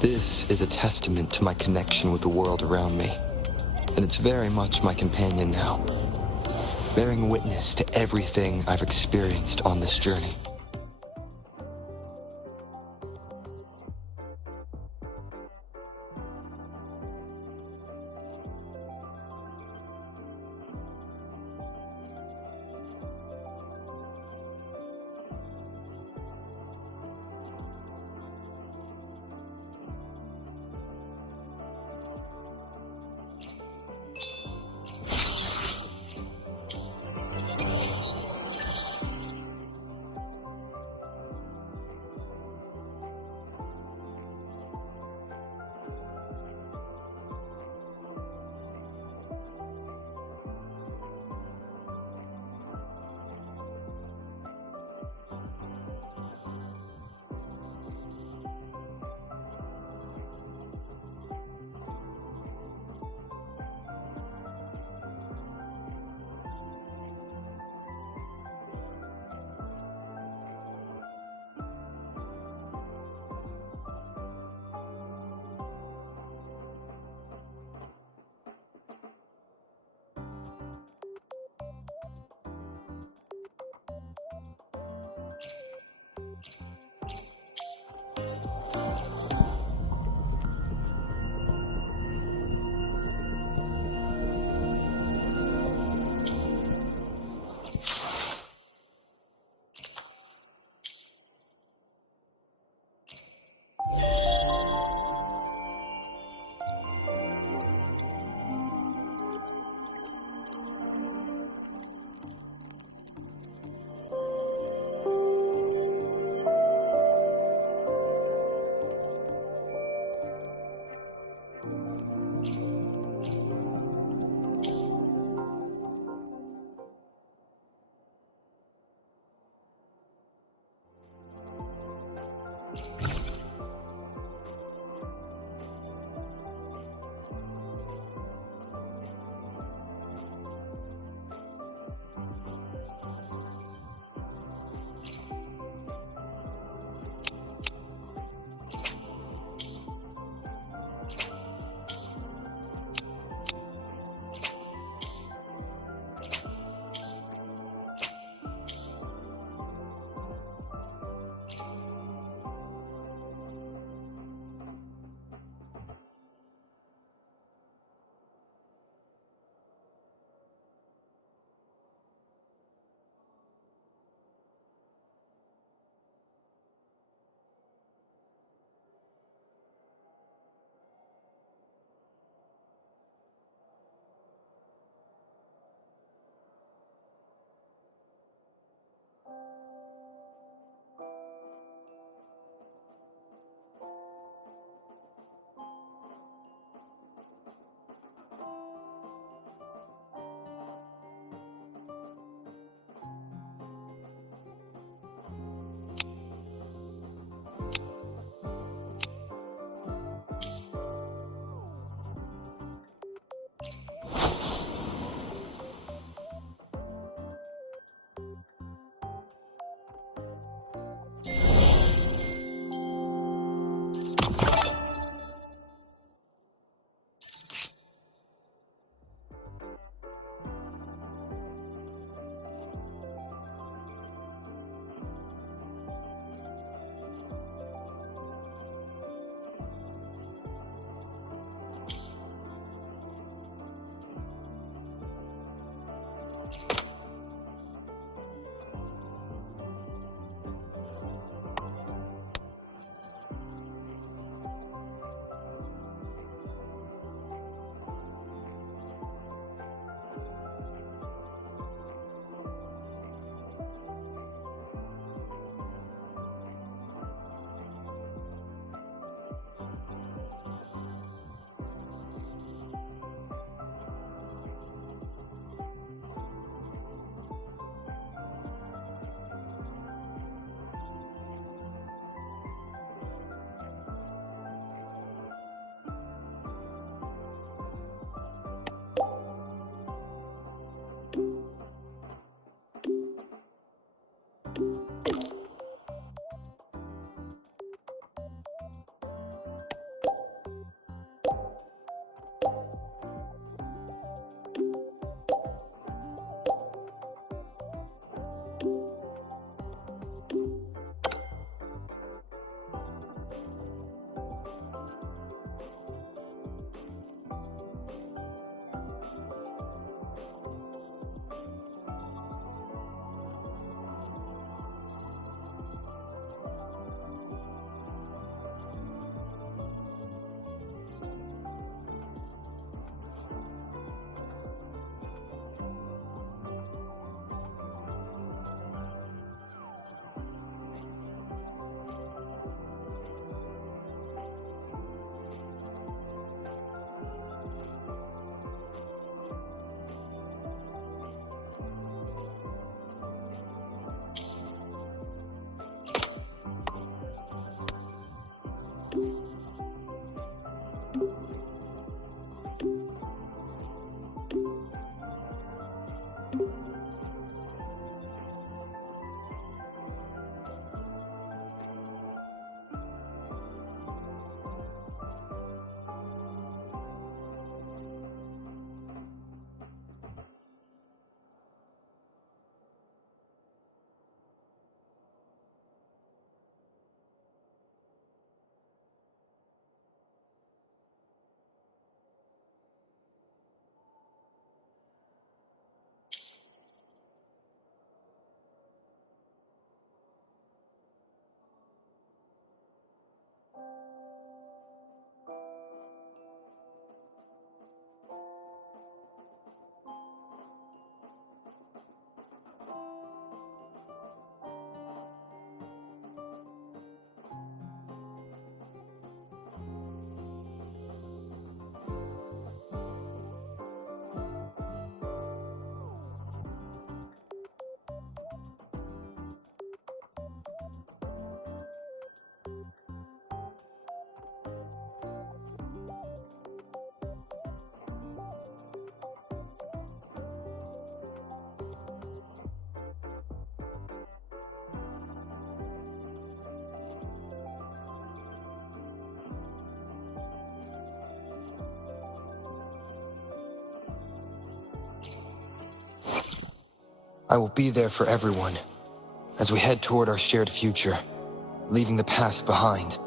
This is a testament to my connection with the world around me, and it's very much my companion now, bearing witness to everything I've experienced on this journey. I will be there for everyone, as we head toward our shared future, leaving the past behind.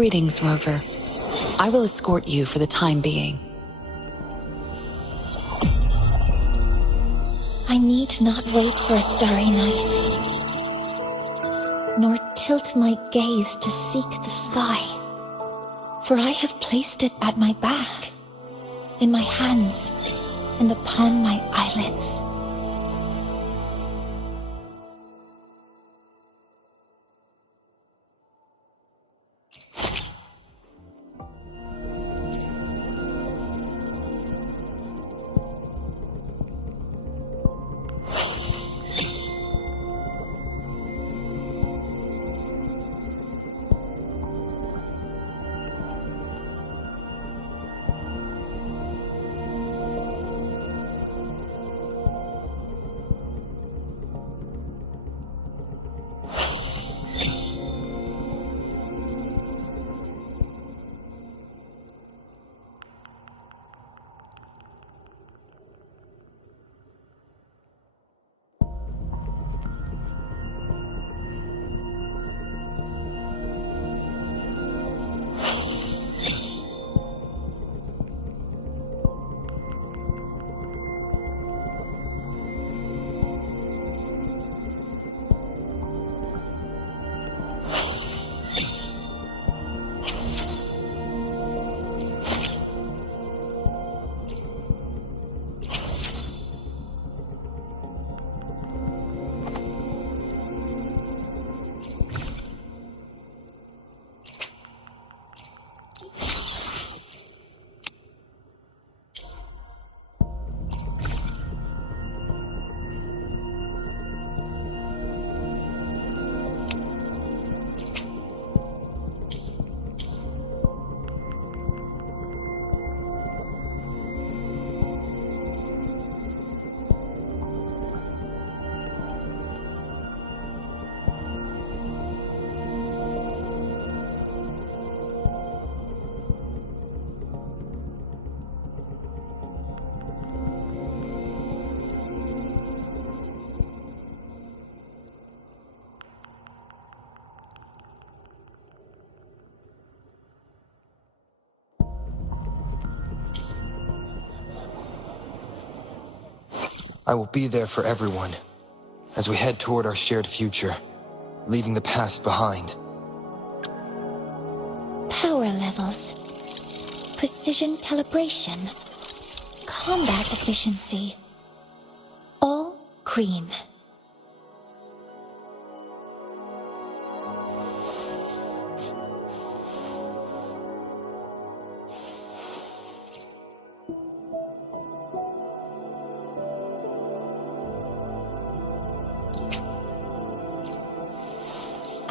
Greetings, Rover. I will escort you for the time being. I need not wait for a starry night, nor tilt my gaze to seek the sky, for I have placed it at my back, in my hands, and upon my eyelids. I will be there for everyone as we head toward our shared future, leaving the past behind. Power levels, precision calibration, combat efficiency, all green.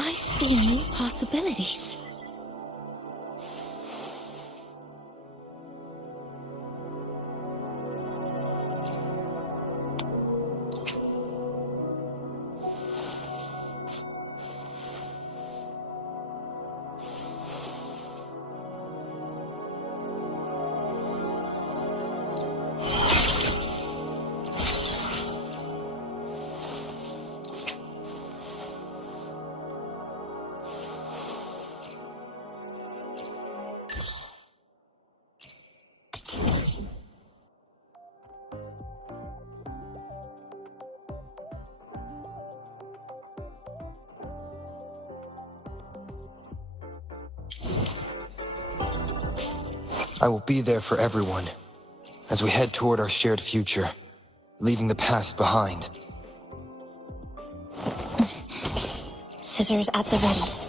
I see new possibilities. I will be there for everyone as we head toward our shared future, leaving the past behind. Scissors at the ready.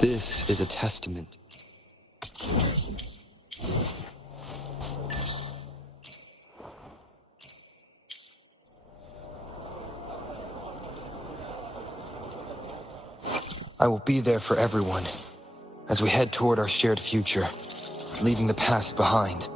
This is a testament. I will be there for everyone as we head toward our shared future, leaving the past behind.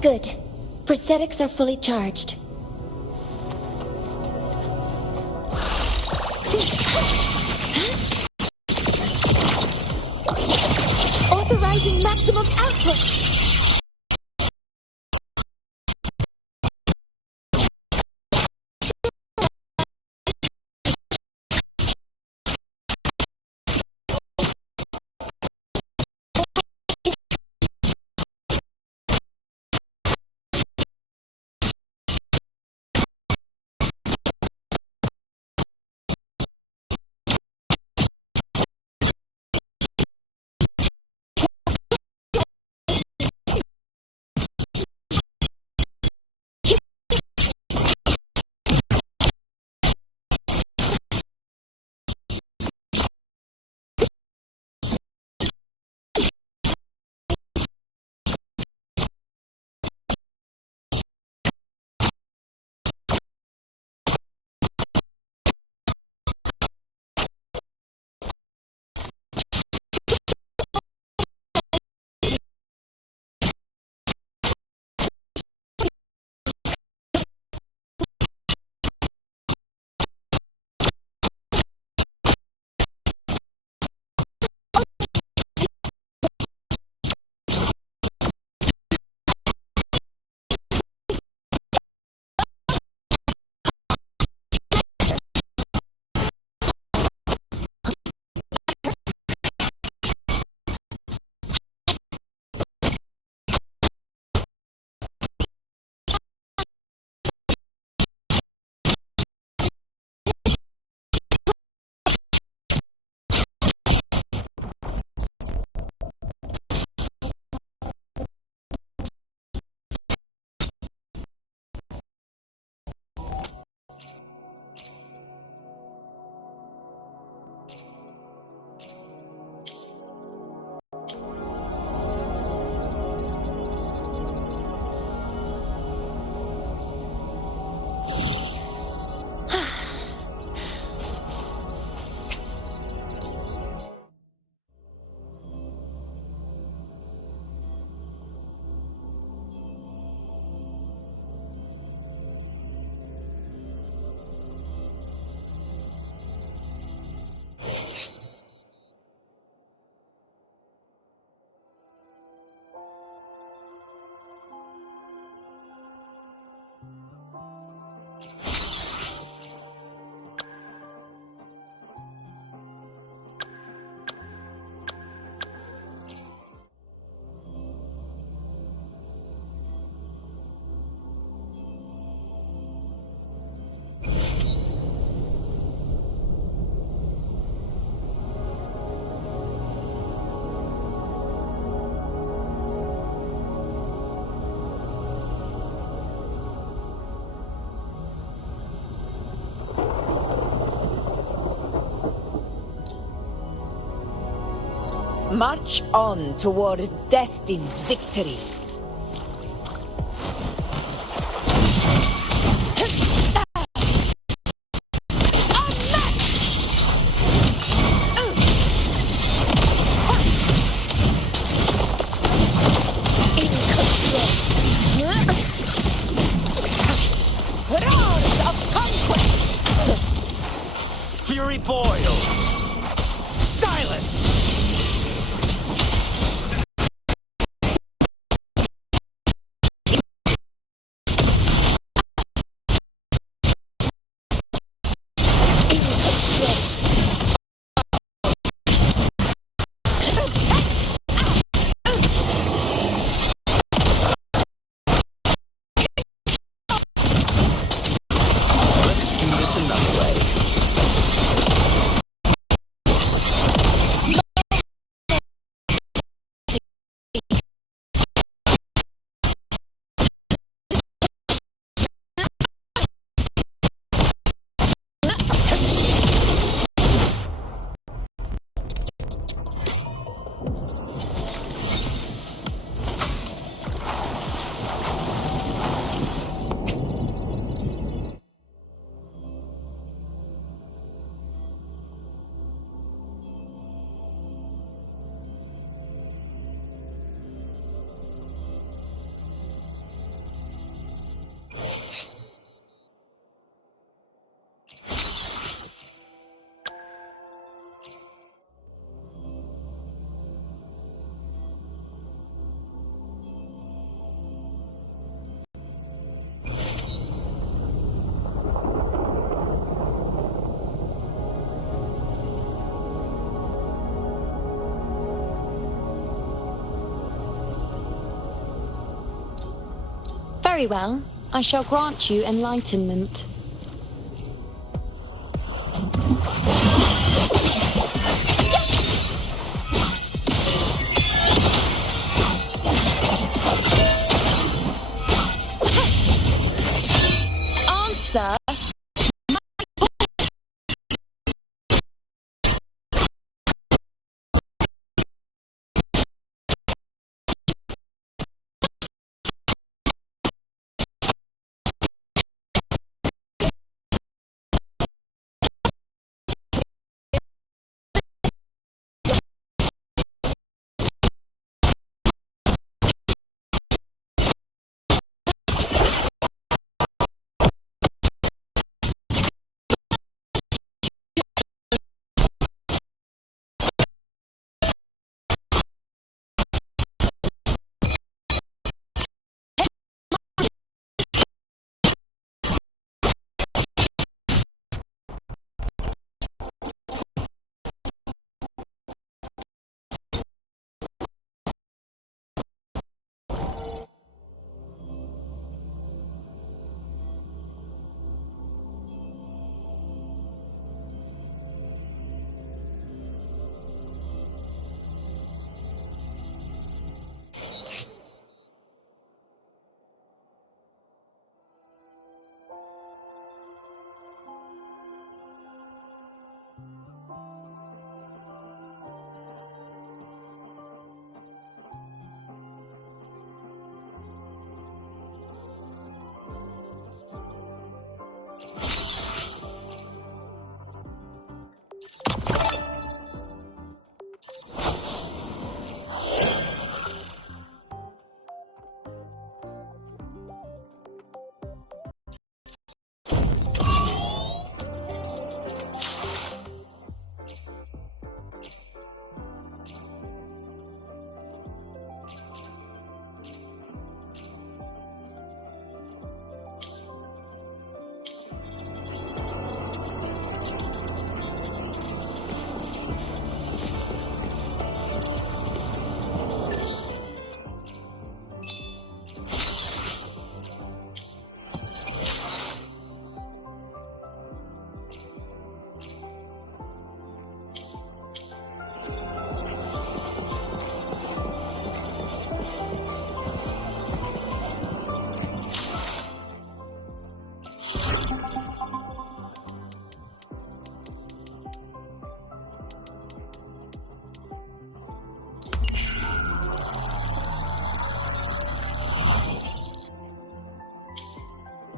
Good. Prosthetics are fully charged. Authorizing maximum output! March on toward destined victory. Roars of conquest! Fury boils! Silence! Let's do this another way. Very well. I shall grant you enlightenment. Answer.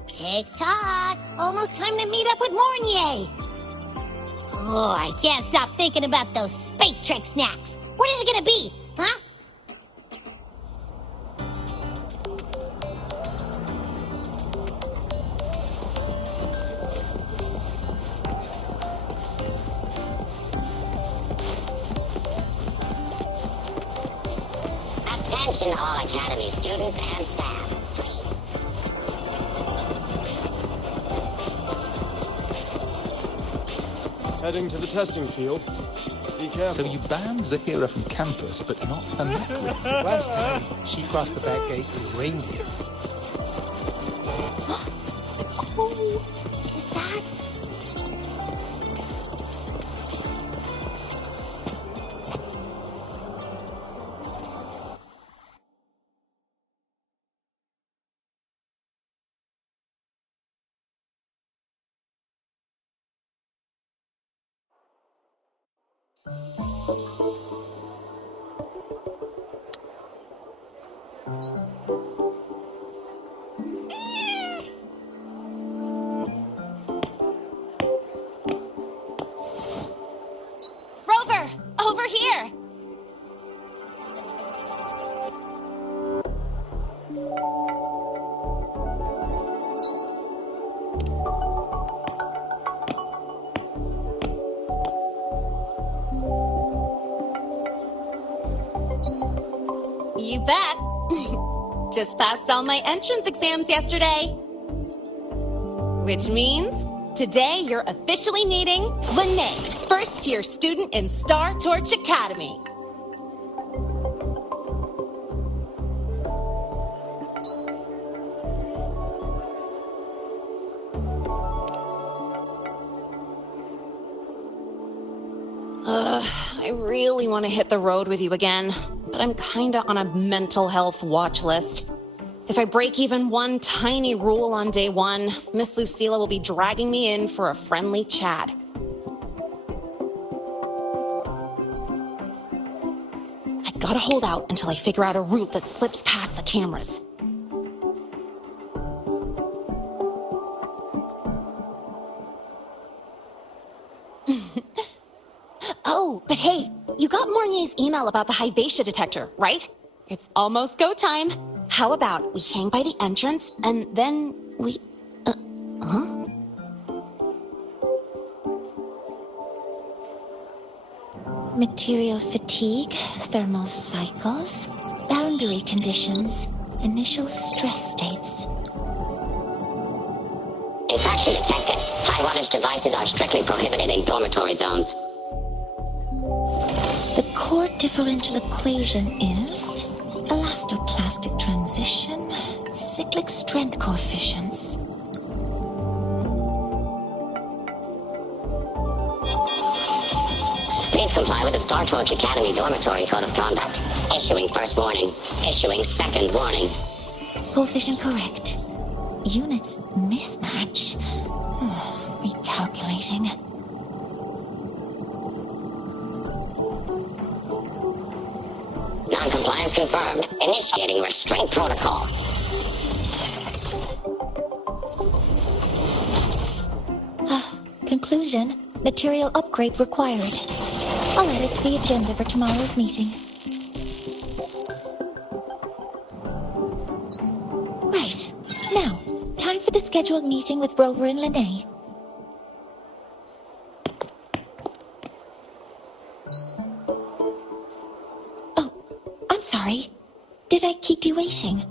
Tick-tock! Almost time to meet up with Mornier! Oh, I can't stop thinking about those space trek snacks! What is it gonna be, huh? Attention all Academy students and staff. Heading to the testing field. Be careful. So you banned Zahira from campus, but not her necklace. Last time, she crossed the back gate with a reindeer. Is that... Rover! Over here! You bet. Just passed all my entrance exams yesterday. Which means today you're officially meeting Lene, first-year student in Star Torch Academy. I really want to hit the road with you again, but I'm kinda on a mental health watch list. If I break even one tiny rule on day one, Miss Lucilla will be dragging me in for a friendly chat. I gotta hold out until I figure out a route that slips past the cameras. Oh, but hey, you got Mornier's email about the Hyvatia detector, right? It's almost go time. How about we hang by the entrance and then we... huh? Material fatigue, thermal cycles, boundary conditions, initial stress states. Infection detected. High wattage devices are strictly prohibited in dormitory zones. The core differential equation is elastoplastic transition, cyclic strength coefficients. Please comply with the Star Torch Academy Dormitory Code of Conduct. Issuing first warning. Issuing second warning. Coefficient correct. Units mismatch. Recalculating. Non-compliance confirmed. Initiating restraint protocol. Conclusion. Material upgrade required. I'll add it to the agenda for tomorrow's meeting. Right. Now, time for the scheduled meeting with Rover and Lahai. Oh, I'm sorry. Did I keep you waiting?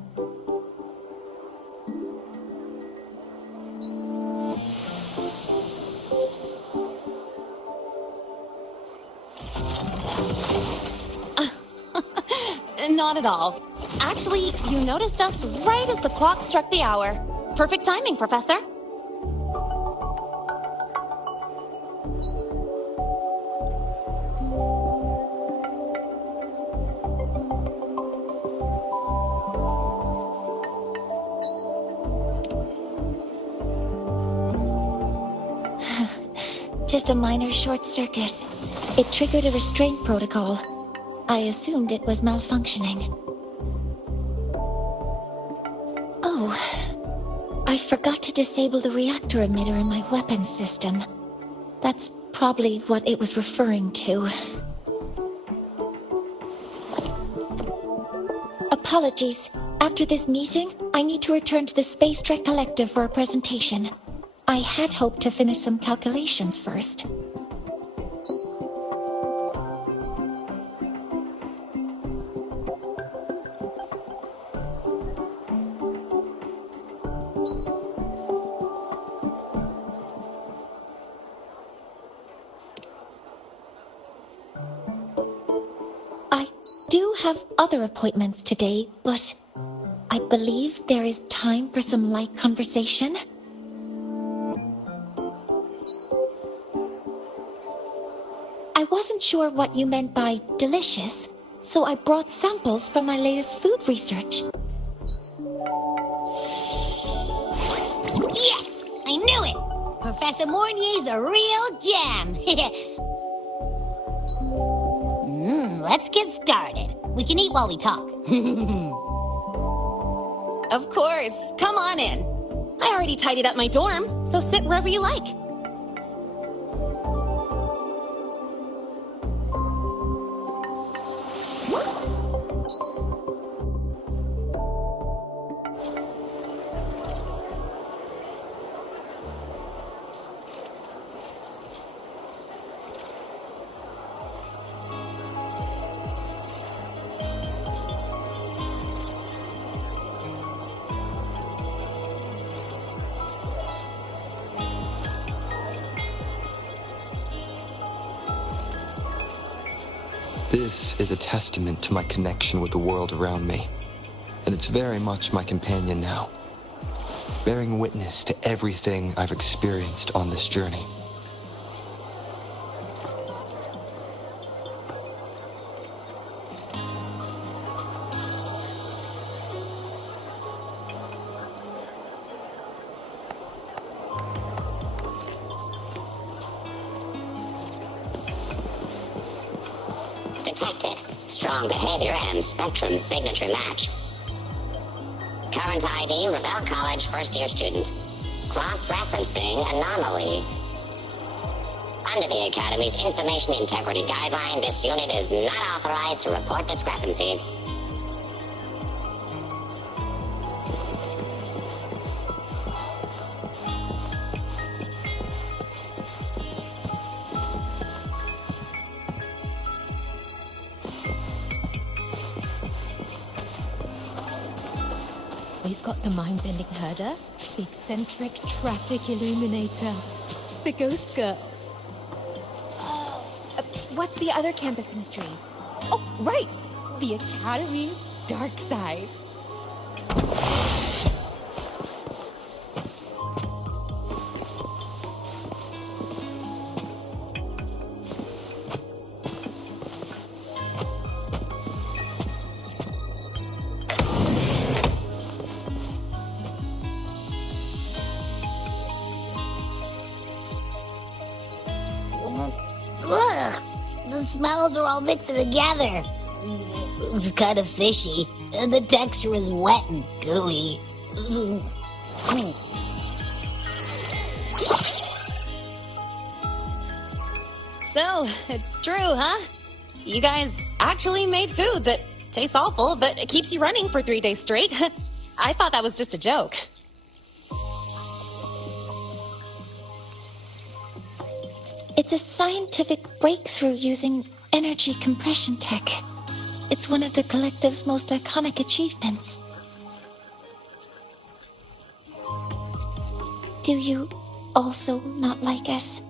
Not at all. Actually, you noticed us right as the clock struck the hour. Perfect timing, Professor. Just a minor short circuit. It triggered a restraint protocol. I assumed it was malfunctioning. Oh, I forgot to disable the reactor emitter in my weapons system. That's probably what it was referring to. Apologies. After this meeting, I need to return to the Space Trek Collective for a presentation. I had hoped to finish some calculations first. Have other appointments today, but I believe there is time for some light conversation. I wasn't sure what you meant by delicious, so I brought samples from my latest food research. Yes! I knew it! Professor Mornier's a real gem! Let's get started. We can eat while we talk. Of course. Come on in. I already tidied up my dorm, so sit wherever you like. This is a testament to my connection with the world around me, and it's very much my companion now, bearing witness to everything I've experienced on this journey. detected. Strong behavior and spectrum signature match. Current ID, Rebel College first-year student. Cross-referencing anomaly. Under the Academy's Information Integrity Guideline, this unit is not authorized to report discrepancies. We've got the mind-bending herder, the eccentric traffic illuminator, the ghost girl. What's the other campus mystery? Oh, right! The Academy's dark side. Ugh! The smells are all mixed together. It's kind of fishy, and the texture is wet and gooey. So, it's true, huh? You guys actually made food that tastes awful, but it keeps you running for 3 days straight. I thought that was just a joke. It's a scientific breakthrough using energy compression tech. It's one of the collective's most iconic achievements. Do you also not like it?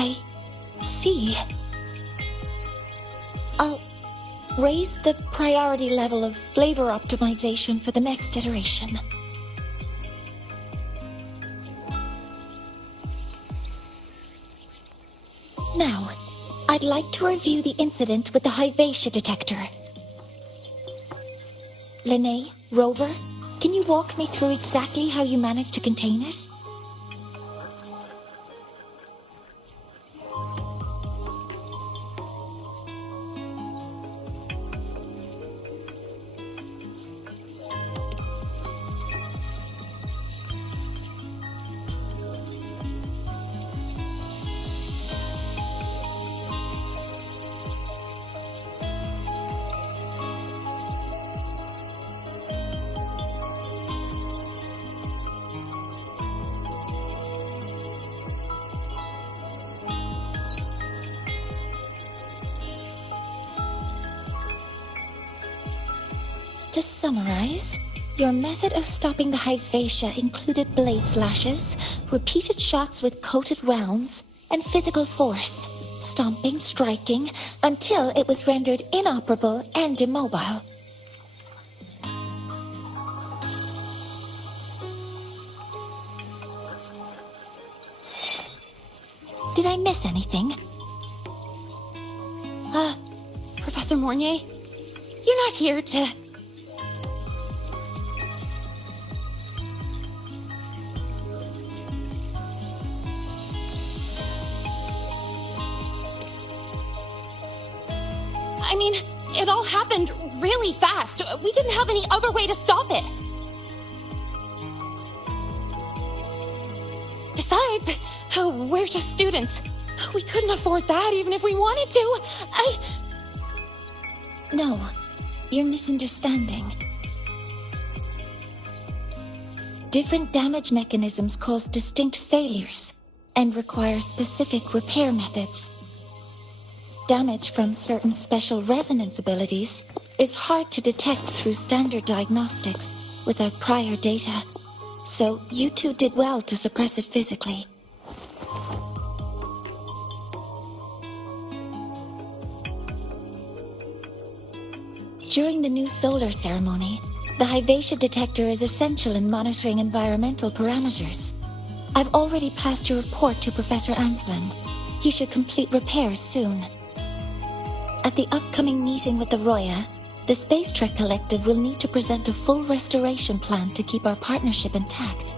I see. I'll raise the priority level of flavor optimization for the next iteration. Now, I'd like to review the incident with the Lahai-Roi detector. Lahai, Rover, can you walk me through exactly how you managed to contain it? To summarize, your method of stopping the Lahai-Roi included blade slashes, repeated shots with coated rounds, and physical force, stomping, striking, until it was rendered inoperable and immobile. Did I miss anything? Professor Mornier, you're not here to... I mean, it all happened really fast. We didn't have any other way to stop it. Besides, we're just students. We couldn't afford that even if we wanted to. No, you're misunderstanding. Different damage mechanisms cause distinct failures and require specific repair methods. Damage from certain special resonance abilities is hard to detect through standard diagnostics without prior data, so you two did well to suppress it physically. During the new solar ceremony, The Hyvatia detector is essential in monitoring environmental parameters. I've already passed your report to Professor Anslin. He should complete repairs soon. At the upcoming meeting with the Roya, the Space Trek Collective will need to present a full restoration plan to keep our partnership intact.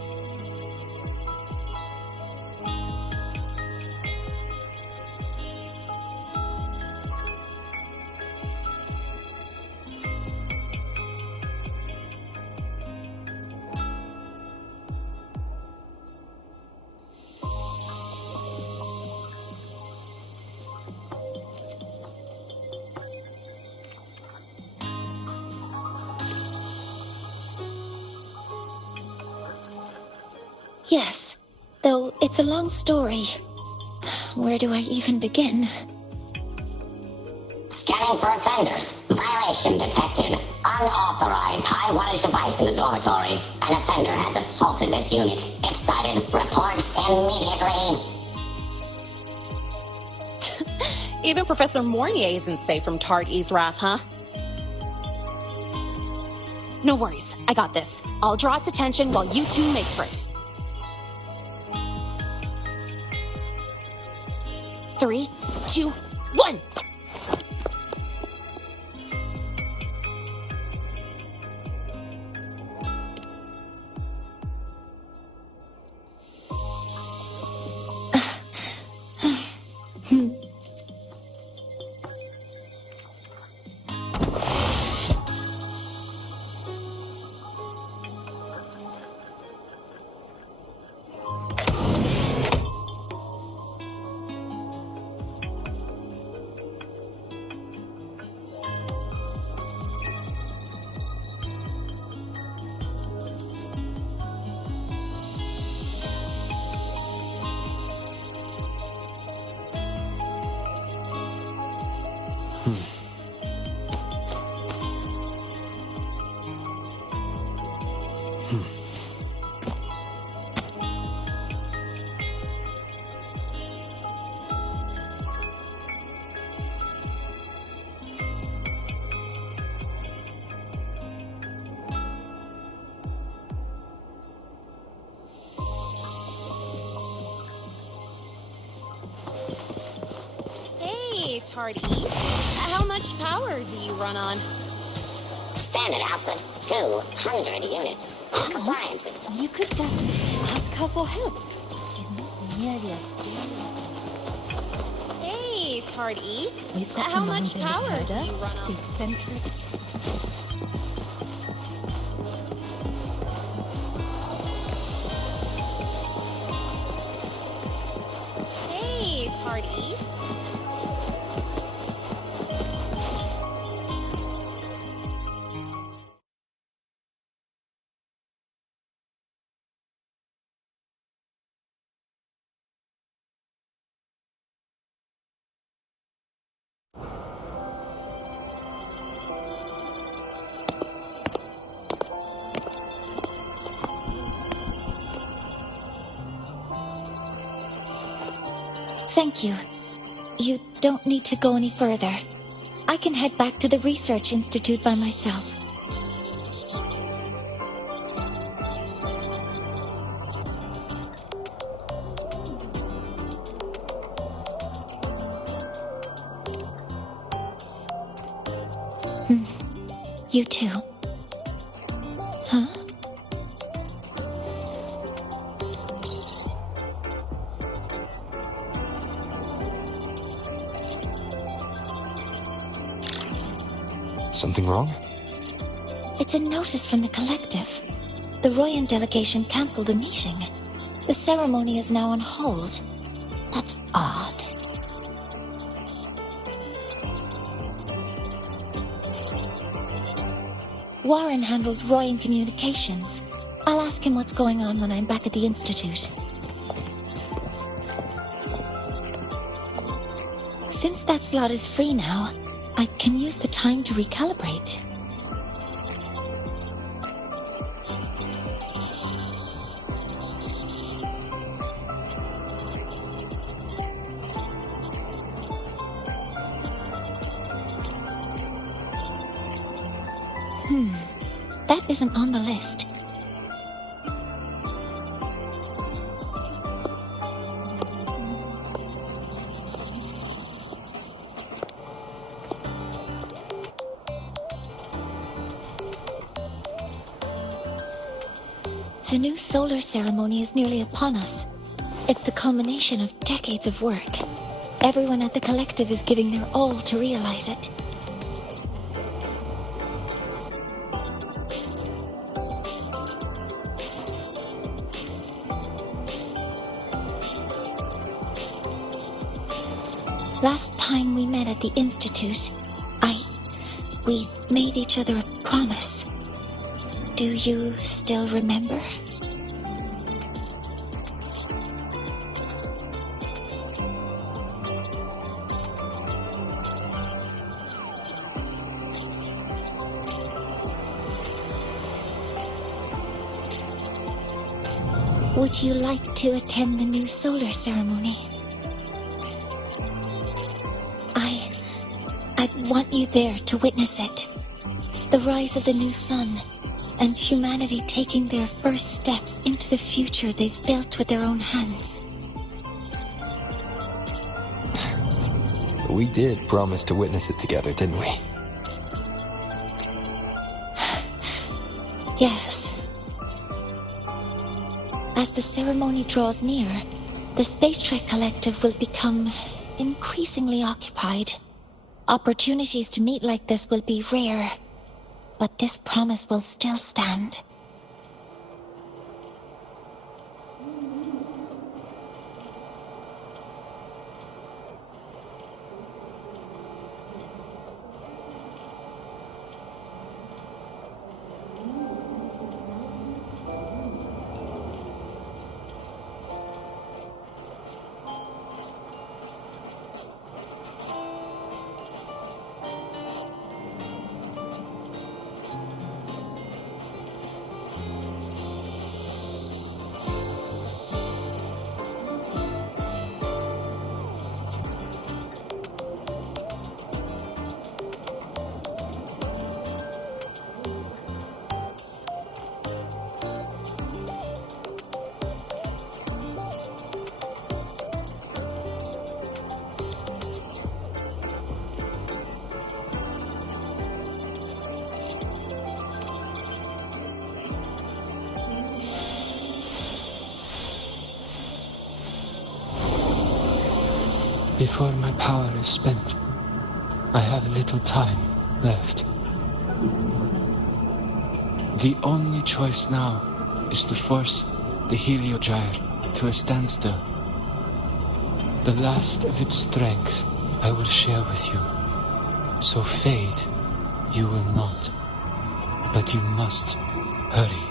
Yes, though it's a long story. Where do I even begin? Scanning for offenders. Violation detected. Unauthorized high-wattage device in the dormitory. An offender has assaulted this unit. If sighted, report immediately. Even Professor Mornier isn't safe from Tard-E's wrath, huh? No worries, I got this. I'll draw its attention while you two make for it. 3, 2, 1! Hey, Tardy. How much power do you run on? Standard output 200 units. Compliant with You could just ask her for help. She's not nearly as skilled. Hey, Tardy. We've got How the much long-bellied power do herder, you run on? eccentric. Hey, Tardy. Thank you. You don't need to go any further. I can head back to the Research Institute by myself. You too. Huh? Something wrong? It's a notice from the collective. The Royan delegation cancelled the meeting. The ceremony is now on hold. That's odd. Warren handles Royan communications. I'll ask him what's going on when I'm back at the Institute. Since that slot is free now, I can use the time to recalibrate. That isn't on the list. The new solar ceremony is nearly upon us. It's the culmination of decades of work. Everyone at the collective is giving their all to realize it. Last time we met at the Institute, we made each other a promise. Do you still remember? Would you like to attend the new solar ceremony? I'd want you there to witness it. The rise of the new sun, and humanity taking their first steps into the future they've built with their own hands. We did promise to witness it together, didn't we? Yes. As the ceremony draws near, the Space Trek Collective will become increasingly occupied. Opportunities to meet like this will be rare, but this promise will still stand. Before my power is spent, I have little time left. The only choice now is to force the Heliogyre to a standstill. The last of its strength I will share with you. So fade you will not. But you must hurry.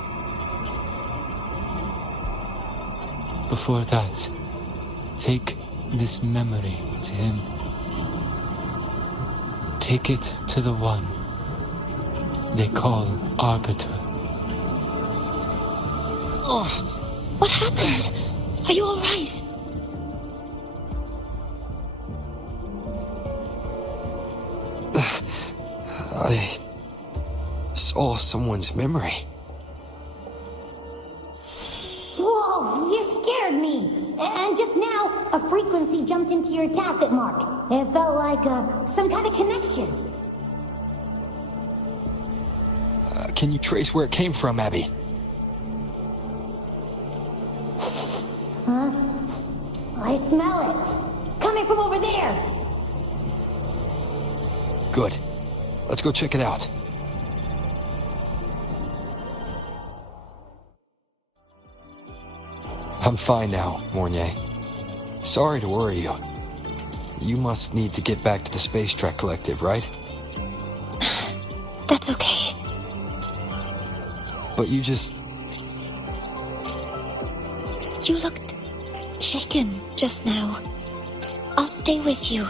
Before that, take this memory to him. Take it to the one they call Arbiter. Oh, what happened? Are you all right? I saw someone's memory. Whoa, you scared me! And just now, a frequency jumped into your tacit mark. It felt like some kind of connection. Can you trace where it came from, Abby? Huh? I smell it. Coming from over there. Good. Let's go check it out. I'm fine now, Mornier. Sorry to worry you. You must need to get back to the Space Trek Collective, right? That's okay. But you just... You looked shaken just now. I'll stay with you.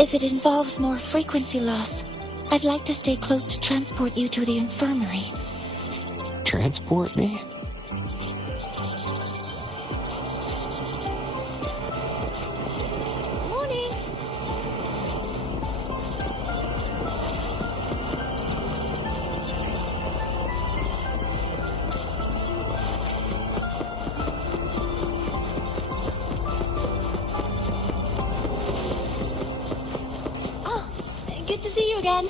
If it involves more frequency loss, I'd like to stay close to transport you to the infirmary. Transport me? you again.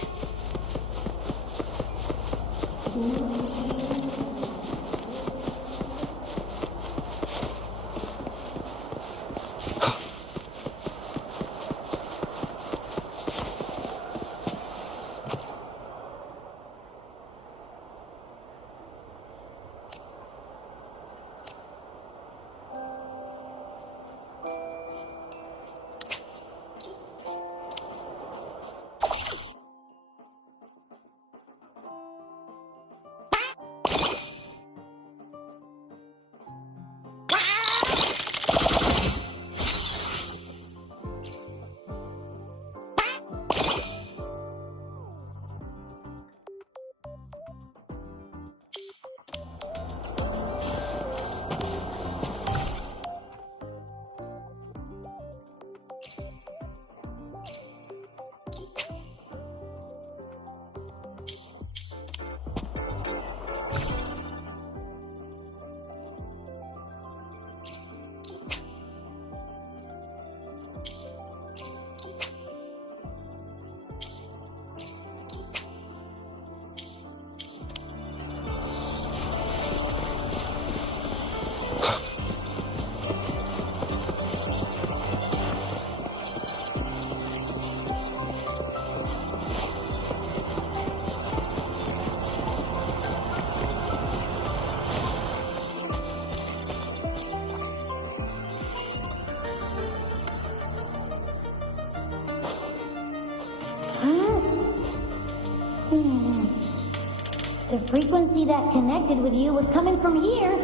The frequency that connected with you was coming from here,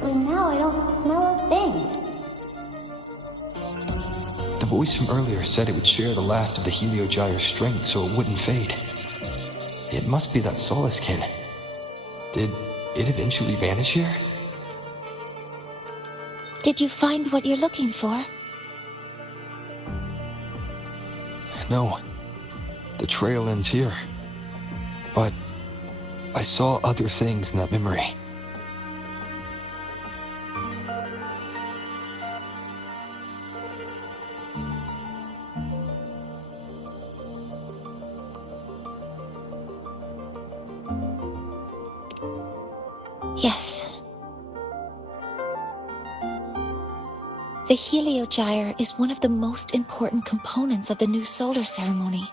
but now I don't smell a thing. The voice from earlier said it would share the last of the Heliogyre's strength so it wouldn't fade. It must be that Solaskin. Did it eventually vanish here? Did you find what you're looking for? No. The trail ends here. But I saw other things in that memory. Yes. The Heliogyre is one of the most important components of the new solar ceremony.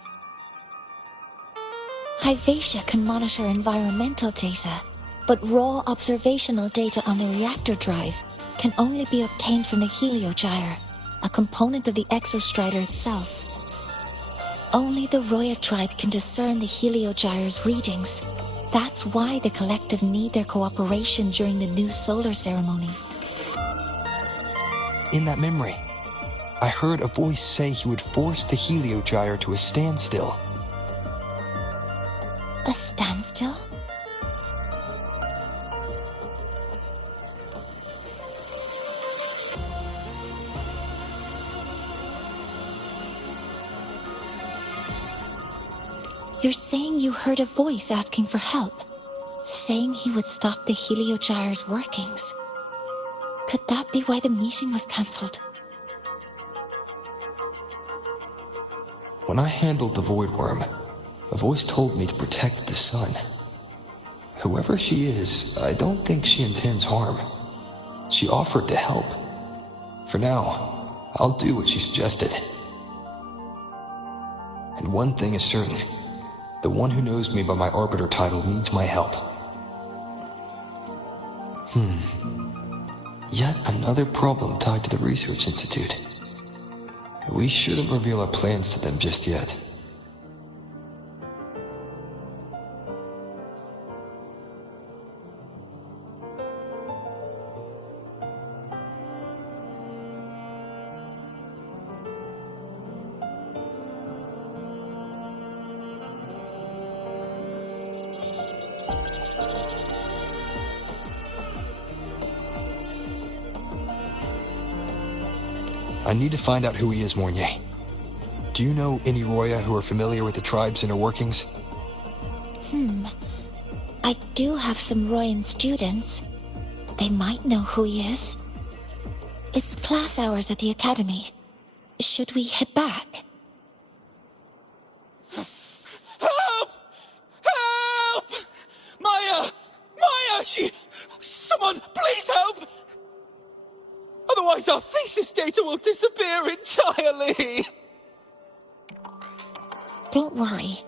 Hyvatia can monitor environmental data, but raw observational data on the reactor drive can only be obtained from the Heliogyre, a component of the exostrider itself. Only the Roya tribe can discern the Heliogyre's readings. That's why the collective need their cooperation during the new solar ceremony. In that memory, I heard a voice say he would force the Heliogyre to a standstill. A standstill? You're saying you heard a voice asking for help, saying he would stop the Heliogyre's workings. Could that be why the meeting was cancelled? When I handled the Void Worm, a voice told me to protect the sun. Whoever she is, I don't think she intends harm. She offered to help. For now, I'll do what she suggested. And one thing is certain. The one who knows me by my Arbiter title needs my help. Yet another problem tied to the Research Institute. We shouldn't reveal our plans to them just yet. I need to find out who he is, Mornier. Do you know any Roya who are familiar with the tribe's inner workings? I do have some Royan students. They might know who he is. It's class hours at the academy. Should we head back? Someone, please help! Otherwise our thesis data will disappear entirely! Don't worry.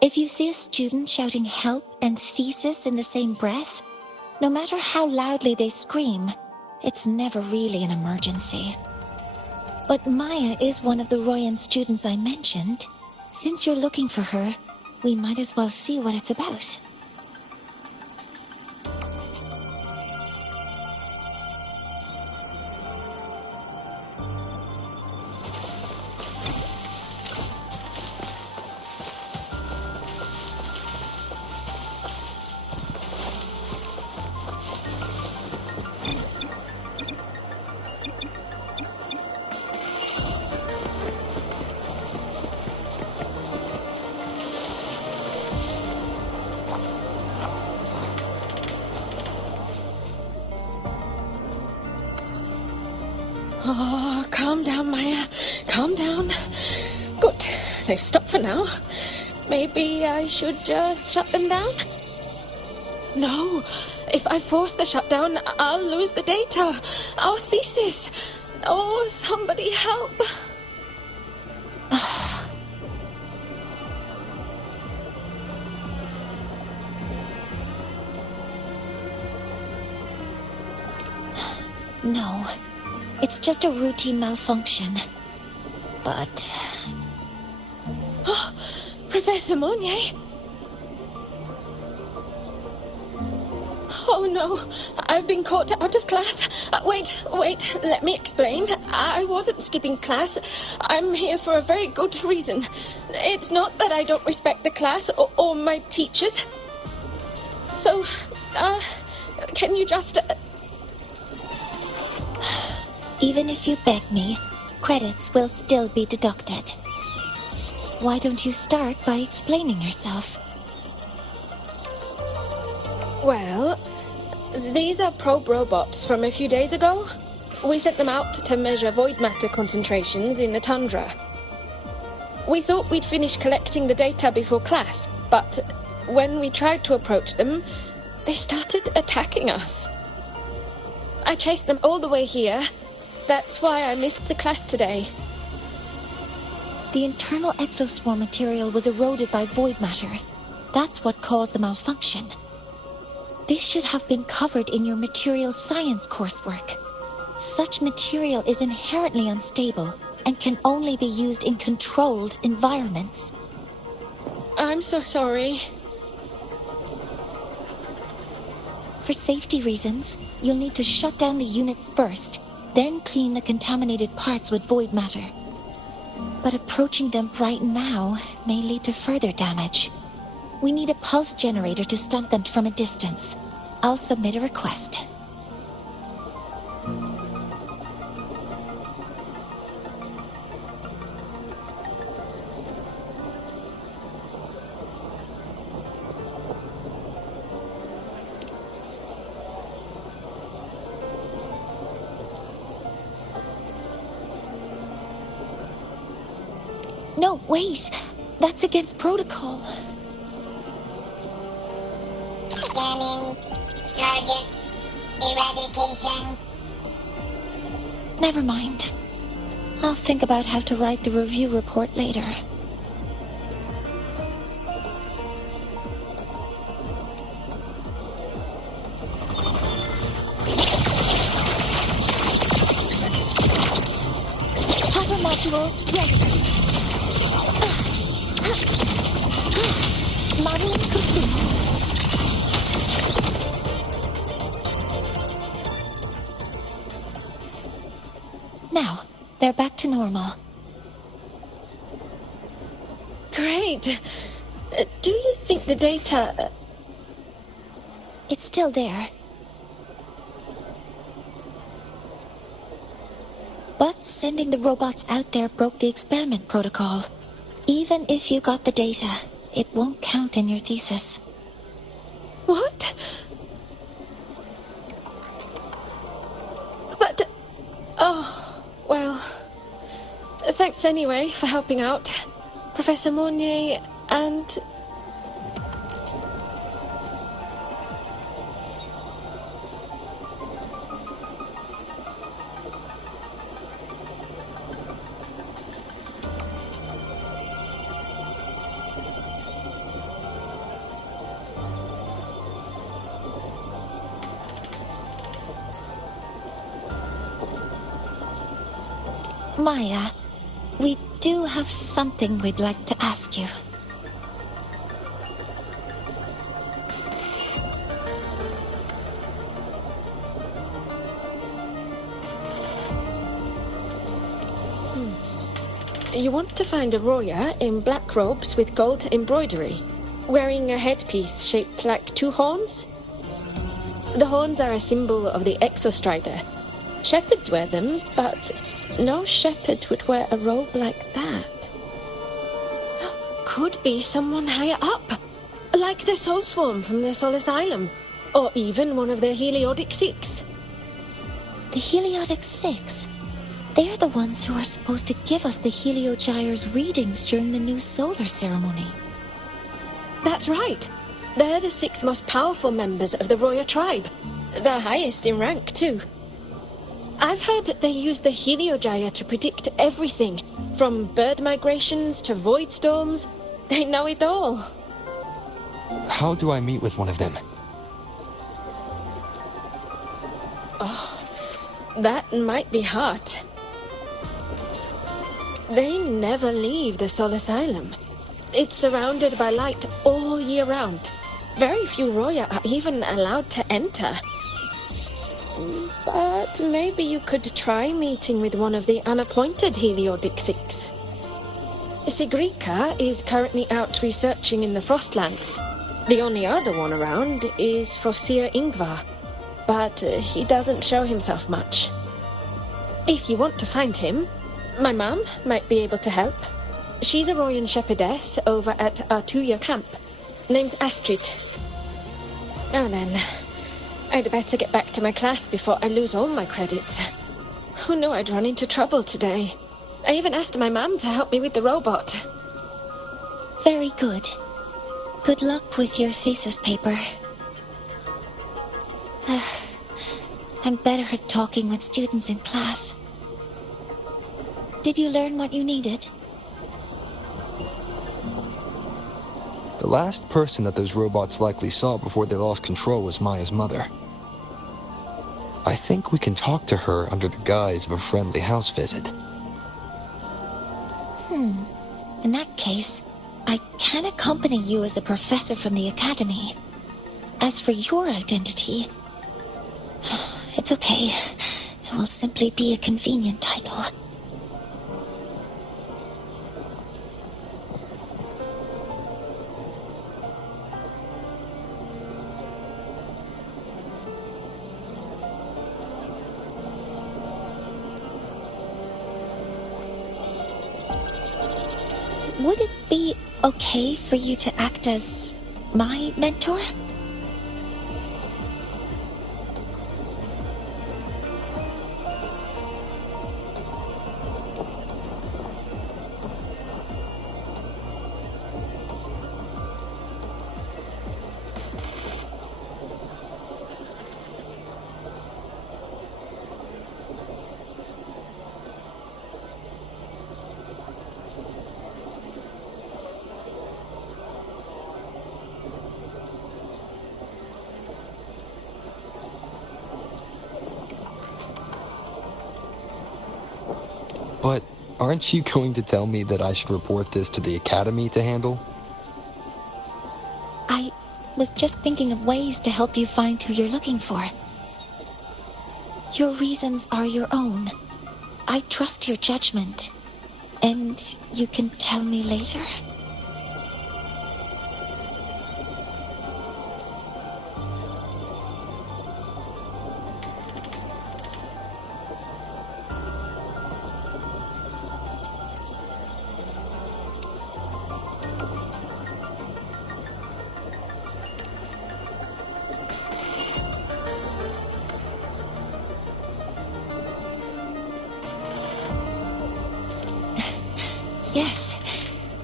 If you see a student shouting help and thesis in the same breath, no matter how loudly they scream, it's never really an emergency. But Maya is one of the Royan students I mentioned. Since you're looking for her, we might as well see what it's about. Oh, calm down, Maya. Calm down. Good. They've stopped for now. Maybe I should just shut them down? No. If I force the shutdown, I'll lose the data. Our thesis. Oh, somebody help. No. It's just a routine malfunction. But... Oh, Professor Monnier? Oh no, I've been caught out of class. Wait, let me explain. I wasn't skipping class. I'm here for a very good reason. It's not that I don't respect the class or my teachers. So, can you just... Even if you beg me, credits will still be deducted. Why don't you start by explaining yourself? Well, these are probe robots from a few days ago. We sent them out to measure void matter concentrations in the tundra. We thought we'd finish collecting the data before class, but when we tried to approach them, they started attacking us. I chased them all the way here. That's why I missed the class today. The internal exoswarm material was eroded by void matter. That's what caused the malfunction. This should have been covered in your material science coursework. Such material is inherently unstable and can only be used in controlled environments. I'm so sorry. For safety reasons, you'll need to shut down the units first, then clean the contaminated parts with void matter. But approaching them right now may lead to further damage. We need a pulse generator to stun them from a distance. I'll submit a request. No, wait. That's against protocol. Scanning. Target. Eradication. Never mind. I'll think about how to write the review report later. Hover modules ready. Modeling complete. Now, they're back to normal. Great. Do you think the data... It's still there. But sending the robots out there broke the experiment protocol. Even if you got the data, it won't count in your thesis. What? But... Oh, well... Thanks anyway for helping out, Professor Monnier, and... Maya, we do have something we'd like to ask you. You want to find a Roya in black robes with gold embroidery, wearing a headpiece shaped like two horns? The horns are a symbol of the Exostrider. Shepherds wear them, but no shepherd would wear a robe like that. Could be someone higher up, like the Soul Swarm from the Soul Asylum, or even one of the Heliodic Six. The Heliodic Six? They're the ones who are supposed to give us the Heliogyre's readings during the new solar ceremony. That's right. They're the 6 most powerful members of the Roya tribe. The highest in rank, too. I've heard that they use the Heliogyre to predict everything, from bird migrations to void storms. They know it all. How do I meet with one of them? Oh, that might be hard. They never leave the Soul Asylum. It's surrounded by light all year round. Very few Roya are even allowed to enter. But maybe you could try meeting with one of the unappointed Heliodic Six. Sigrika is currently out researching in the Frostlands. The only other one around is Frosir Ingvar, but he doesn't show himself much. If you want to find him, my mum might be able to help. She's a Royan shepherdess over at Artuya camp. Name's Astrid. Oh then, I'd better get back to my class before I lose all my credits. Who knew I'd run into trouble today? I even asked my mum to help me with the robot. Very good. Good luck with your thesis paper. I'm better at talking with students in class. Did you learn what you needed? The last person that those robots likely saw before they lost control was Maya's mother. I think we can talk to her under the guise of a friendly house visit. In that case, I can accompany you as a professor from the academy. As for your identity, it's okay. It will simply be a convenient title. Would it be okay for you to act as my mentor? But aren't you going to tell me that I should report this to the academy to handle? I was just thinking of ways to help you find who you're looking for. Your reasons are your own. I trust your judgment. And you can tell me later? Yes,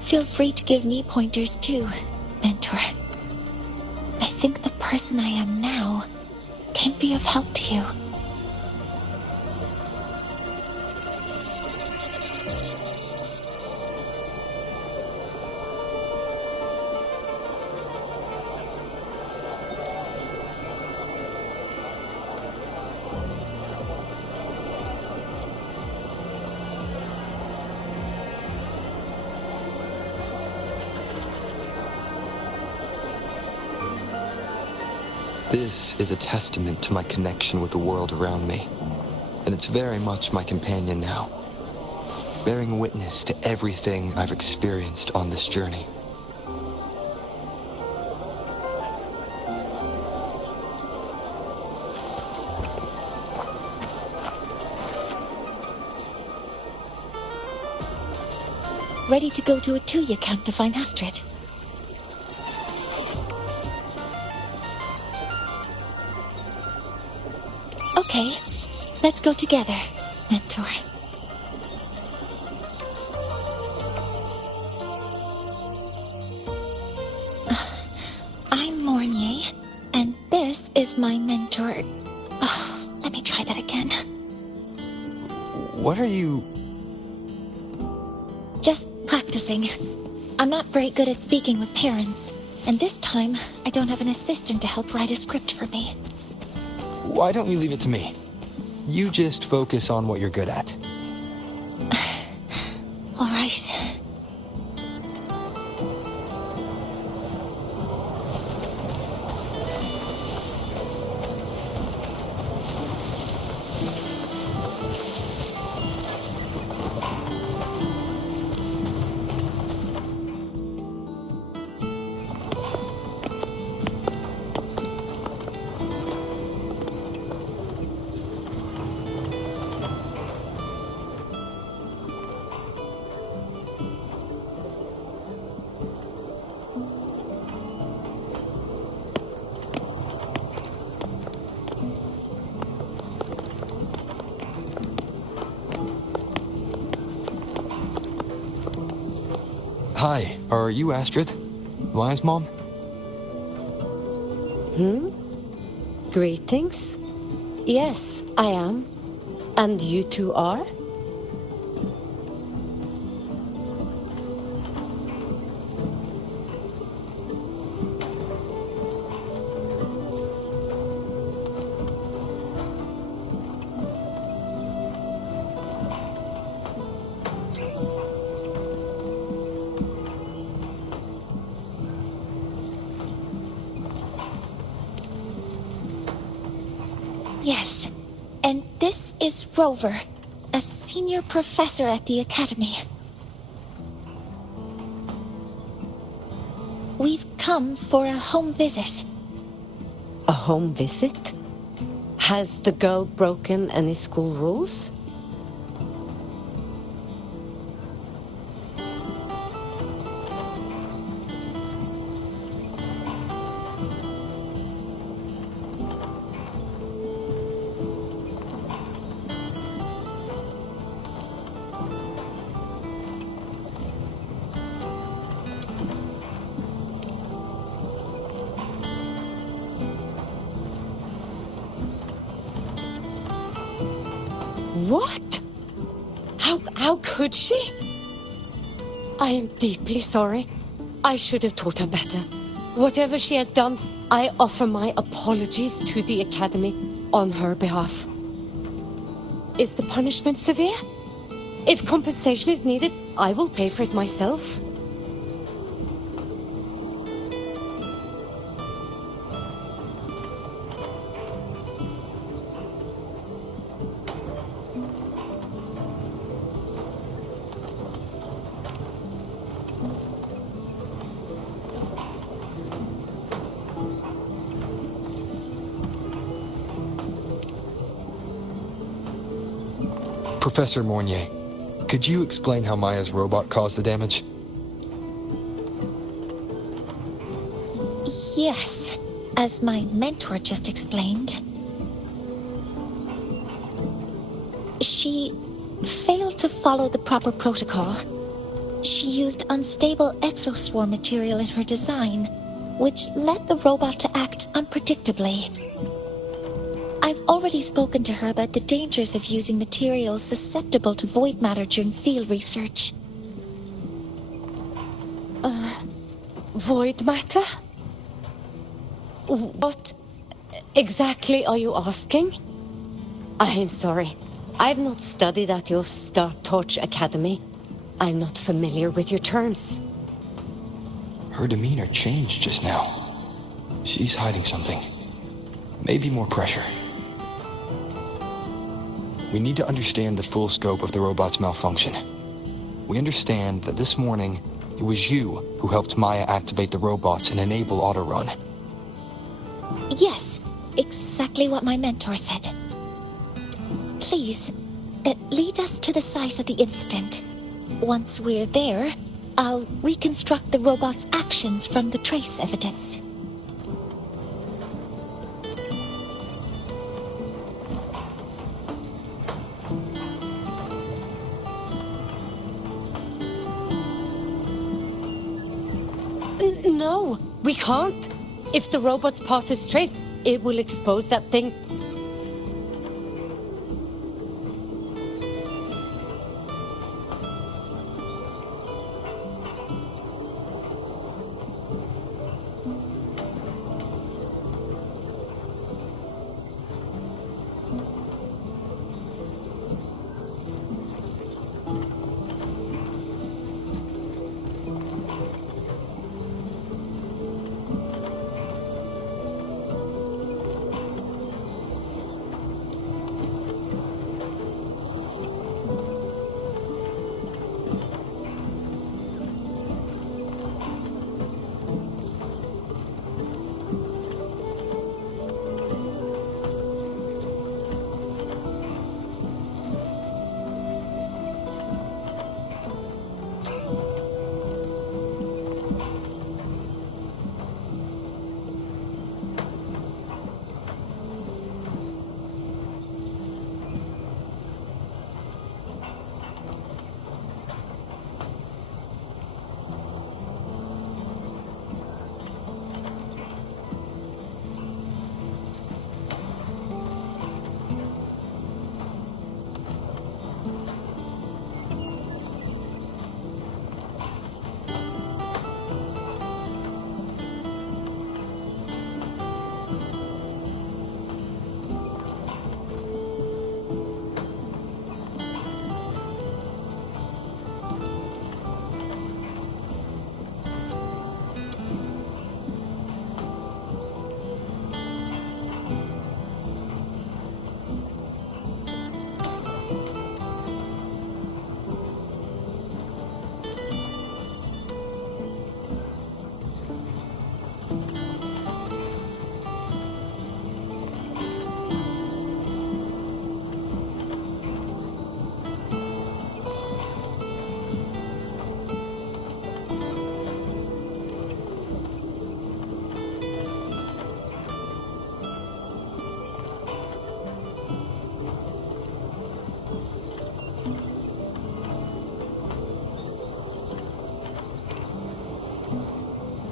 feel free to give me pointers too, mentor. I think the person I am now can be of help to you. This is a testament to my connection with the world around me, and it's very much my companion now, bearing witness to everything I've experienced on this journey. Ready to go to a Tuya camp to find Astrid. Okay, let's go together, Mentor. I'm Mornier, and this is my mentor. Oh, let me try that again. What are you... Just practicing. I'm not very good at speaking with parents, and this time I don't have an assistant to help write a script for me. Why don't you leave it to me? You just focus on what you're good at. All right. Hi, are you Astrid? Maya's mom? Greetings. Yes, I am. And you two are? Yes, and this is Rover, a senior professor at the Academy. We've come for a home visit. A home visit? Has the girl broken any school rules? What? How could she? I am deeply sorry. I should have taught her better. Whatever she has done, I offer my apologies to the Academy on her behalf. Is the punishment severe? If compensation is needed, I will pay for it myself. Professor Mornier, could you explain how Maya's robot caused the damage? Yes, as my mentor just explained. She failed to follow the proper protocol. She used unstable exoswarm material in her design, which led the robot to act unpredictably. I've already spoken to her about the dangers of using materials susceptible to void matter during field research. Void matter? What exactly are you asking? I am sorry. I've not studied at your Star Torch Academy. I'm not familiar with your terms. Her demeanor changed just now. She's hiding something. maybe more pressure. We need to understand the full scope of the robot's malfunction. We understand that this morning, it was you who helped Maya activate the robots and enable autorun. Yes, exactly what my mentor said. Please, lead us to the site of the incident. Once we're there, I'll reconstruct the robot's actions from the trace evidence. No, we can't. If the robot's path is traced, it will expose that thing.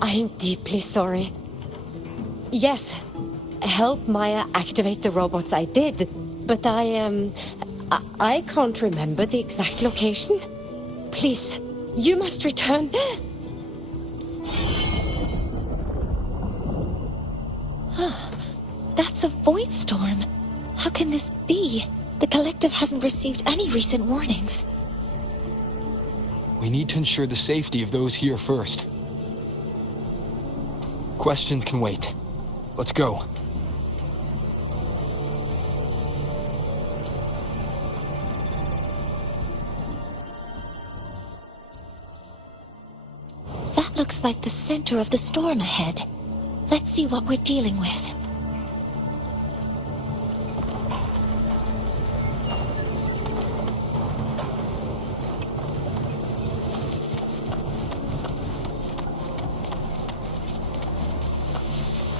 I'm deeply sorry. Yes, help Maya activate the robots I did, but I can't remember the exact location. Please, you must return. That's a void storm. How can this be? The collective hasn't received any recent warnings. We need to ensure the safety of those here first. Questions can wait. Let's go. That looks like the center of the storm ahead. Let's see what we're dealing with.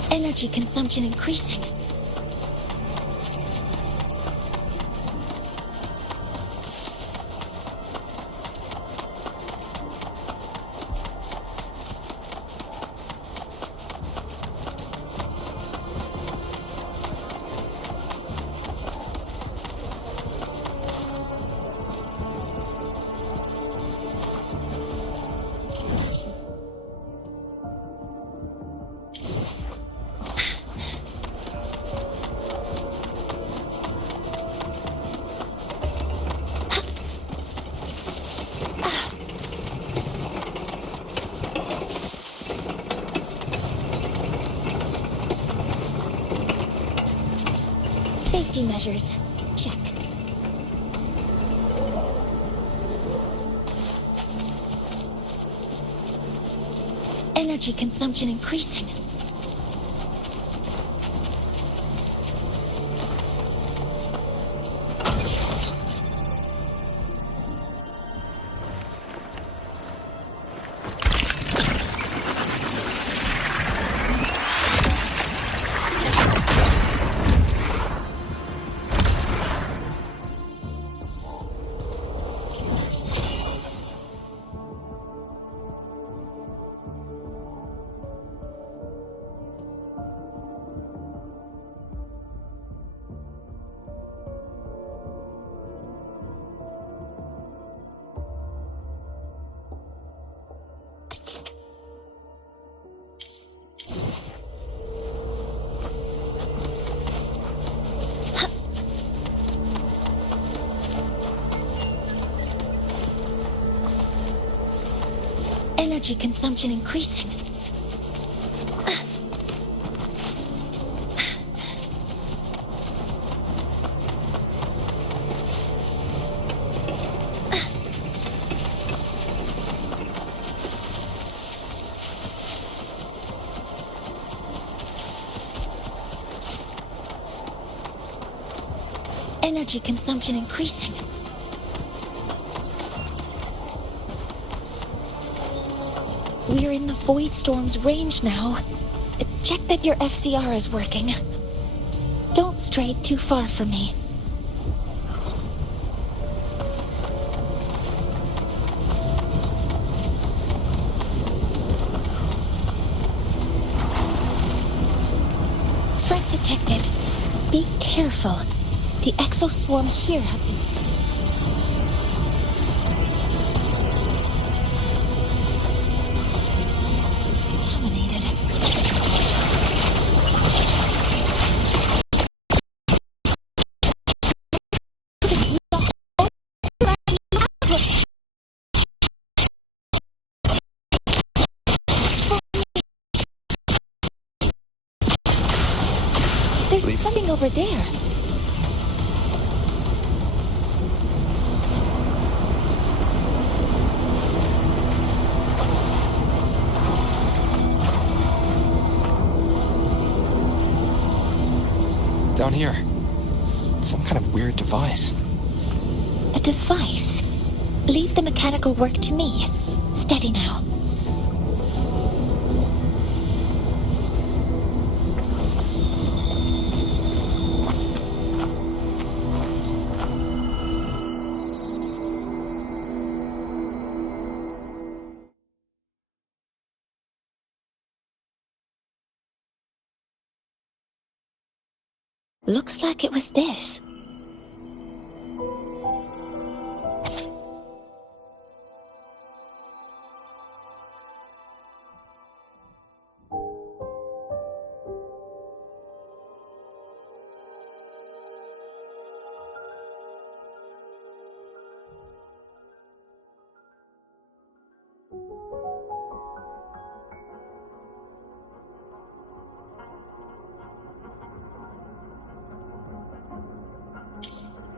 Energy consumption increasing. Safety measures. Check. Energy consumption increasing. Energy consumption increasing. Energy consumption increasing. We're in the Void Storm's range now. Check that your FCR is working. Don't stray too far from me. Threat detected. Be careful. The exoswarm here have been... There's something over there. Down here. Some kind of weird device. A device? Leave the mechanical work to me. Steady now. Looks like it was this.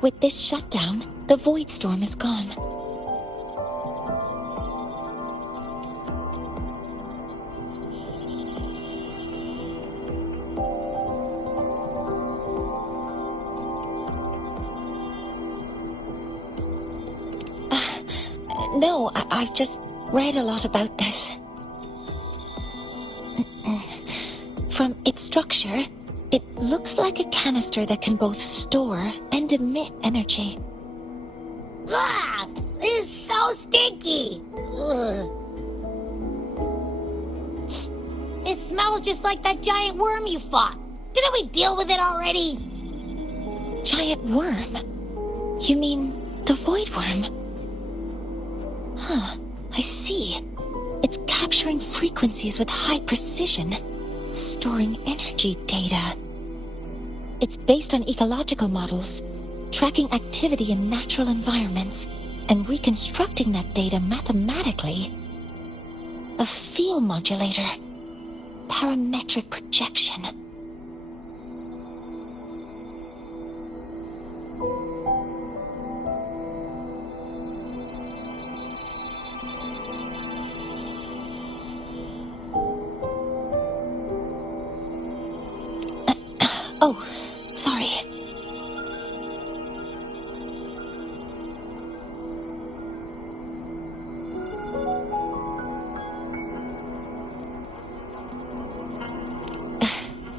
With this shutdown, the Void Storm is gone. No, I've just read a lot about this. From its structure, it looks like a canister that can both store and emit energy. Ugh! This is so stinky! Ugh. It smells just like that giant worm you fought. Didn't we deal with it already? Giant worm? You mean the Void Worm? Huh, I see. It's capturing frequencies with high precision, storing energy data. It's based on ecological models, tracking activity in natural environments, and reconstructing that data mathematically. A field modulator. Parametric projection. Oh, sorry.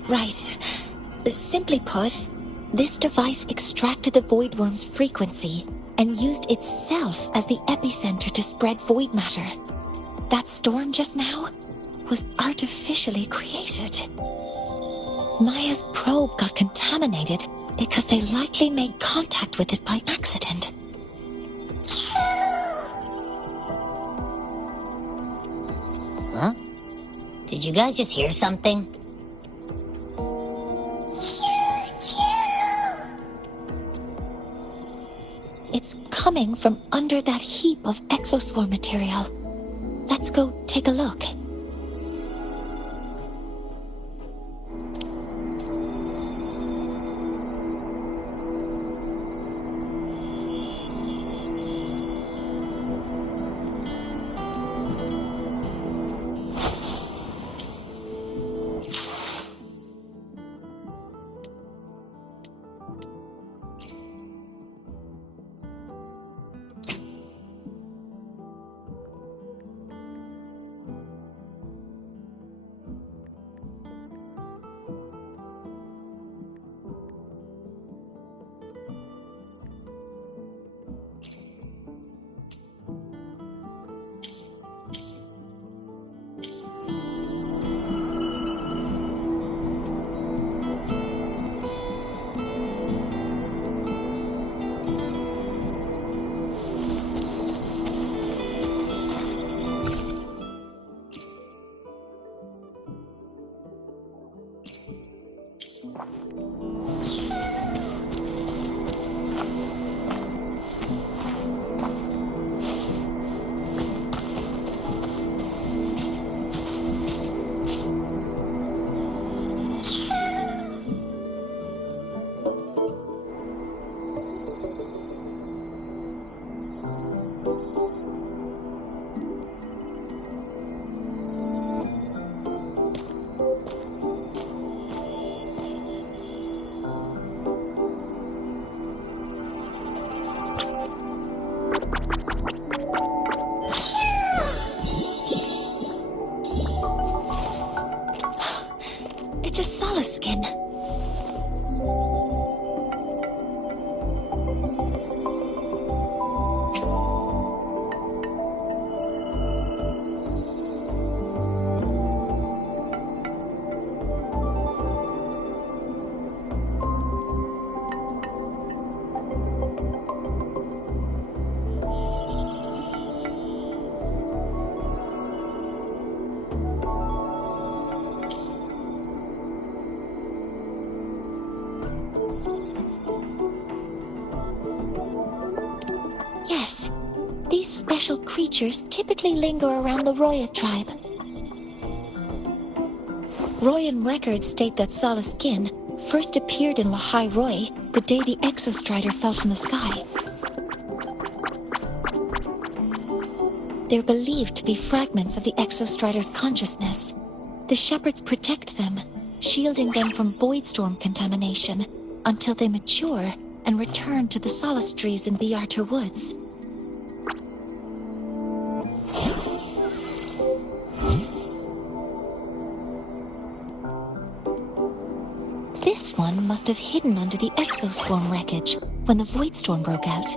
Right. Simply put, this device extracted the void worm's frequency and used itself as the epicenter to spread void matter. That storm just now was artificially created. Maya's probe got contaminated because they likely made contact with it by accident. Huh? Did you guys just hear something? It's coming from under that heap of exoswarm material. Let's go take a look. It's a Solace skin. Yes, these special creatures typically linger around the Roya tribe. Royan records state that Solace skin first appeared in Lahai-Roi the day the Exostrider fell from the sky. They're believed to be fragments of the Exostrider's consciousness. The shepherds protect them, shielding them from voidstorm contamination until they mature and return to the Solace trees in Biarter Woods. This one must have hidden under the exoswarm wreckage when the voidstorm broke out.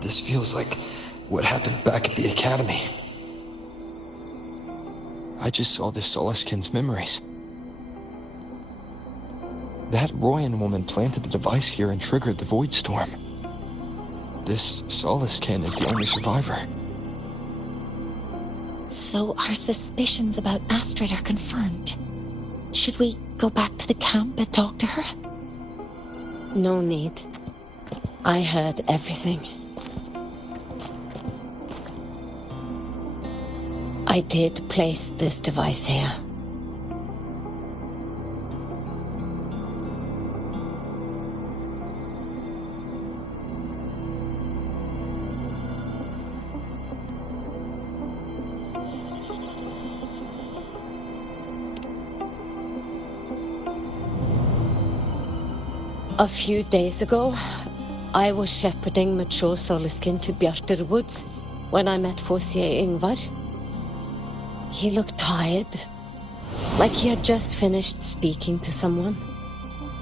This feels like what happened back at the academy. I just saw this Solaskin's memories. That Royan woman planted the device here and triggered the void storm. This Soliskin is the only survivor. So our suspicions about Astrid are confirmed. Should we go back to the camp and talk to her? No need. I heard everything. I did place this device here. A few days ago, I was shepherding mature Soliskin to Bjartur Woods when I met Forcier Ingvar. He looked tired, like he had just finished speaking to someone.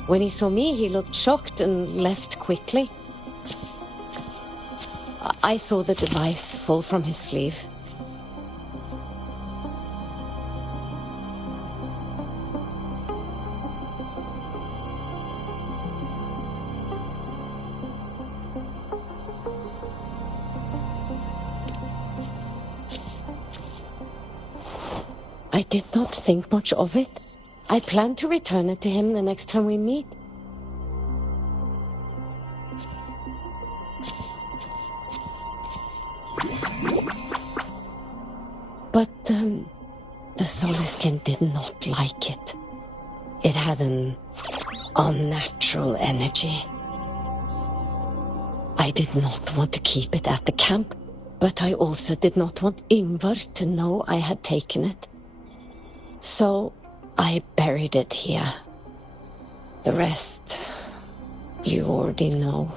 When he saw me, he looked shocked and left quickly. I saw the device fall from his sleeve. I did not think much of it. I plan to return it to him the next time we meet. But, the Soliskin did not like it. It had an unnatural energy. I did not want to keep it at the camp, but I also did not want Ingvar to know I had taken it. So, I buried it here. The rest, you already know.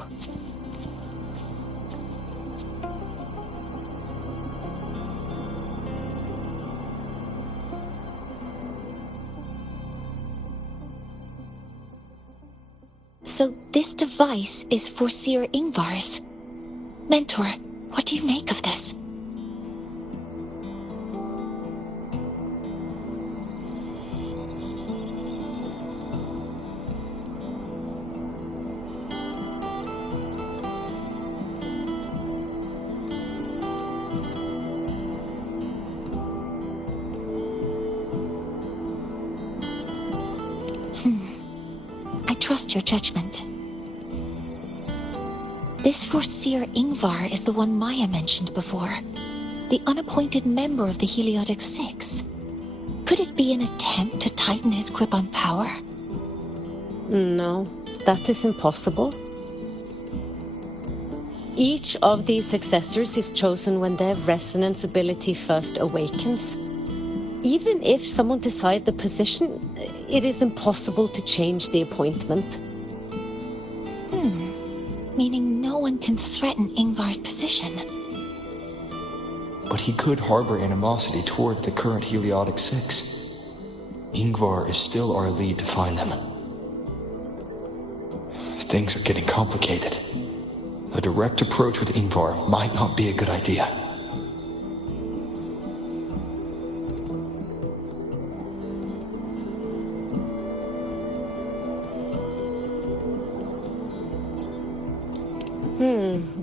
So this device is Forcier Ingvar's. Mentor, what do you make of this? I trust your judgment. This Forcier Ingvar is the one Maya mentioned before. The unappointed member of the Heliotic Six. Could it be an attempt to tighten his grip on power? No, that is impossible. Each of these successors is chosen when their resonance ability first awakens. Even if someone decides the position, it is impossible to change the appointment. Meaning no one can threaten Ingvar's position. But he could harbor animosity toward the current Heliotic Six. Ingvar is still our lead to find them. Things are getting complicated. A direct approach with Ingvar might not be a good idea.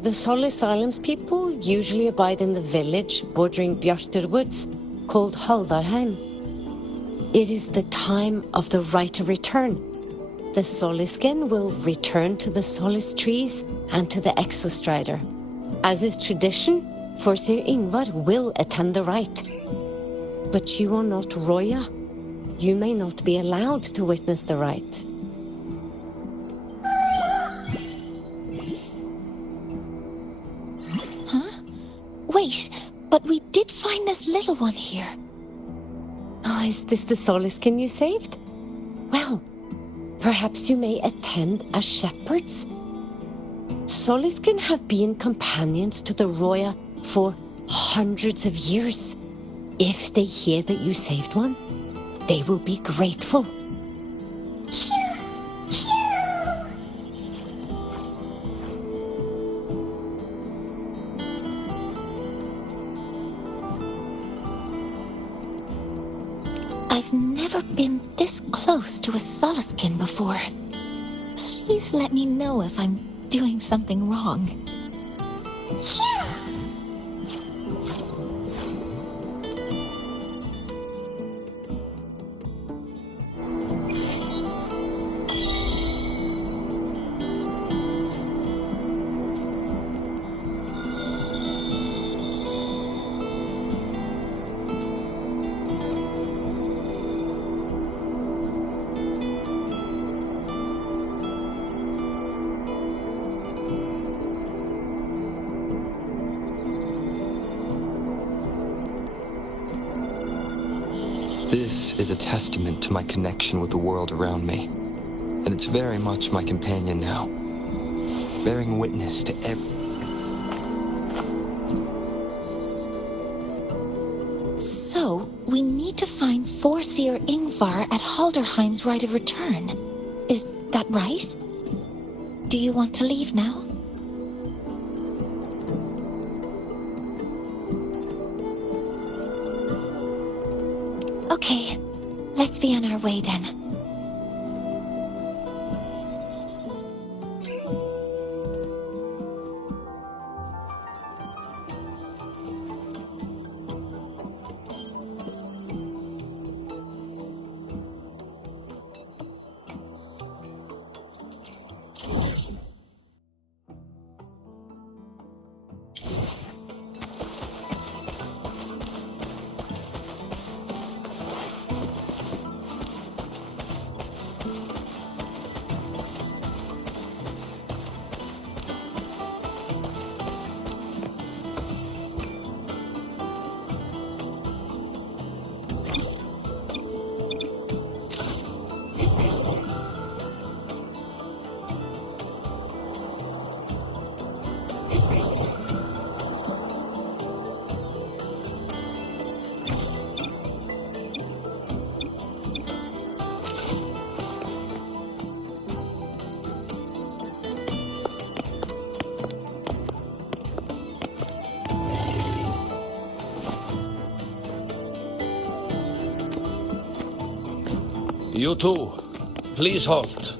The Solis Islands people usually abide in the village bordering Bjartur Woods, called Haldarheim. It is the time of the right of return. The Soliskin will return to the Solis trees and to the Exostrider. As is tradition, Forcier Ingvar will attend the rite. But you are not Roya. You may not be allowed to witness the rite. Wait, but we did find this little one here. Oh, is this the Soliskin you saved? Well, perhaps you may attend as shepherds. Soliskin have been companions to the Roya for hundreds of years. If they hear that you saved one, they will be grateful. I've never been this close to a Soliskin before. Please let me know if I'm doing something wrong. This is a testament to my connection with the world around me, and it's very much my companion now, bearing witness to So, we need to find Forseer Ingvar at Halderheim's Rite of Return. Is that right? Do you want to leave now? Okay, let's be on our way then. You too. Please halt.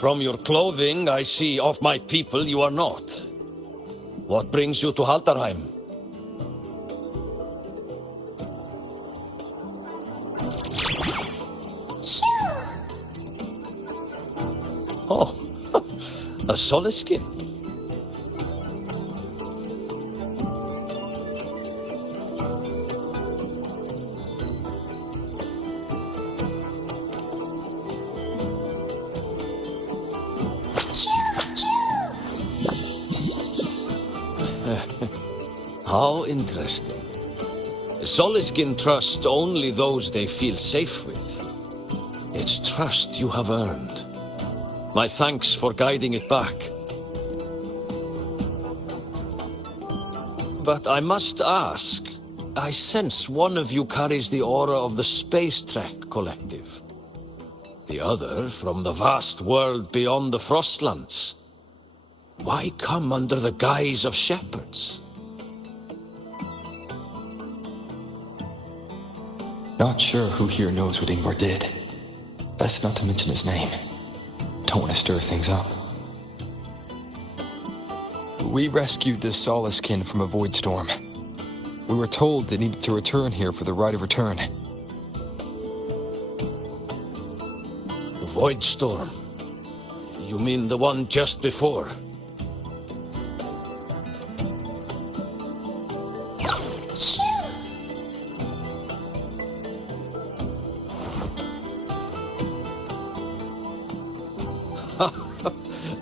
From your clothing, I see of my people you are not. What brings you to Halderheim? Oh, a Soliskin. How interesting. Soliskin trust only those they feel safe with. It's trust you have earned. My thanks for guiding it back. But I must ask, I sense one of you carries the aura of the Space Trek Collective. The other from the vast world beyond the Frostlands. Why come under the guise of shepherds? Not sure who here knows what Ingvar did. Best not to mention his name. Don't want to stir things up. We rescued this Soliskin from a void storm. We were told they needed to return here for the Rite of Return. Void storm? You mean the one just before?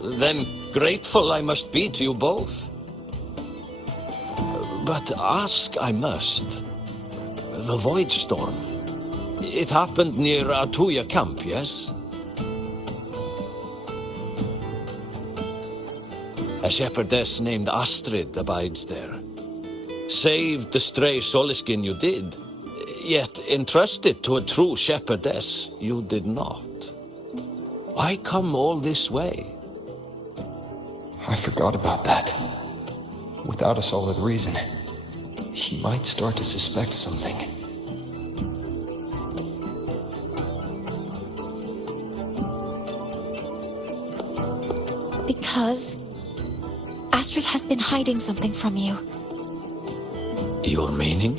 Then grateful I must be to you both. But ask I must. The Void Storm. It happened near Atuya camp, yes? A shepherdess named Astrid abides there. Saved the stray Soliskin you did, yet entrusted to a true shepherdess you did not. Why come all this way? I forgot about that. Without a solid reason, he might start to suspect something. Because Astrid has been hiding something from you. Your meaning?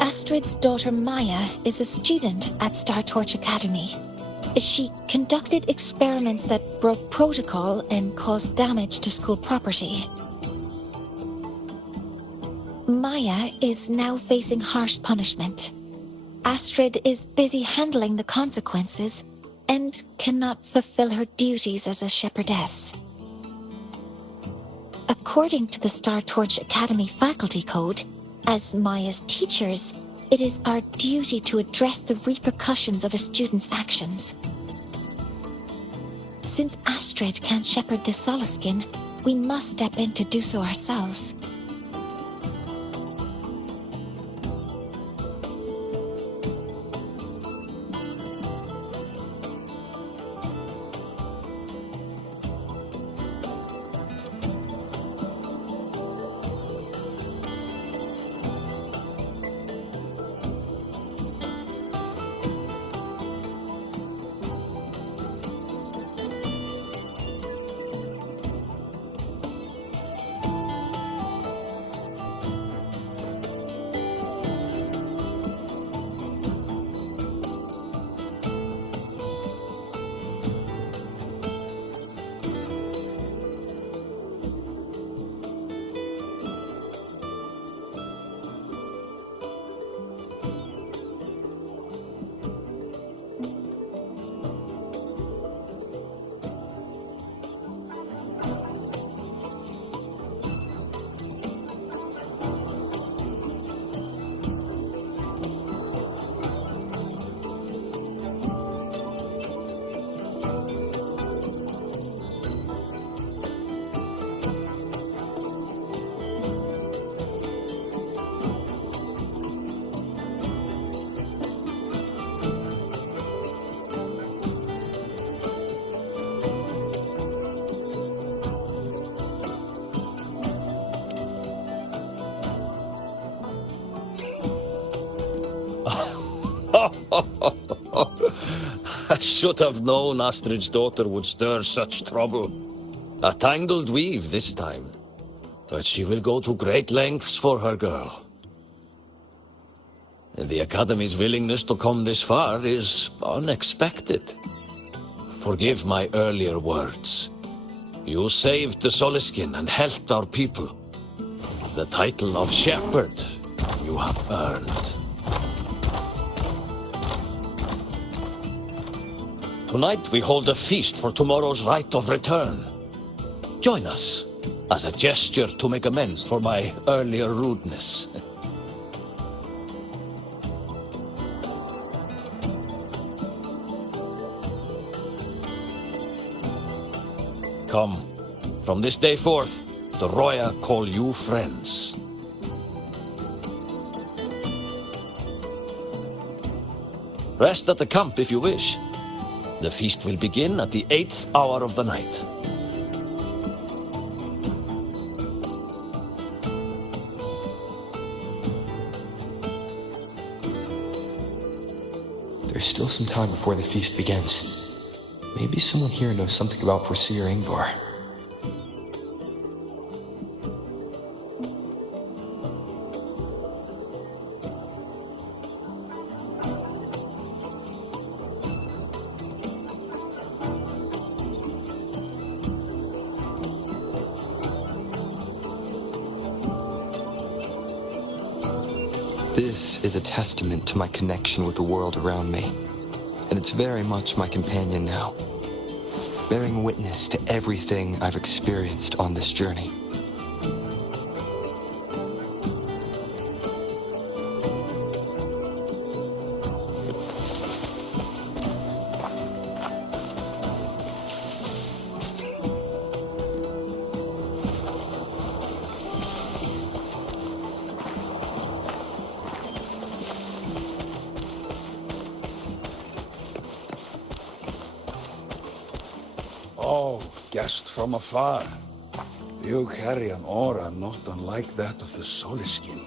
Astrid's daughter Maya is a student at Star Torch Academy. She conducted experiments that broke protocol and caused damage to school property. Maya is now facing harsh punishment. Astrid is busy handling the consequences and cannot fulfill her duties as a shepherdess. According to the Star Torch Academy faculty code, as Maya's teachers, it is our duty to address the repercussions of a student's actions. Since Astrid can't shepherd this Soliskin, we must step in to do so ourselves. I should have known Astrid's daughter would stir such trouble. A tangled weave this time. But she will go to great lengths for her girl. And the Academy's willingness to come this far is unexpected. Forgive my earlier words. You saved the Soliskin and helped our people. The title of Shepherd you have earned. Tonight we hold a feast for tomorrow's rite of return. Join us as a gesture to make amends for my earlier rudeness. Come, from this day forth, the Roya call you friends. Rest at the camp if you wish. The feast will begin at the 8th hour of the night. There's still some time before the feast begins. Maybe someone here knows something about Foreseer Ingvar. This is a testament to my connection with the world around me, and it's very much my companion now, bearing witness to everything I've experienced on this journey. Oh, guest from afar. You carry an aura not unlike that of the Soliskin.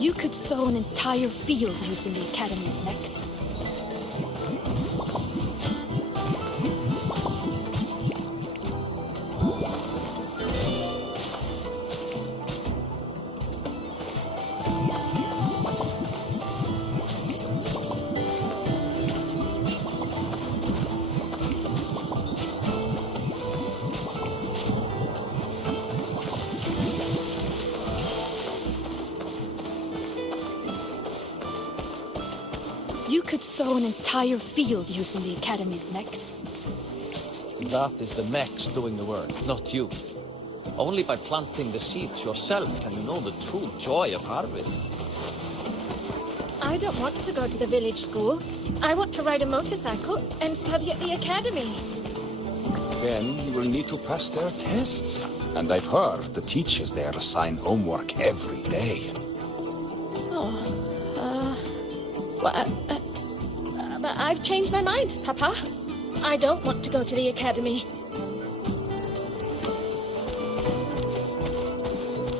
You could sow an entire field using the Academy's mechs. You could sow an entire field using the Academy's mechs. That is the mechs doing the work, not you. Only by planting the seeds yourself can you know the true joy of harvest. I don't want to go to the village school. I want to ride a motorcycle and study at the Academy. Then you will need to pass their tests. And I've heard the teachers there assign homework every day. But I've changed my mind, Papa. I don't want to go to the Academy.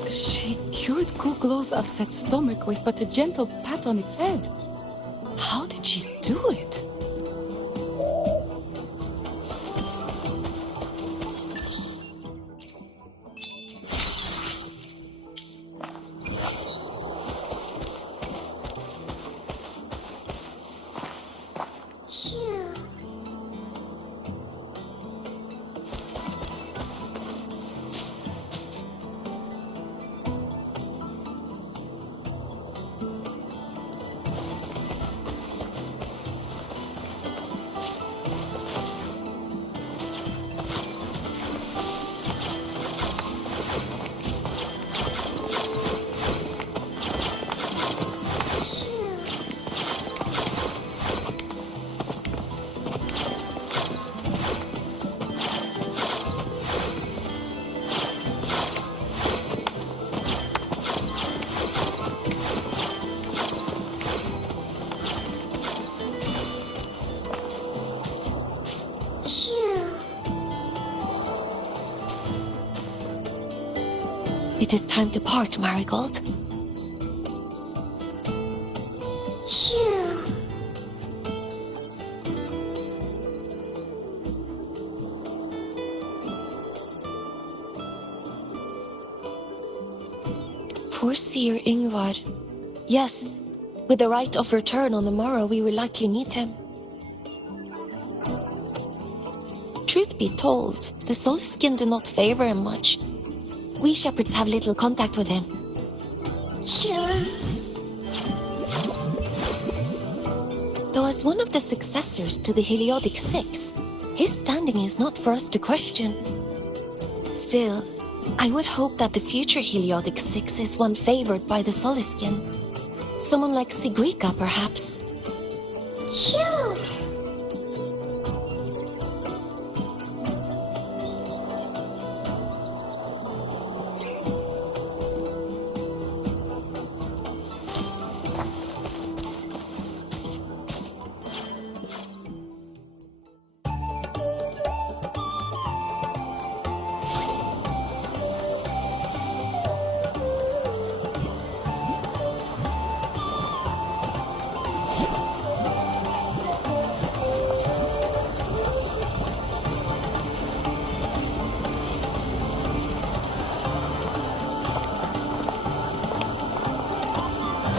She cured Kuklow's upset stomach with but a gentle pat on its head. How did she do it? It is time to part, Marigold. Poor Seer Ingvar. Yes, with the right of return on the morrow, we will likely meet him. Truth be told, the Soulskin do not favor him much. We shepherds have little contact with him. Though as one of the successors to the Heliodic Six, his standing is not for us to question. Still, I would hope that the future Heliodic Six is one favored by the Soulskin. Someone like Sigrika, perhaps.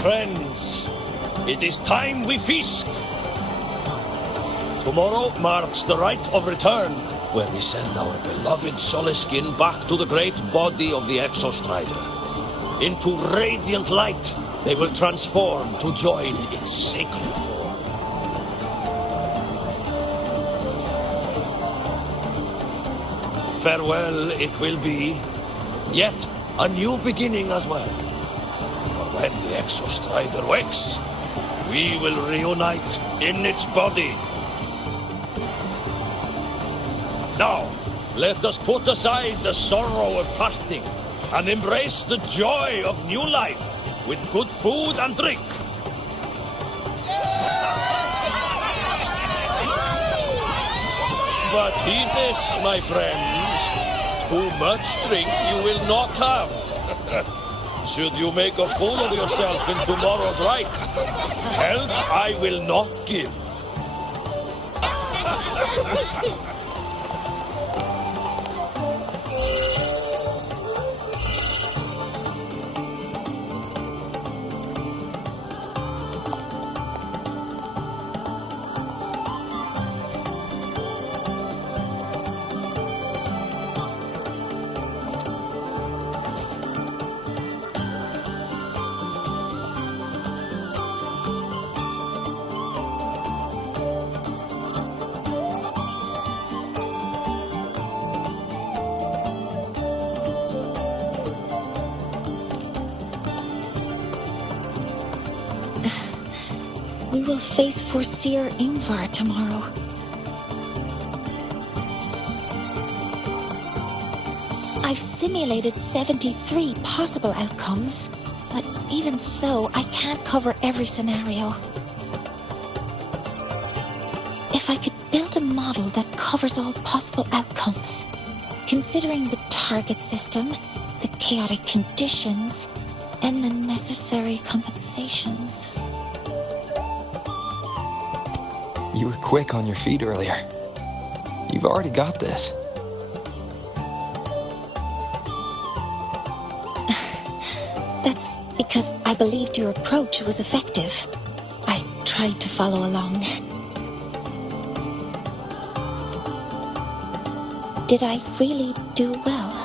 Friends, it is time we feast. Tomorrow marks the rite of return, where we send our beloved Soulskin back to the great body of the Exostrider. Into radiant light, they will transform to join its sacred form. Farewell it will be, yet a new beginning as well. When the Exostrider wakes, we will reunite in its body. Now, let us put aside the sorrow of parting and embrace the joy of new life with good food and drink. But heed this, my friends. Too much drink you will not have. Should you make a fool of yourself in tomorrow's right, help I will not give. We will face Forseer Ingvar tomorrow. I've simulated 73 possible outcomes, but even so, I can't cover every scenario. If I could build a model that covers all possible outcomes, considering the target system, the chaotic conditions, and the necessary compensations. You were quick on your feet earlier. You've already got this. That's because I believed your approach was effective. I tried to follow along. Did I really do well?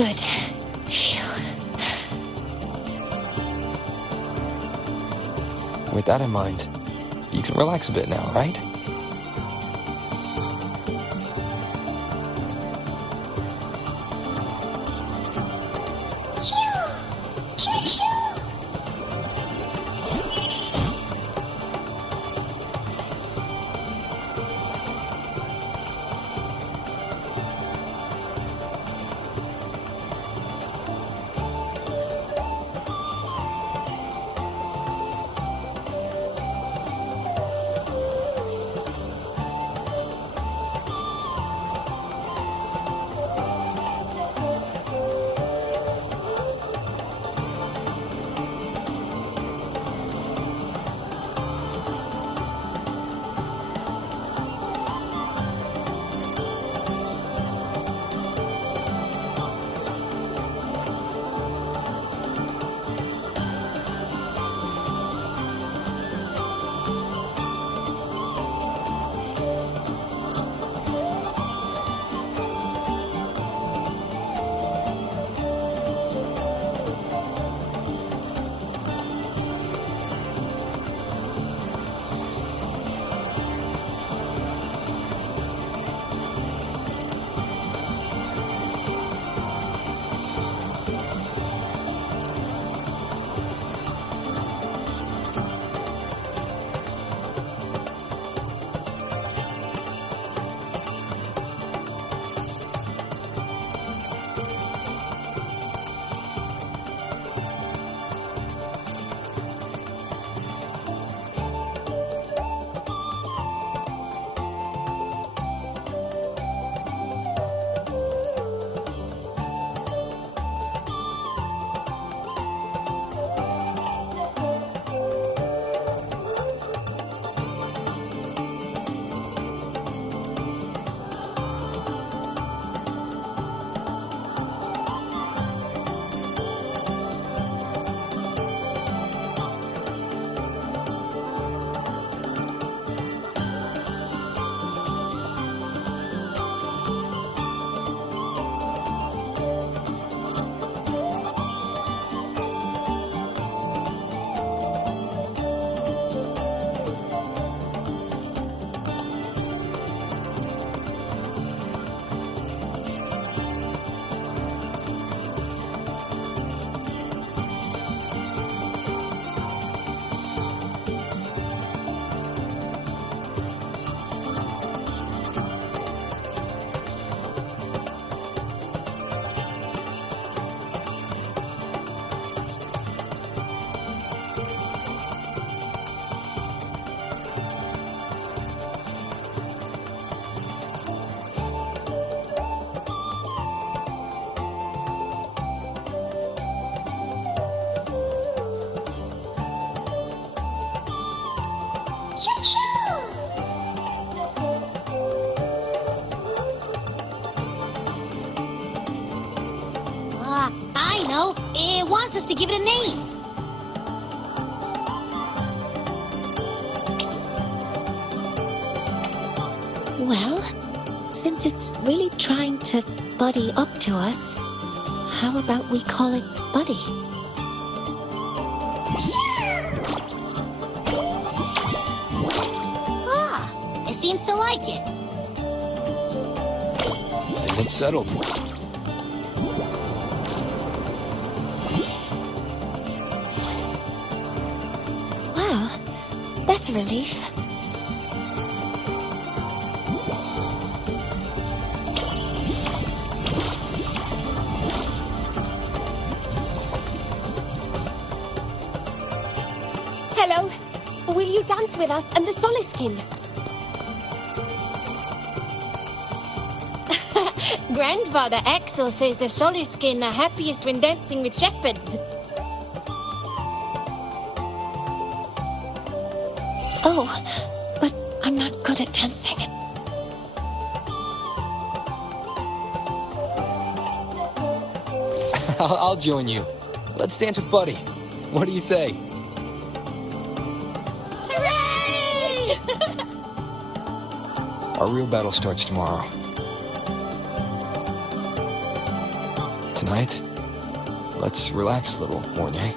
Good. Phew. With that in mind, you can relax a bit now, right? I know. It wants us to give it a name. Well, since it's really trying to buddy up to us, how about we call it Buddy? Ah, it seems to like it. Then it's settled. Well, that's a relief. Hello. Will you dance with us and the Soliskin? Grandfather Axel says the Soliskin are happiest when dancing with shepherds. Oh, but I'm not good at dancing. I'll join you. Let's dance with Buddy. What do you say? Hooray! Our real battle starts tomorrow. night. Let's relax a little, Mornay.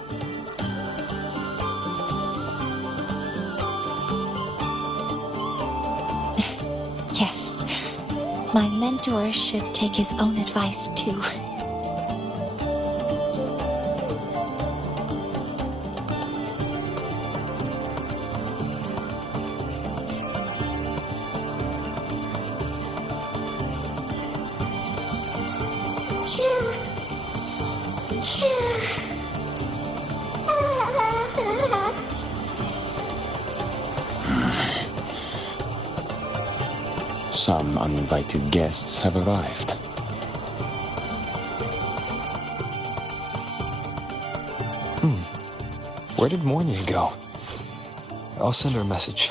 Yes. My mentor should take his own advice too. Some uninvited guests have arrived. Where did Mornay go? I'll send her a message.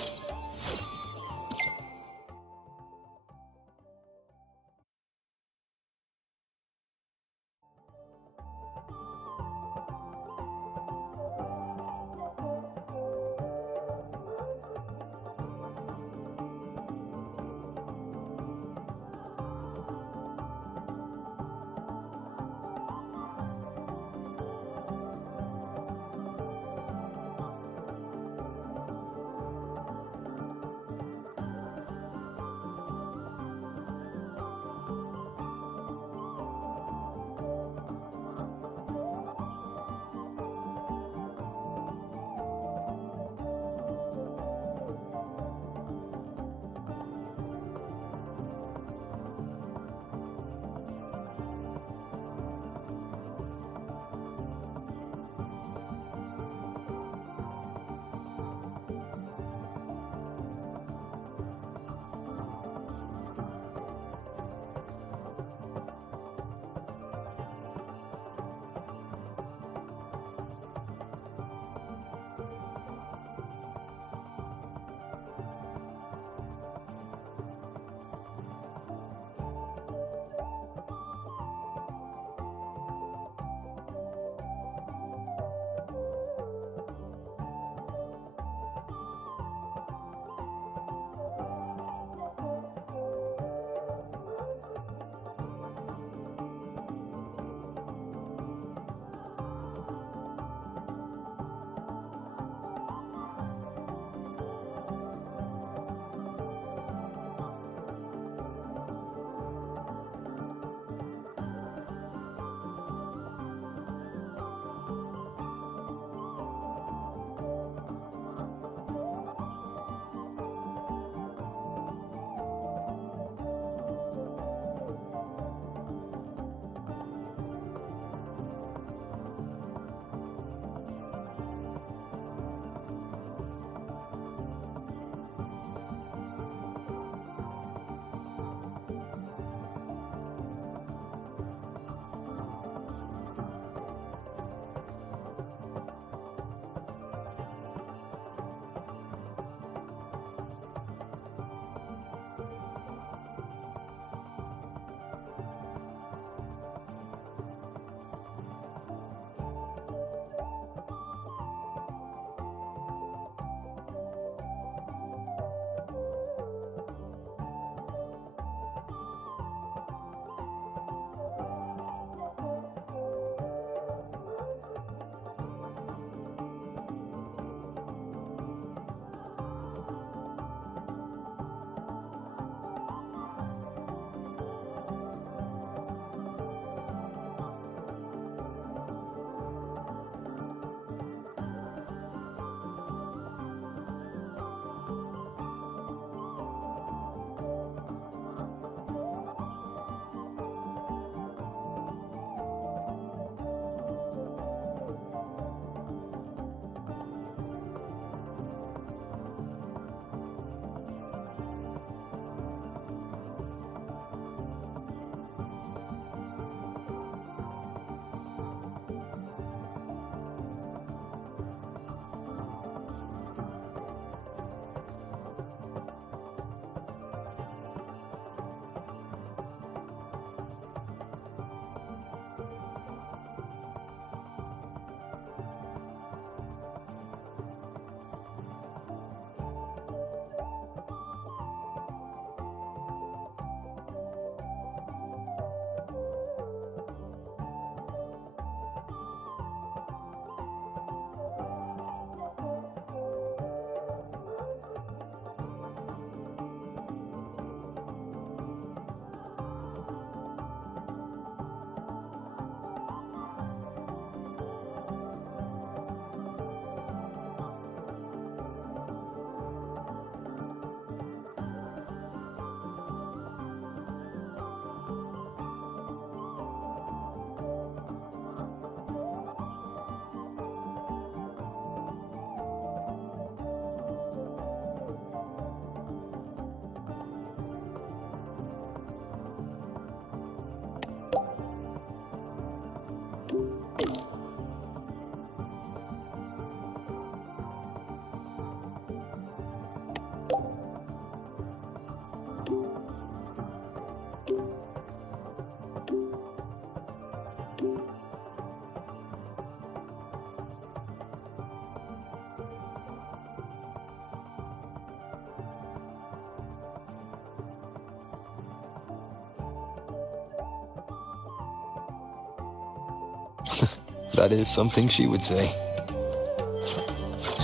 That is something she would say.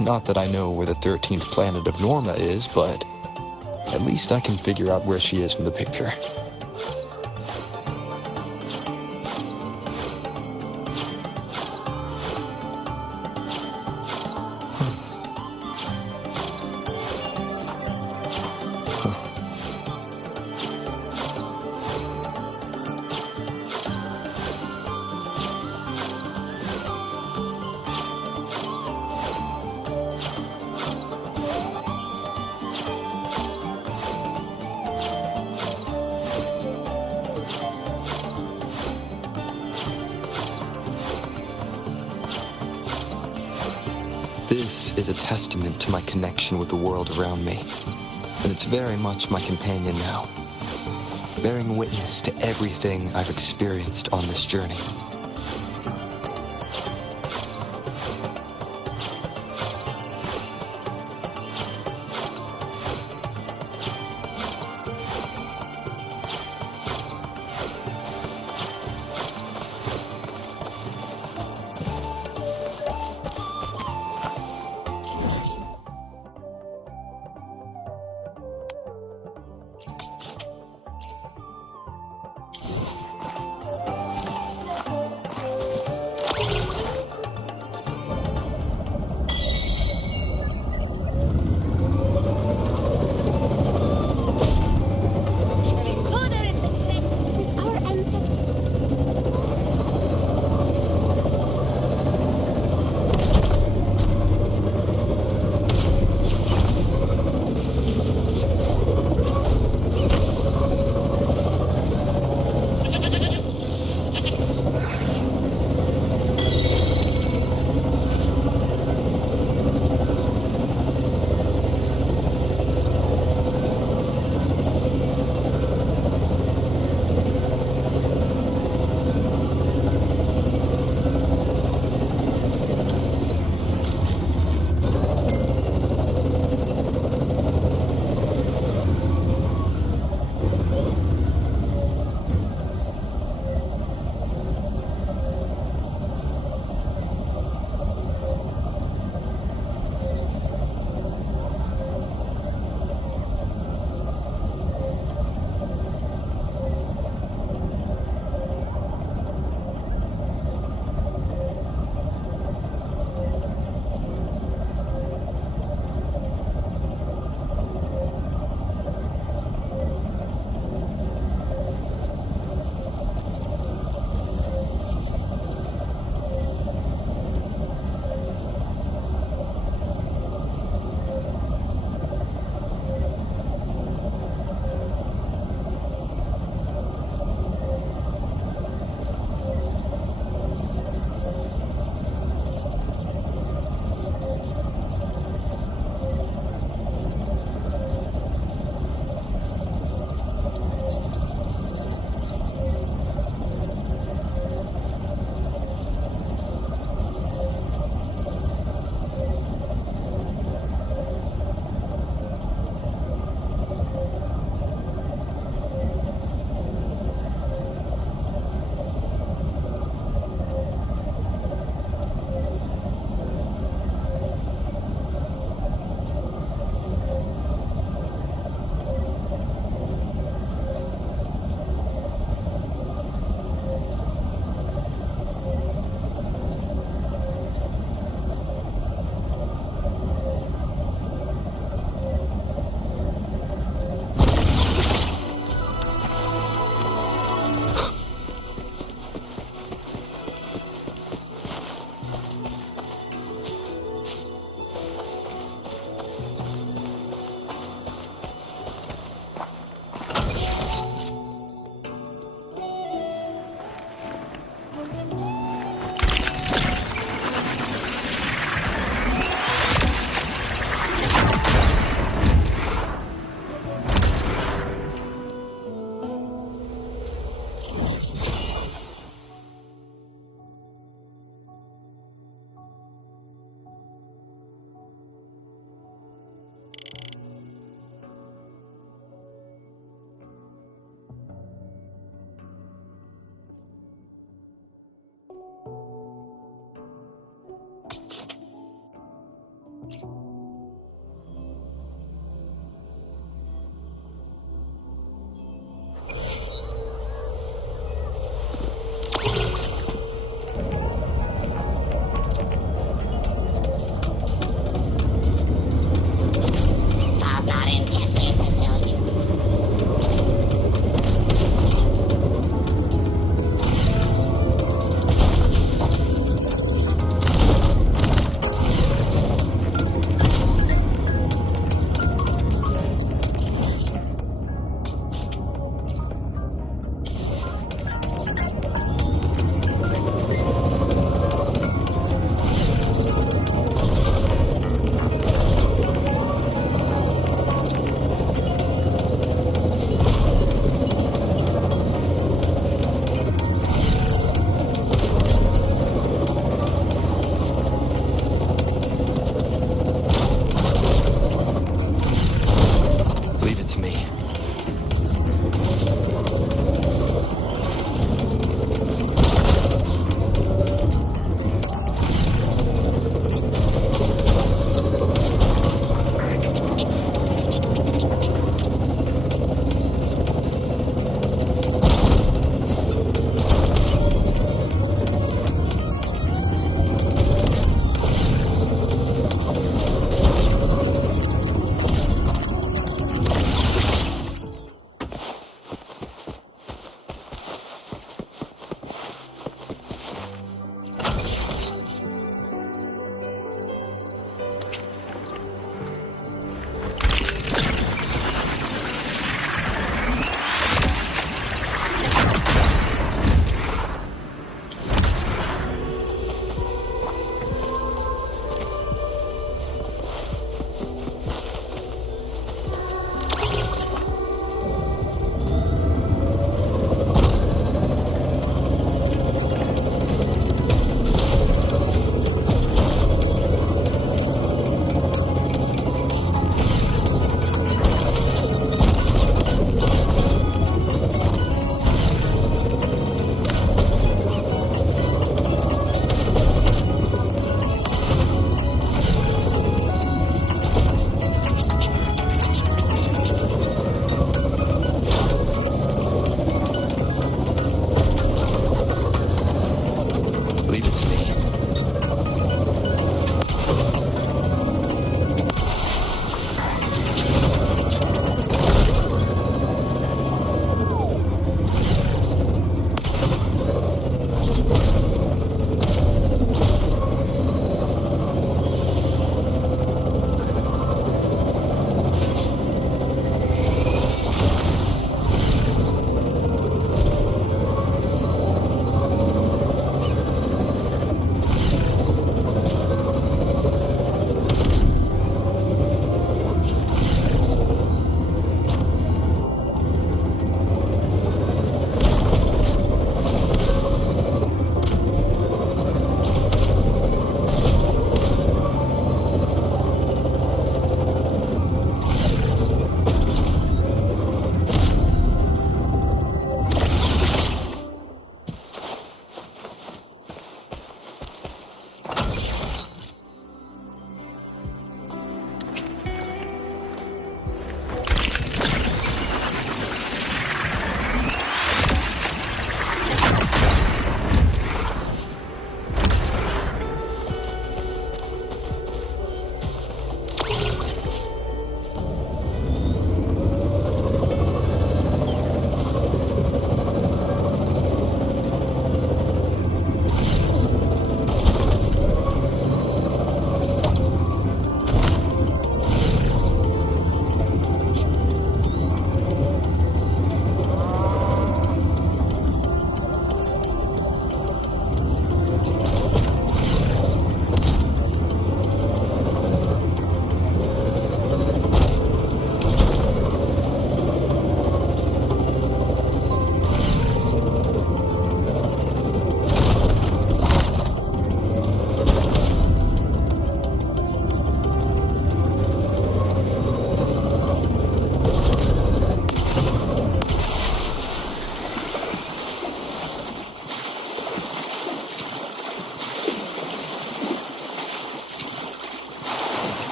Not that I know where the 13th planet of Norma is, but at least I can figure out where she is from the picture. This is a testament to my connection with the world around me, and it's very much my companion now, bearing witness to everything I've experienced on this journey.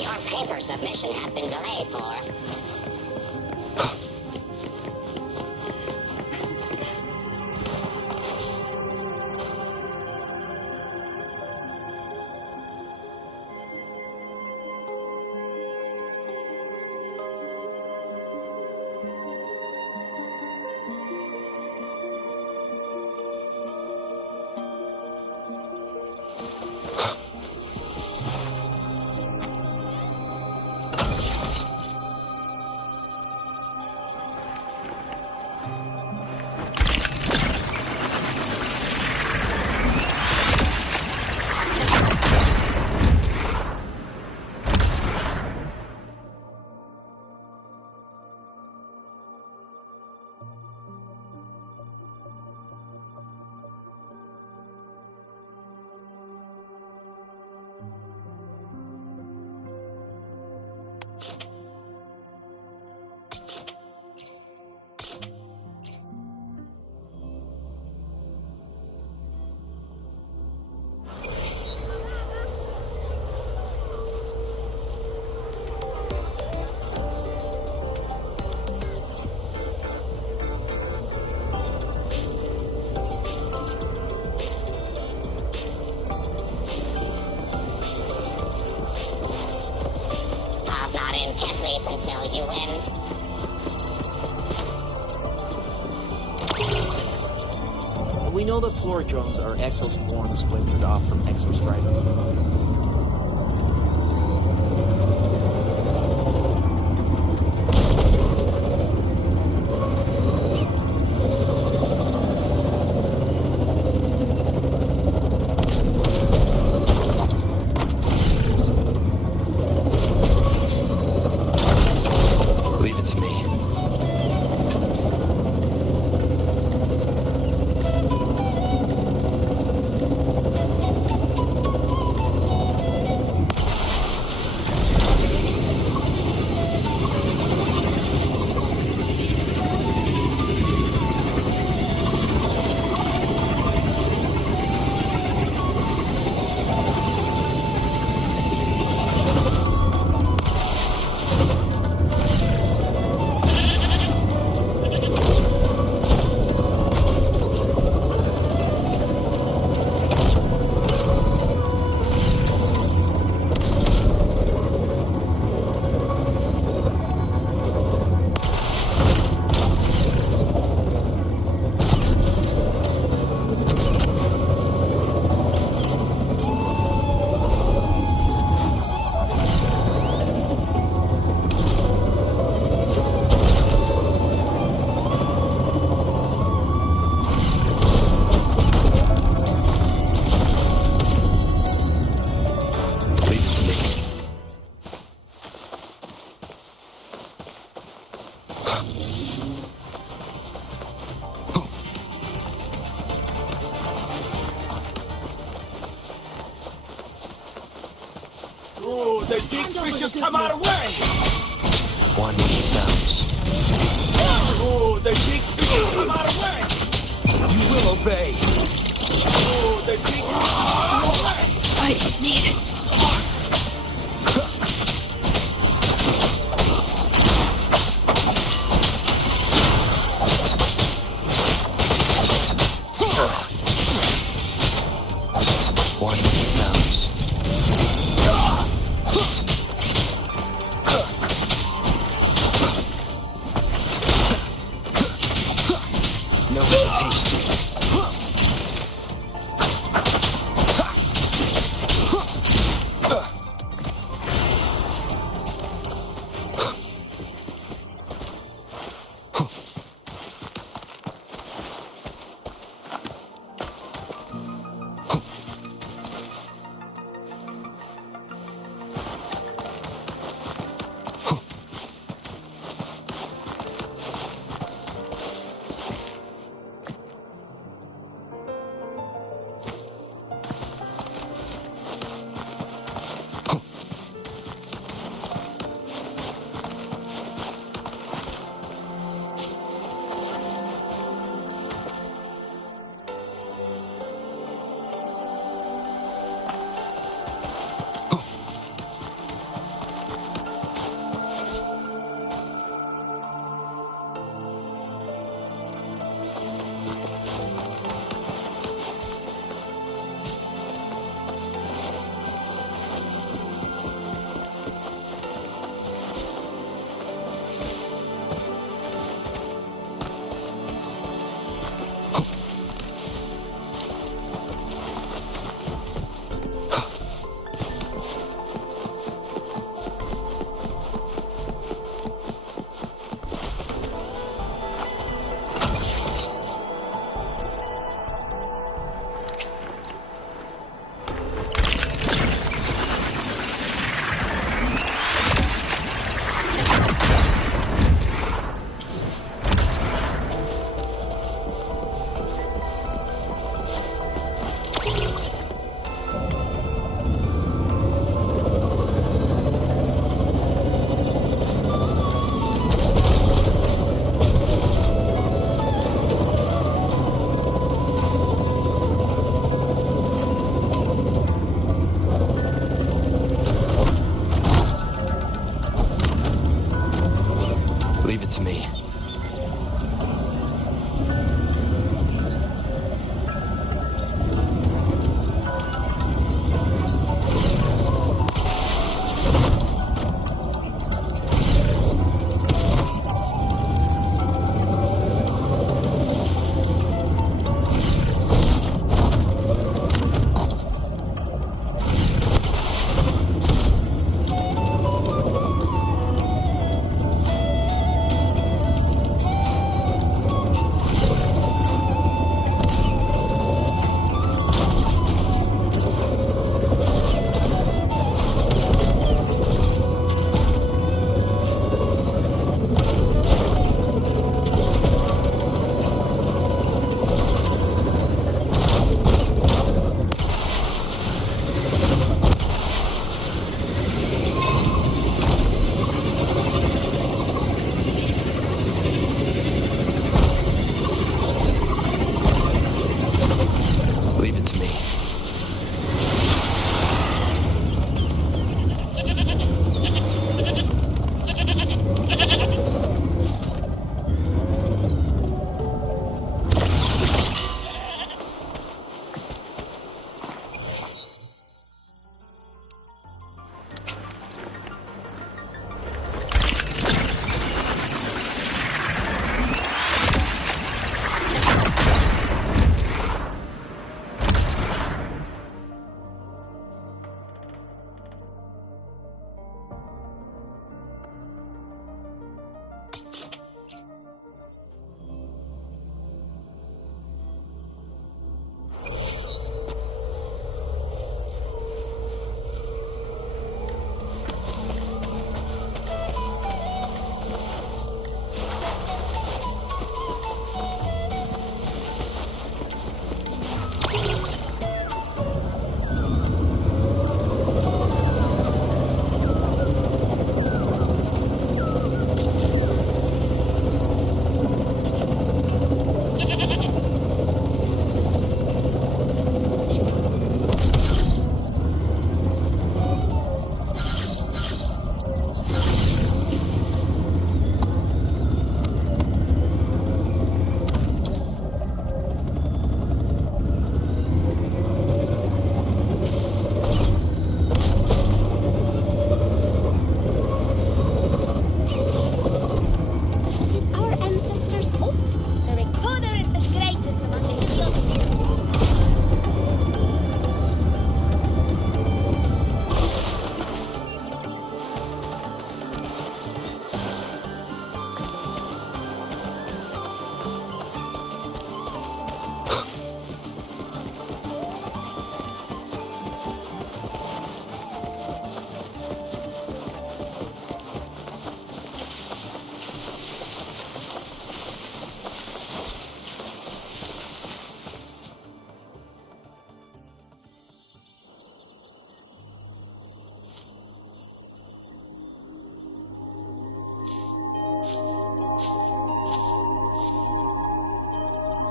Your paper submission has been delayed for... Until you win. We know that Floricons are Exo Swarm splintered off from Exo Strike. Oh, the big fish has come our way! One sounds. Oh, the big fish has come our way! You will obey. Oh, the big fish has come our way! I need it. One sounds. No hesitation.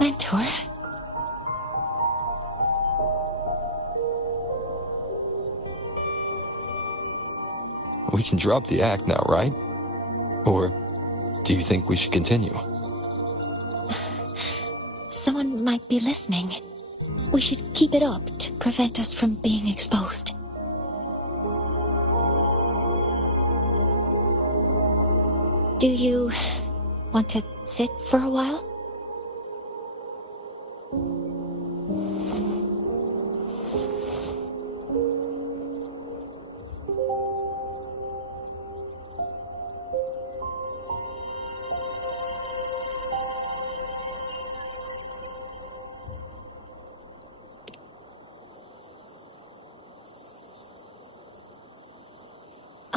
mentor. We can drop the act now, right? Or do you think we should continue? Someone might be listening. We should keep it up to prevent us from being exposed. Do you want to sit for a while?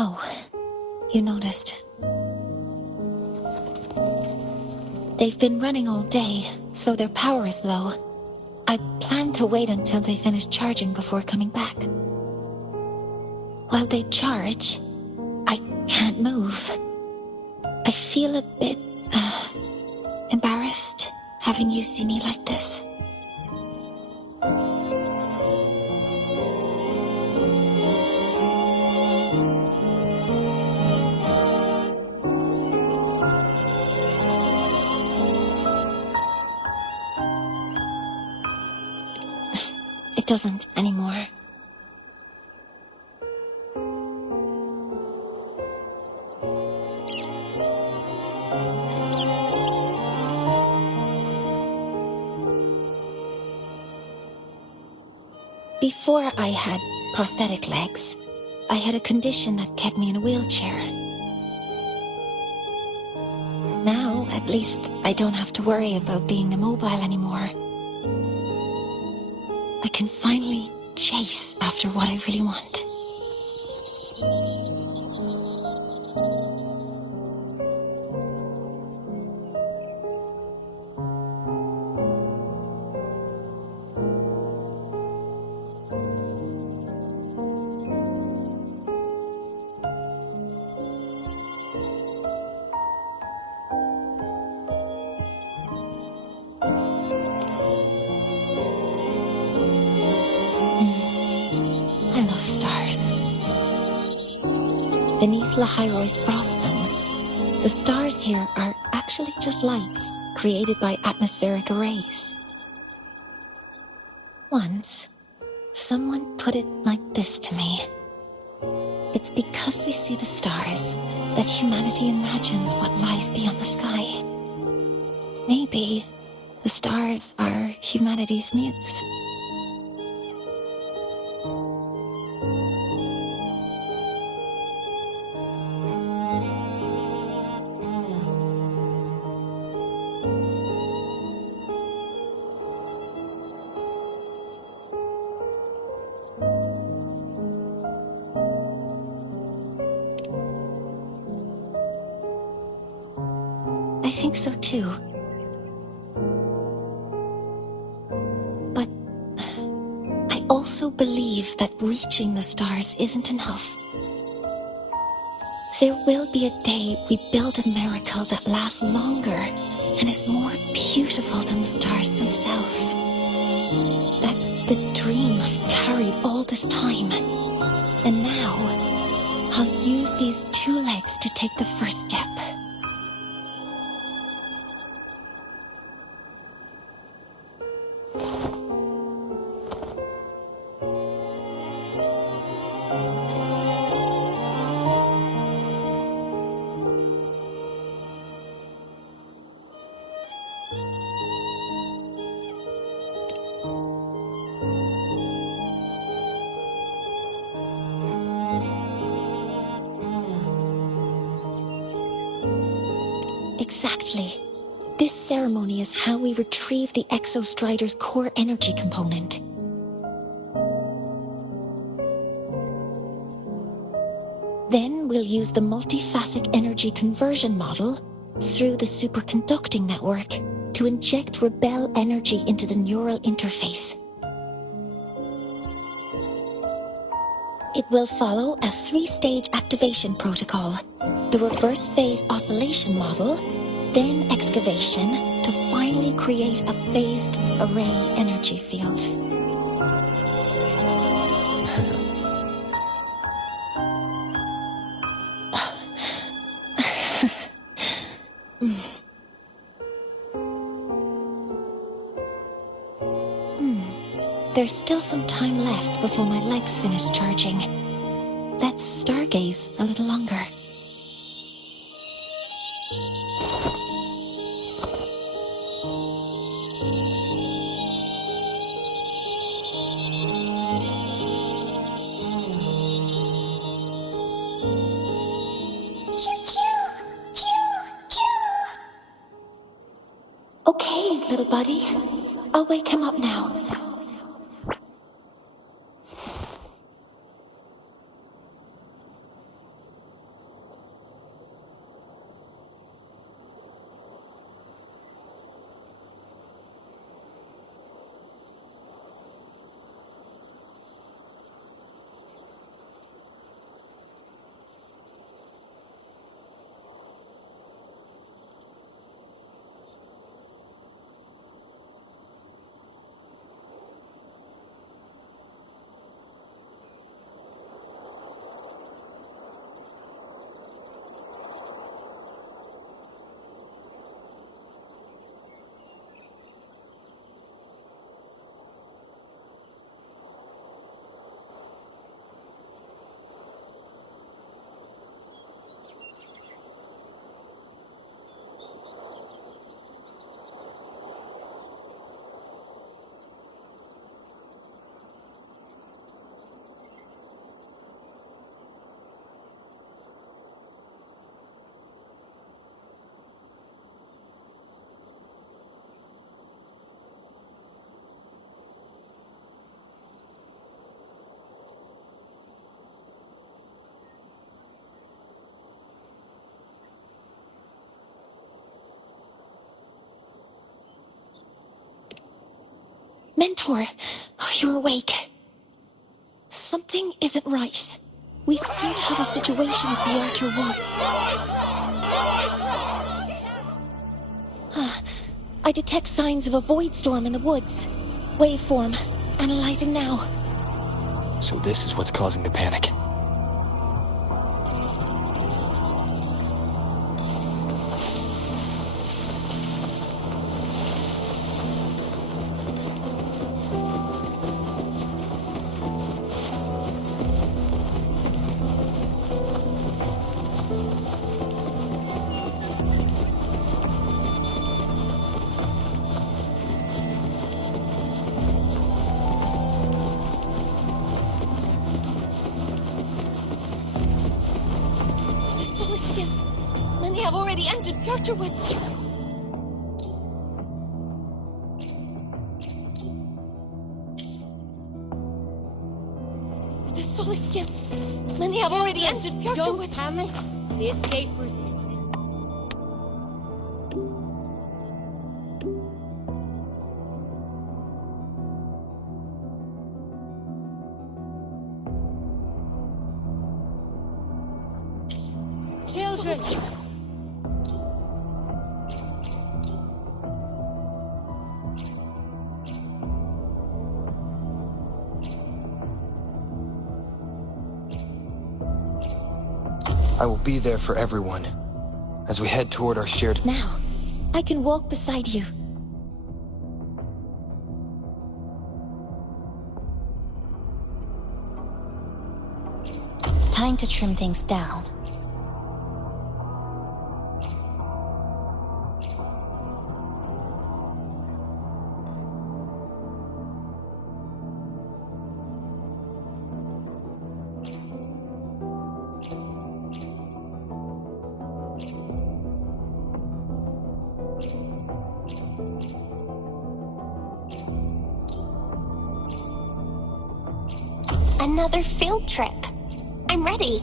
Oh, you noticed. They've been running all day, so their power is low. I plan to wait until they finish charging before coming back. While they charge, I can't move. I feel a bit, embarrassed having you see me like this. Doesn't anymore. Before I had prosthetic legs, I had a condition that kept me in a wheelchair. Now, at least, I don't have to worry about being immobile anymore. I can finally chase after what I really want. Stars. Beneath Lahai-Roi's frost nomes, the stars here are actually just lights created by atmospheric arrays. Once, someone put it like this to me. It's because we see the stars that humanity imagines what lies beyond the sky. Maybe the stars are humanity's muse. I think so too. But I also believe that reaching the stars isn't enough. There will be a day we build a miracle that lasts longer and is more beautiful than the stars themselves. That's the dream I've carried all this time. And now, I'll use these two legs to take the first step. Exactly. This ceremony is how we retrieve the Exostrider's core energy component. Then we'll use the multiphasic energy conversion model through the superconducting network to inject rebel energy into the neural interface. It will follow a 3-stage activation protocol: the reverse phase oscillation model, then excavation to to finally create a phased array energy field. There's still some time left before my legs finish charging. Let's stargaze a little longer. Okay, little buddy. I'll wake him up now. Mentor, you're awake. Something isn't right. We seem to have a situation at the Outer Woods. I detect signs of a void storm in the woods. Waveform. Analyzing now. So this is what's causing the panic. Many have already entered Outer Woods. The solar skin. Many have already entered Outer Woods. Panic. The escape route is this. Children! I will be there for everyone as we head toward our shared... Now, I can walk beside you. Time to trim things down. Another field trip. I'm ready.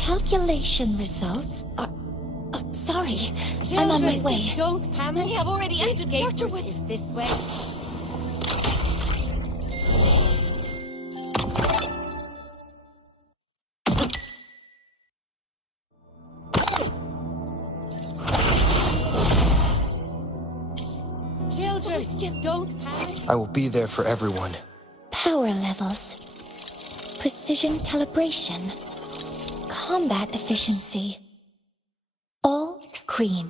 Calculation results are... Oh, sorry. I'm on my way. Don't panic. Many have already entered Escape Outer route Woods. is this way. Children, don't panic. I will be there for everyone. Power levels. Precision calibration. Combat efficiency. All green.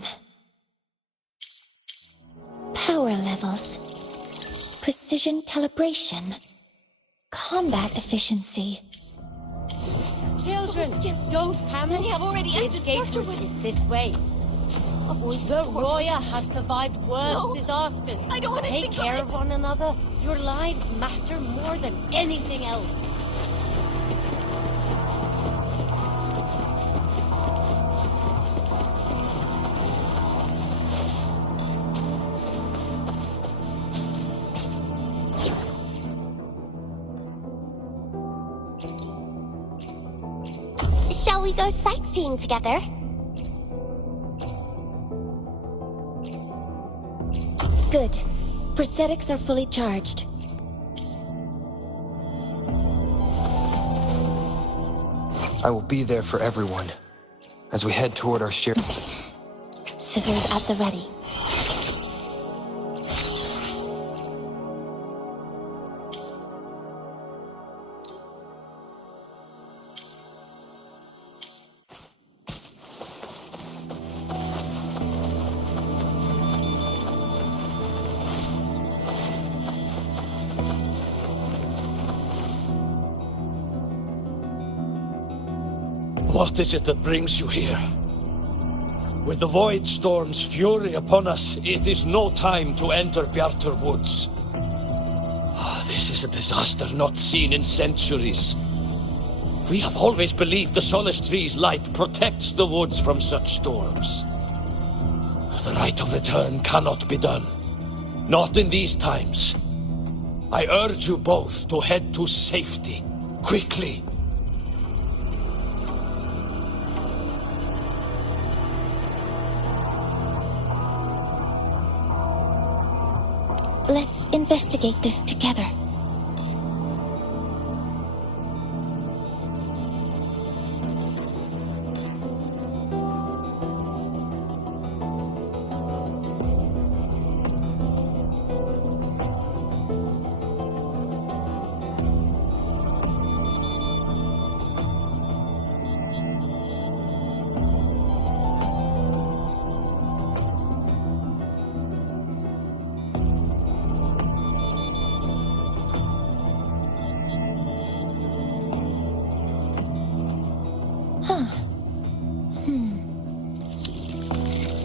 Power levels. Precision calibration. Combat efficiency. Children, don't panic. Many have already entered Escape is this way. The Roya have survived worse disasters. I don't want to Take think care of of it. one another. Your lives matter more than anything else. Shall we go sightseeing together? Good. Prosthetics are fully charged. I will be there for everyone as we head toward our shared... Scissors at the ready. What is it that brings you here? With the Void Storm's fury upon us, it is no time to enter Bjartur Woods. This is a disaster not seen in centuries. We have always believed the Solace Tree's light protects the woods from such storms. The rite of return cannot be done. Not in these times. I urge you both to head to safety, quickly. Let's investigate this together.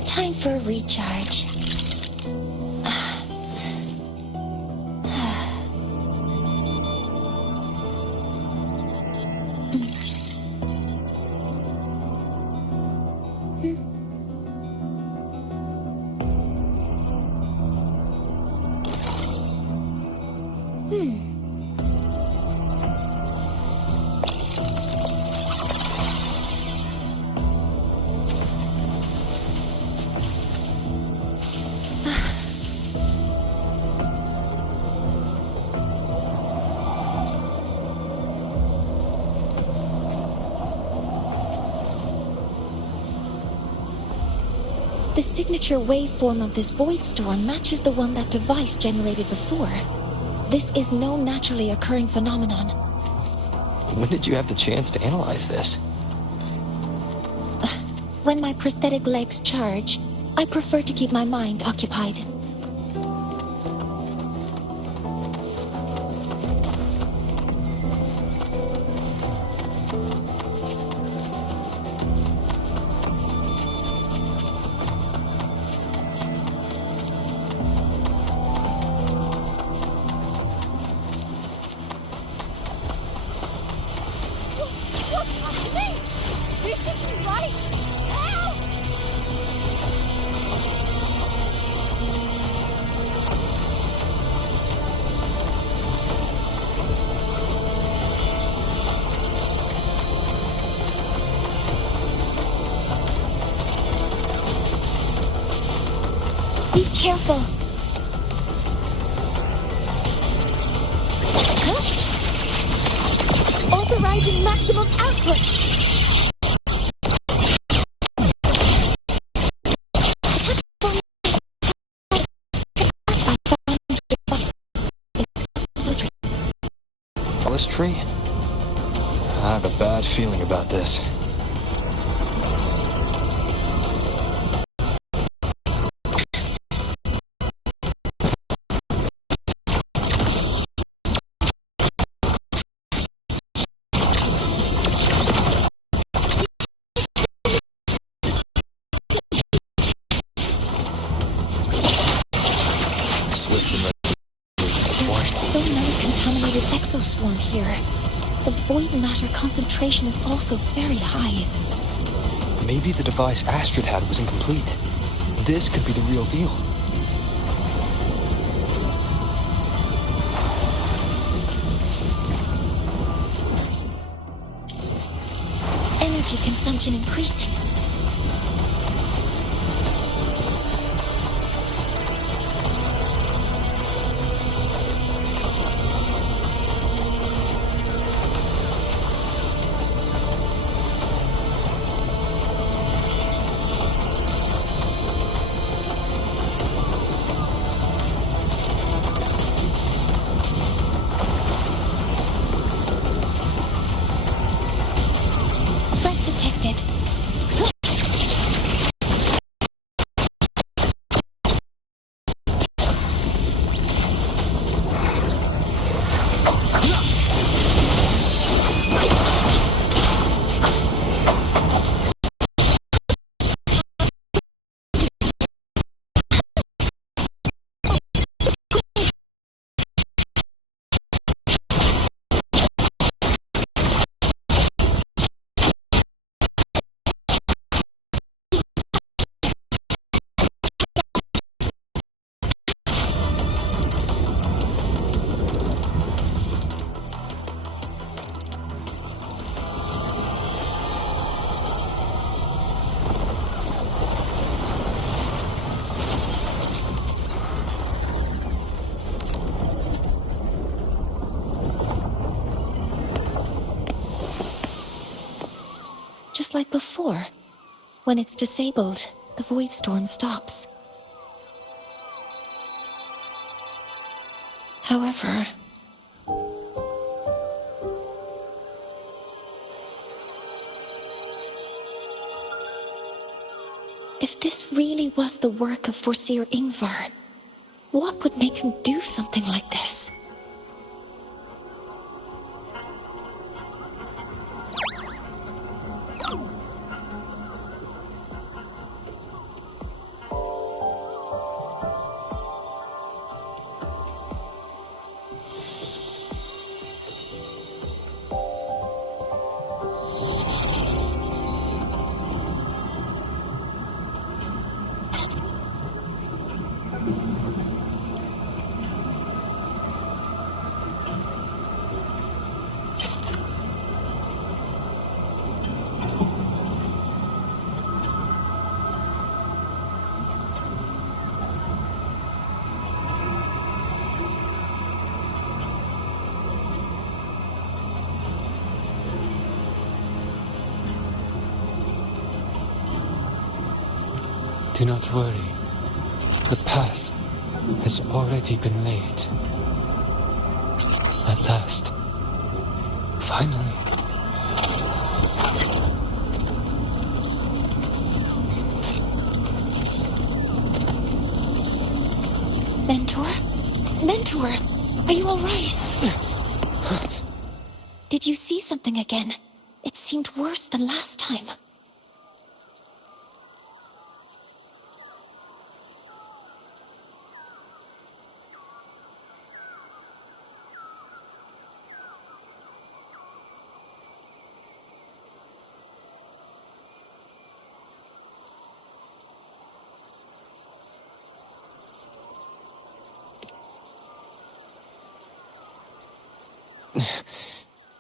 Time for a recharge. The signature waveform of this void storm matches the one that device generated before. This is no naturally occurring phenomenon. When did you have the chance to analyze this? When my prosthetic legs charge, I prefer to keep my mind occupied. Be careful. Huh? Authorizing maximum output. Solace Tree? I have a bad feeling about this. There are so many contaminated exoswarm here. The void matter concentration is also very high. Maybe the device Astrid had was incomplete. This could be the real deal. Energy consumption increasing. Threat detected. Just like before. When it's disabled, the void storm stops. However, if this really was the work of Foreseer Ingvar, what would make him do something like this? Do not worry. The path has already been laid. At last. Finally. Mentor? Mentor! Are you alright? Did you see something again? It seemed worse than last time.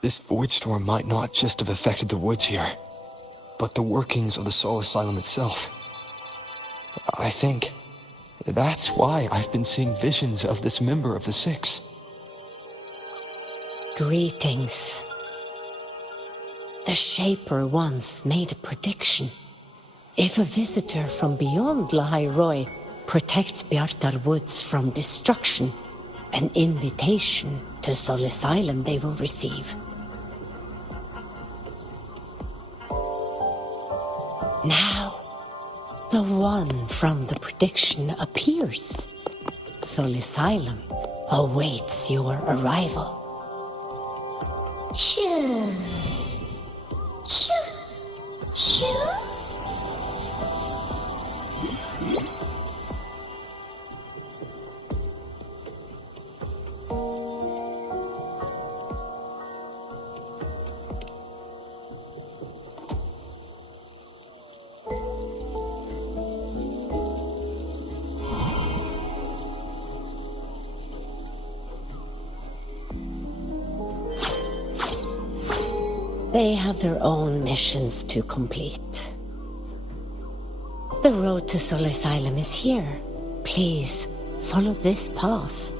This void storm might not just have affected the woods here, but the workings of the Soul Asylum itself. I think that's why I've been seeing visions of this member of the Six. Greetings. The Shaper once made a prediction. If a visitor from beyond Lahai-Roi protects Bjartar Woods from destruction, An invitation to Sol Asylum they will receive. Now, the one from the prediction appears. Sol Asylum awaits your arrival. Choo. Choo. Choo. They have their own missions to complete. The road to Sol Asylum is here. Please, follow this path.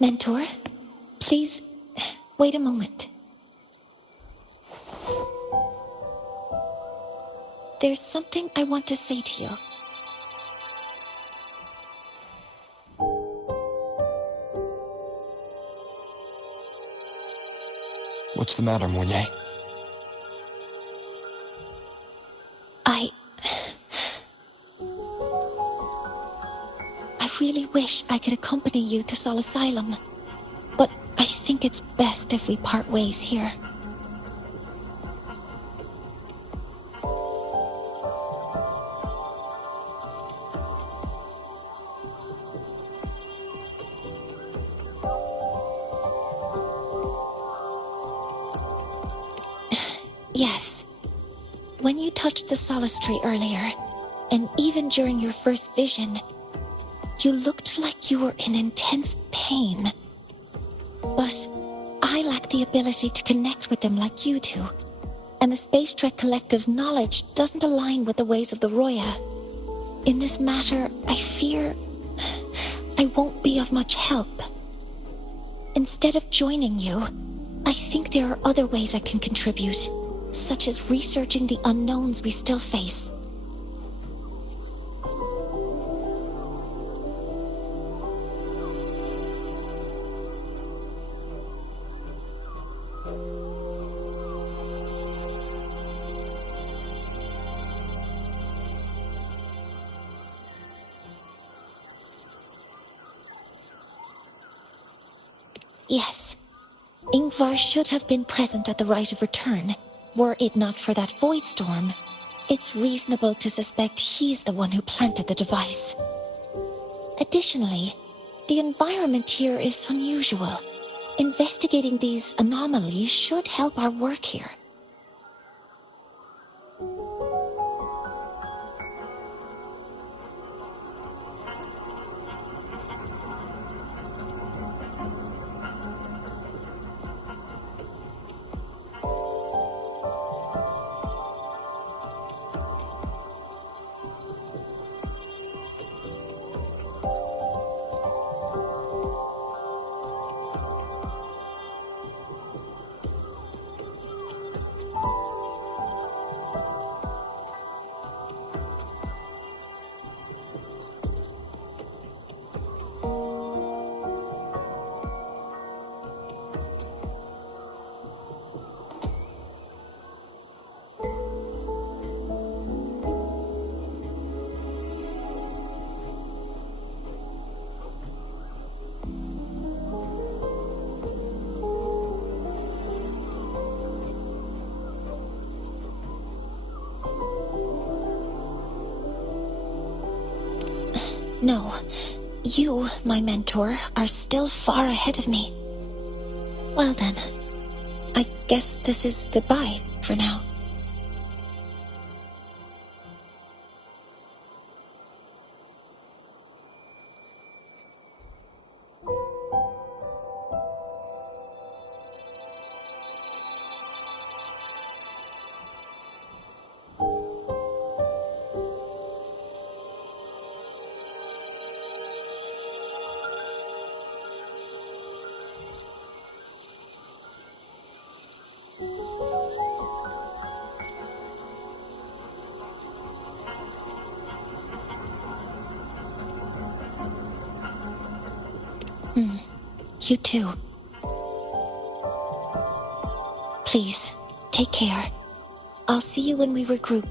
Mentor, please, wait a moment. There's something I want to say to you. What's the matter, Mounier? I really wish I could accompany you to Sol Asylum, but I think it's best if we part ways here. Yes. When you touched the solace tree earlier, and even during your first vision, you looked like you were in intense pain. But I lack the ability to connect with them like you do, and the Space Trek Collective's knowledge doesn't align with the ways of the Roya. In this matter, I fear I won't be of much help. Instead of joining you, I think there are other ways I can contribute, such as researching the unknowns we still face. Yes, Ingvar should have been present at the rite of return. Were it not for that void storm, it's reasonable to suspect he's the one who planted the device. Additionally, the environment here is unusual. Investigating these anomalies should help our work here. No, you, my mentor, are still far ahead of me. Well then, I guess this is goodbye for now. You too. Please, take care. I'll see you when we regroup.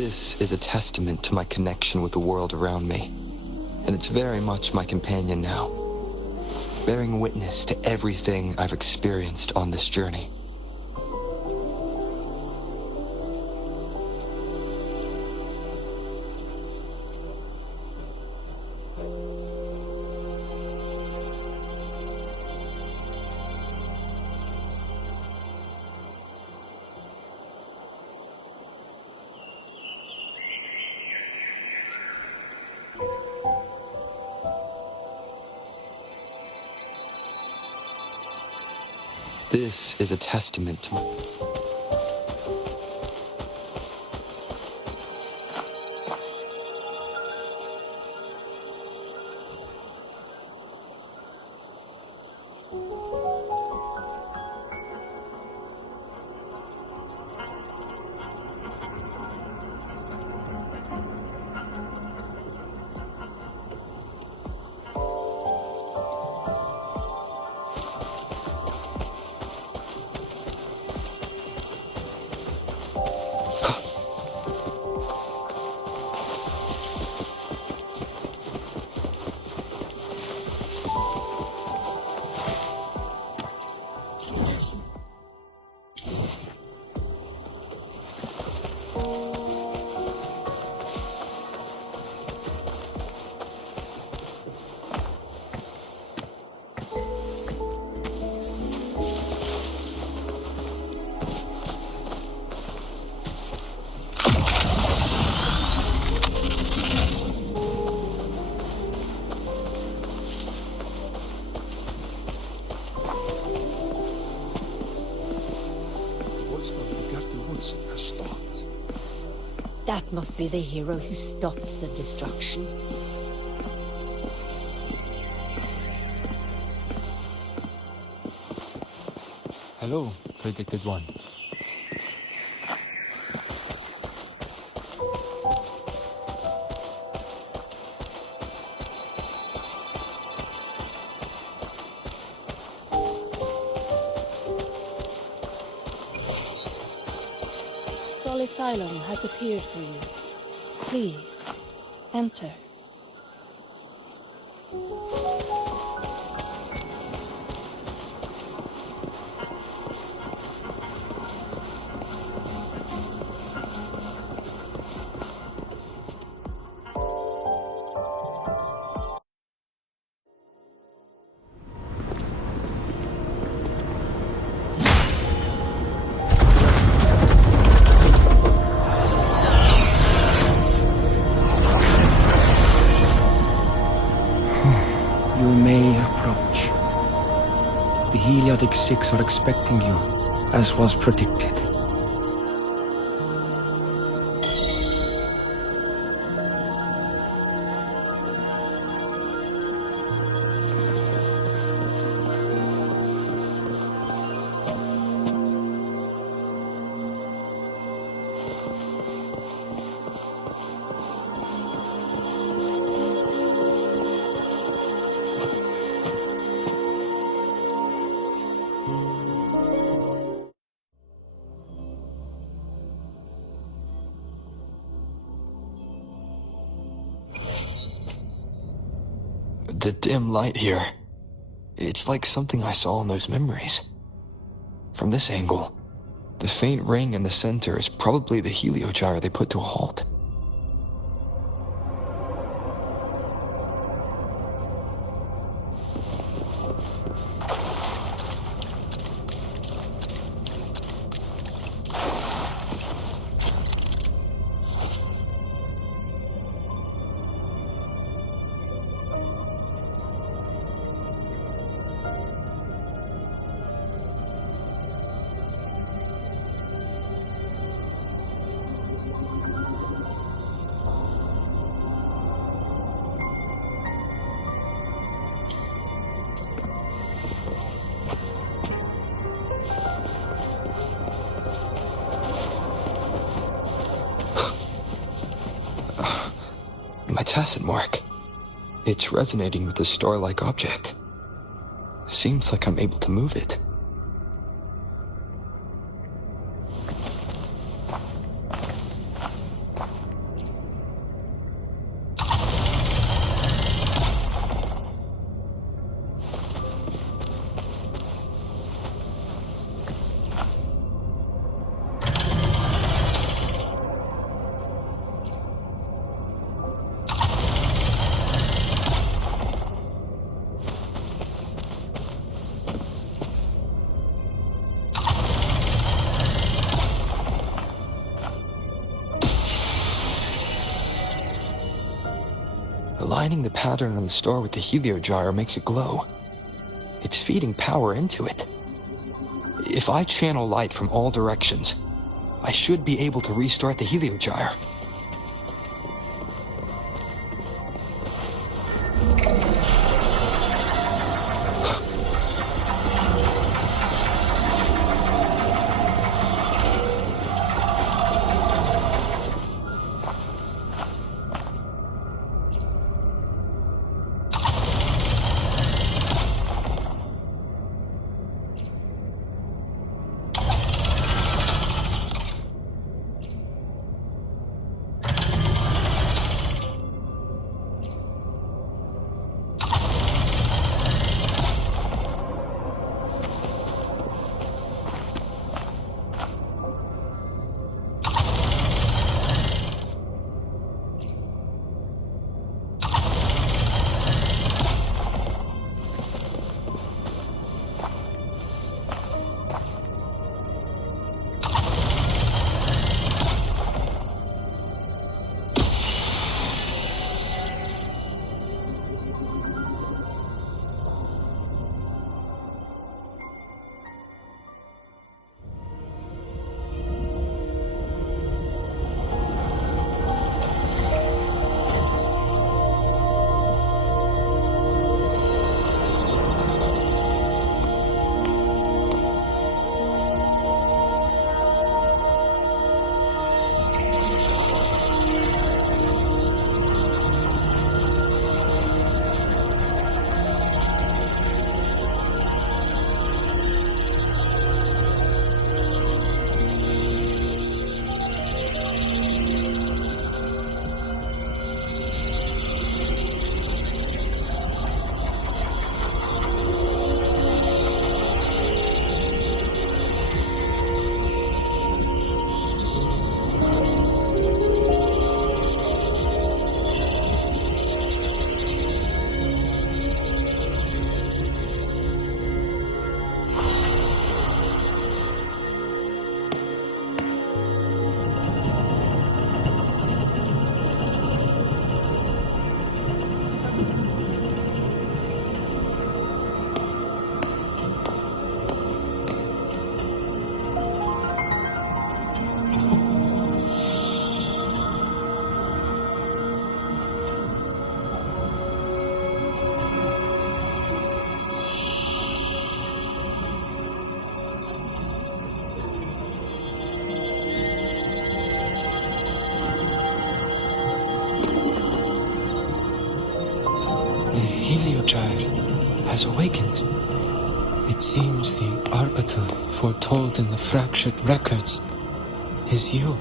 This is a testament to my connection with the world around me, and it's very much my companion now, bearing witness to everything I've experienced on this journey. This is a testament to my... That must be the hero who stopped the destruction. Hello, predicted one. Asylum has appeared for you. Please, enter. You may approach. The Heliotic Six are expecting you, as was predicted. The dim light here. It's like something I saw in those memories. From this angle, the faint ring in the center is probably the heliogyre they put to a halt. My tacit mark. It's resonating with the star-like object. Seems like I'm able to move it. Aligning the pattern on the star with the heliogyre makes it glow. It's feeding power into it. If I channel light from all directions, I should be able to restart the heliogyre. Heliogyre has awakened. It seems the arbiter foretold in the fractured records is you.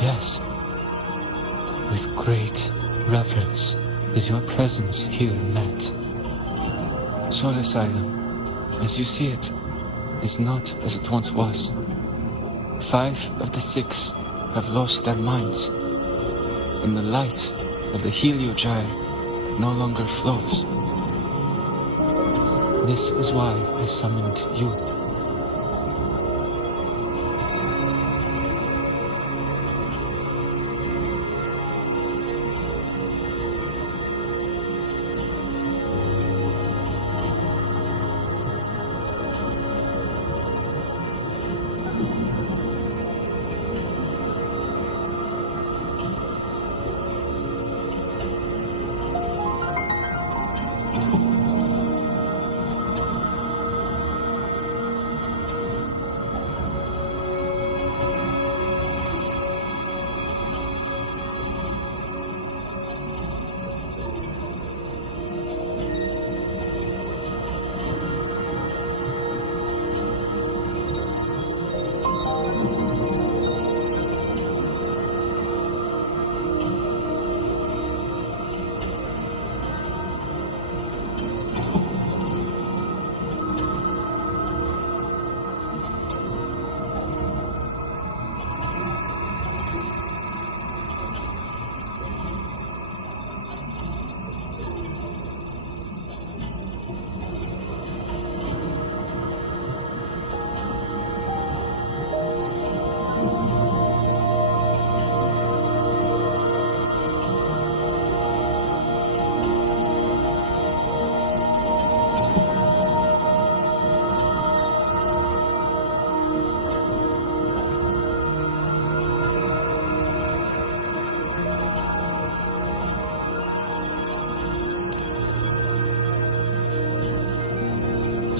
Yes, with great reverence is your presence here met. Soul Asylum, as you see it, is not as it once was. 5 of the 6 have lost their minds, and the light of the heliogyre no longer flows. This is why I summoned you.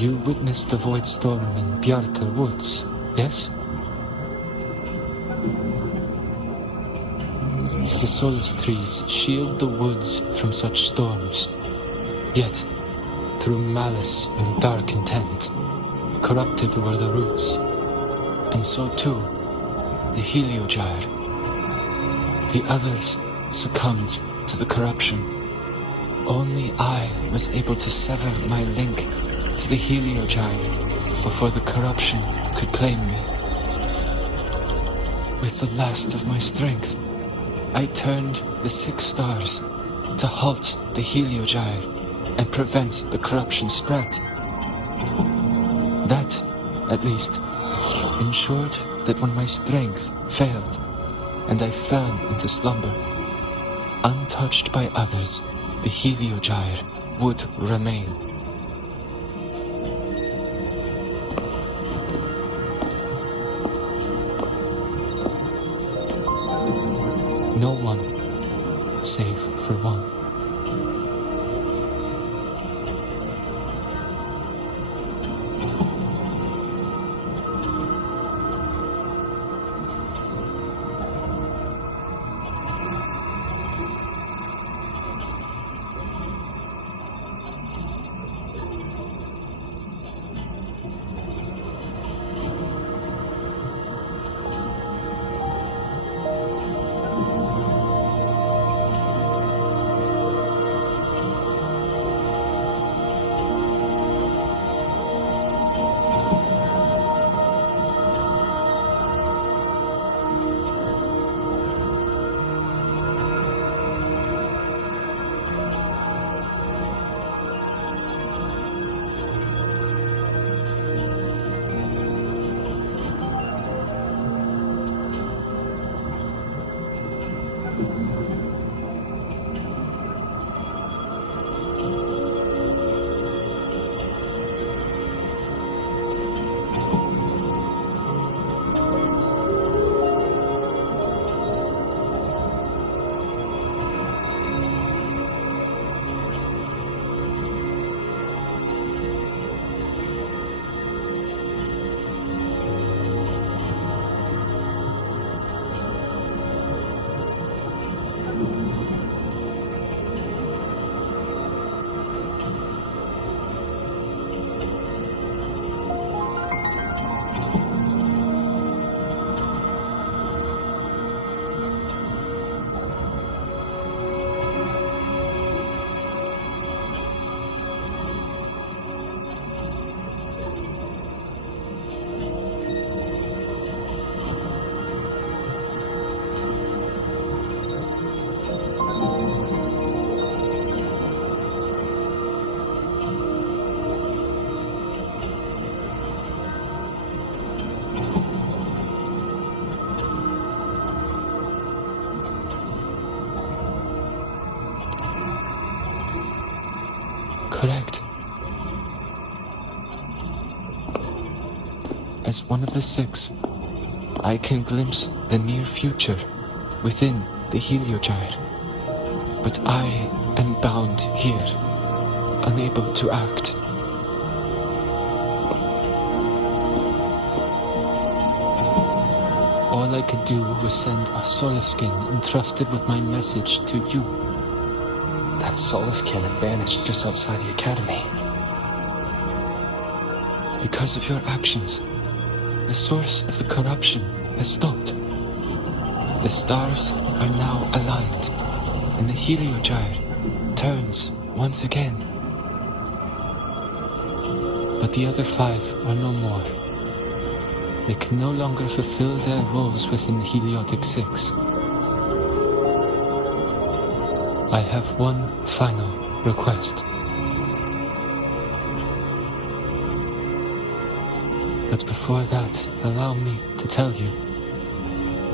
You witnessed the void storm in Bjartar Woods, yes? The solace trees shield the woods from such storms. Yet, through malice and dark intent, corrupted were the roots. And so too, the Heliogyre. The others succumbed to the corruption. Only I was able to sever my link to the Heliogyre before the corruption could claim me. With the last of my strength, I turned the 6 stars to halt the Heliogyre and prevent the corruption spread. That, at least, ensured that when my strength failed and I fell into slumber, untouched by others, the Heliogyre would remain. No one, save for one. Correct. As one of the 6, I can glimpse the near future within the Heliogyre. But I am bound here, unable to act. All I could do was send a Solaskin entrusted with my message to you. That Solaskin had vanished just outside the academy. Because of your actions, the source of the corruption has stopped. The stars are now aligned, and the Heliogyre turns once again. But the other 5 are no more. They can no longer fulfill their roles within the Heliotic 6. I have one final request. But before that, allow me to tell you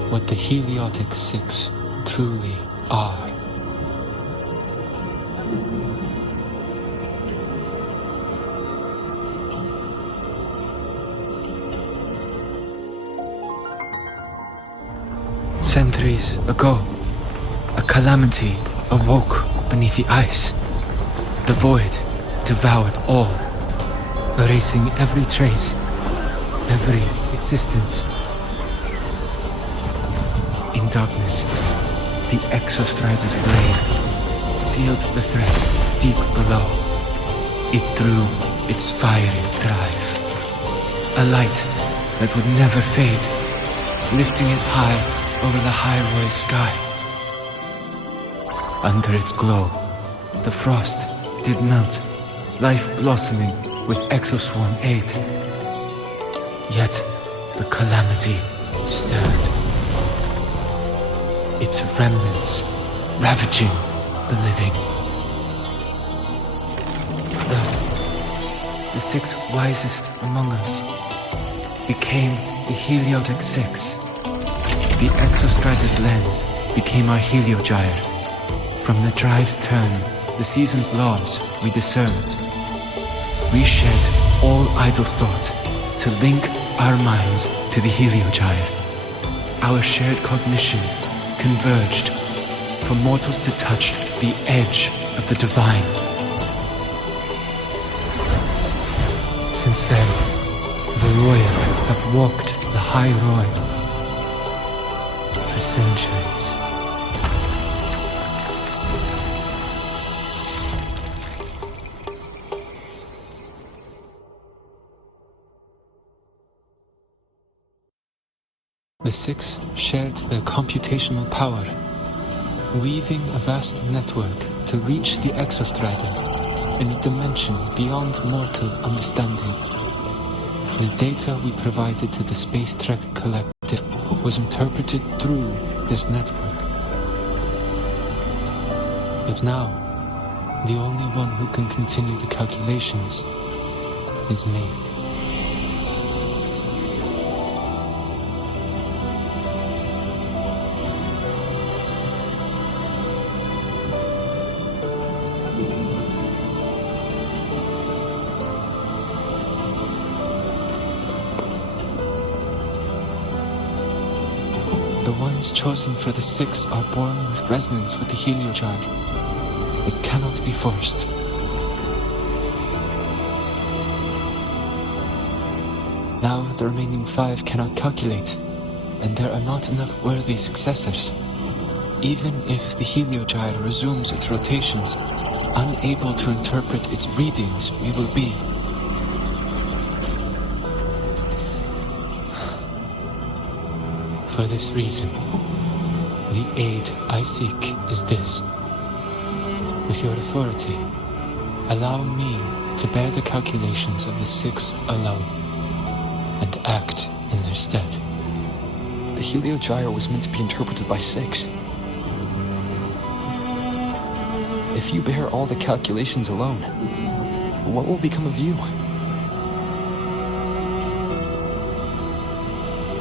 what the Heliotic 6 truly are. Centuries ago, a calamity awoke beneath the ice. The void devoured all. erasing every trace, every existence. In darkness, the Exostrider's blade sealed the threat deep below. It drew its fiery drive, a light that would never fade, lifting it high over the Lahai-Roi sky. Under its glow, the frost did melt, life blossoming with exoswarm aid. Yet the calamity stirred, its remnants ravaging the living. Thus, the 6 wisest among us became the Heliotic 6. The Exostrider's lens became our Heliogyre. From the drive's turn, the season's laws we discerned. We shed all idle thought to link our minds to the Heliogyre. Our shared cognition converged for mortals to touch the edge of the divine. Since then, the Royal have walked the Lahai-Roi for centuries. The 6 shared their computational power, weaving a vast network to reach the Exostrider in a dimension beyond mortal understanding. The data we provided to the Space Trek Collective was interpreted through this network. But now, the only one who can continue the calculations is me. The ones chosen for the 6 are born with resonance with the Heliogyre. It cannot be forced. Now the remaining 5 cannot calculate, and there are not enough worthy successors. Even if the Heliogyre resumes its rotations, unable to interpret its readings, we will be. For this reason, the aid I seek is this. With your authority, allow me to bear the calculations of the 6 alone, and act in their stead. The Heliogyre was meant to be interpreted by 6. If you bear all the calculations alone, what will become of you?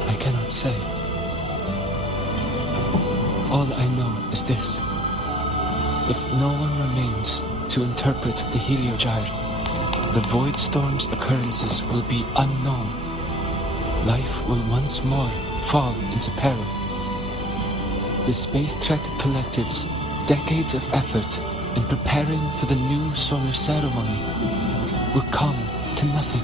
I cannot say. All I know is this. If no one remains to interpret the Heliogyre, the Void Storm's occurrences will be unknown. Life will once more fall into peril. The Space Trek Collective's decades of effort in preparing for the new solar ceremony will come to nothing.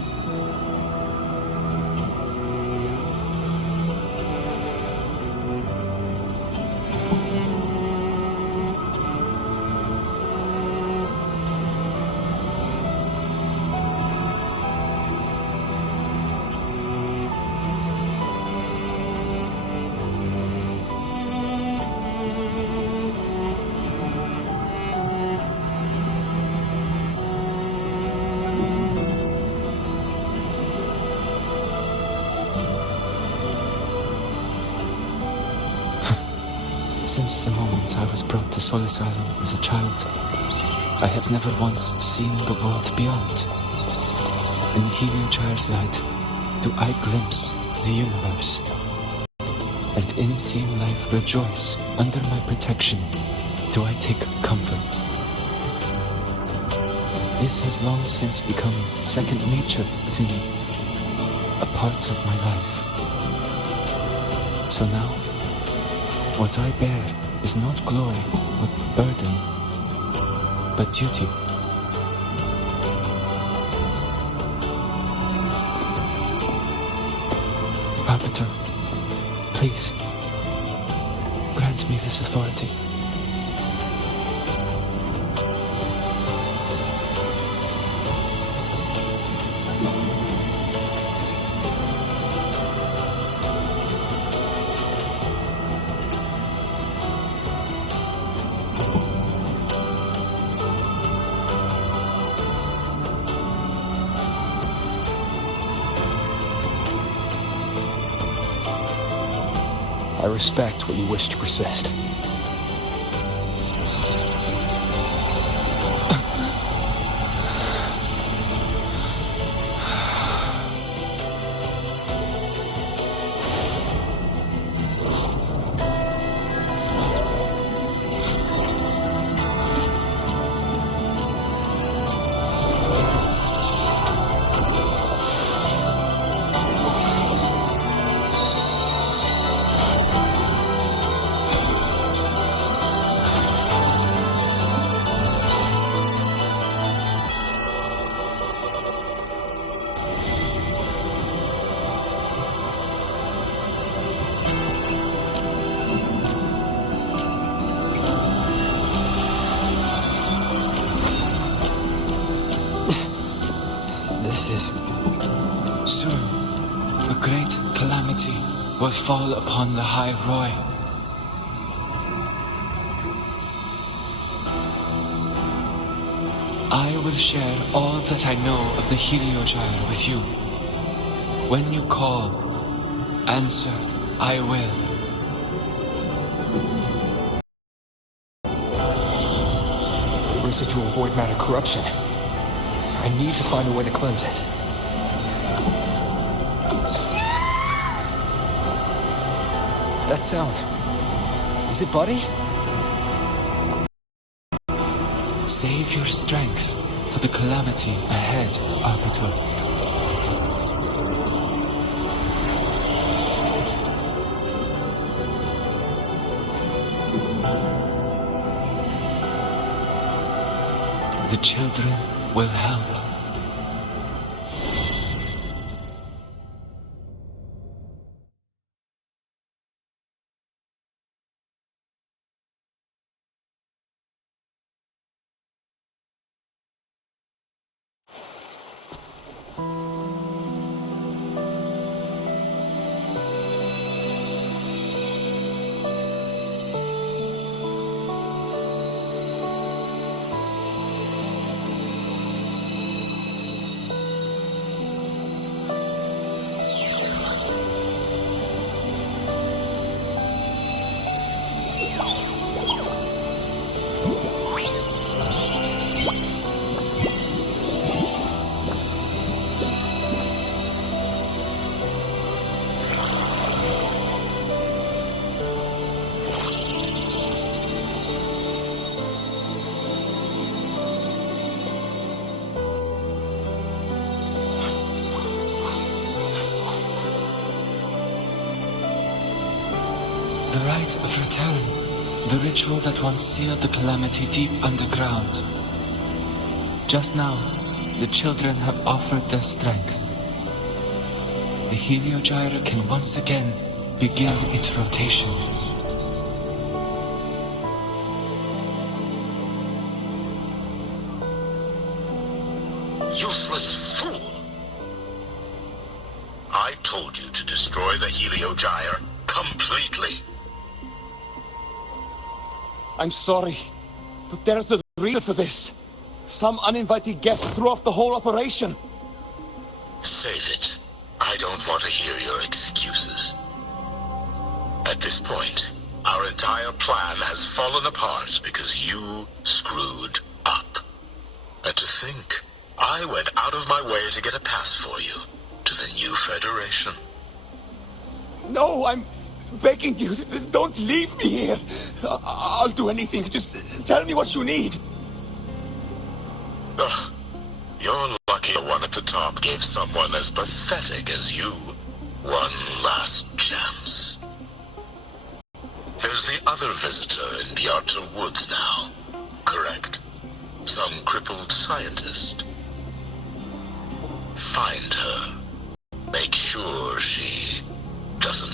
Since the moment I was brought to Solace Island as a child, I have never once seen the world beyond. In the Heliogyre's light, do I glimpse the universe. And in seeing life rejoice under my protection, do I take comfort. This has long since become second nature to me, a part of my life. So now, what I bear is not glory or burden, but duty. Arbiter, please, grant me this authority. I respect what you wish to persist. Soon, a great calamity will fall upon Lahai-Roi. I will share all that I know of the Heliogyre with you. When you call, answer, I will. Residual void matter corruption. I need to find a way to cleanse it. That sound. Is it Buddy? Save your strength for the calamity ahead, Arbiter. The children will help. The rite of return, the ritual that once sealed the calamity deep underground. Just now, the children have offered their strength. The Heliogyre can once again begin its rotation. Useless fool! I told you to destroy the Heliogyre completely. I'm sorry, but there's a reason for this. Some uninvited guests threw off the whole operation. Save it. I don't want to hear your excuses. At this point, our entire plan has fallen apart because you screwed up. And to think, I went out of my way to get a pass for you to the new Federation. No, I'm begging you, don't leave me here. I'll do anything, just tell me what you need. Ugh. You're lucky the one at the top gave someone as pathetic as you one last chance. There's the other visitor in the Outer Woods now, correct? Some crippled scientist. Find her. Make sure she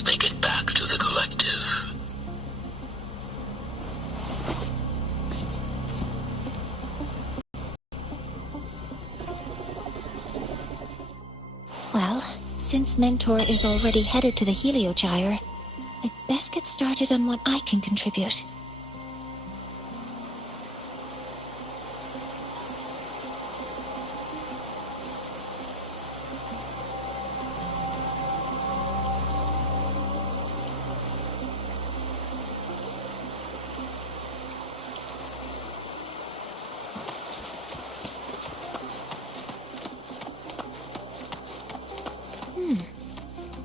don't make it back to the collective. Well, since Mentor is already headed to the Heliogyre, I'd best get started on what I can contribute.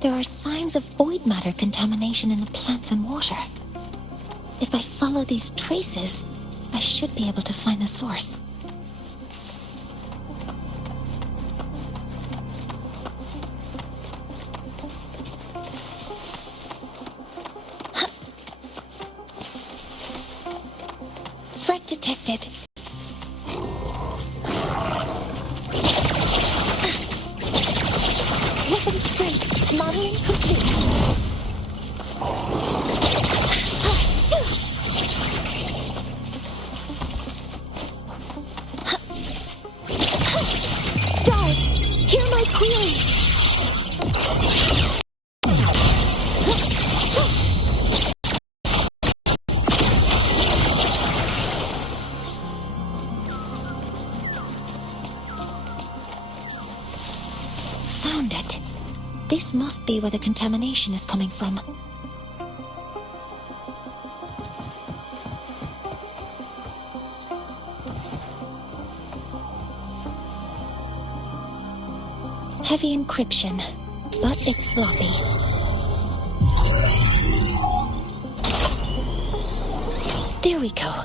There are signs of void matter contamination in the plants and water. If I follow these traces, I should be able to find the source. Threat detected. Weapon strength. Modeling complete. Stars, hear my query. Found it. This must be where the contamination is coming from. Heavy encryption, but it's sloppy. There we go.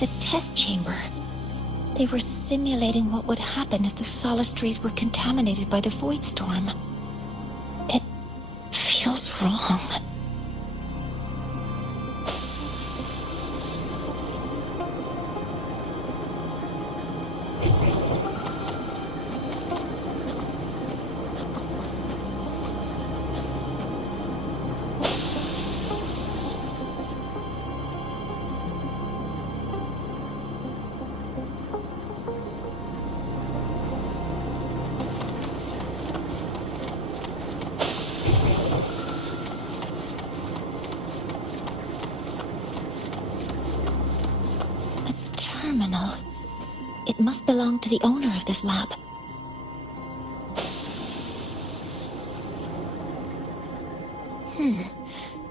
It's a test chamber. They were simulating what would happen if the solace trees were contaminated by the void storm. It feels wrong. Terminal. It must belong to the owner of this lab.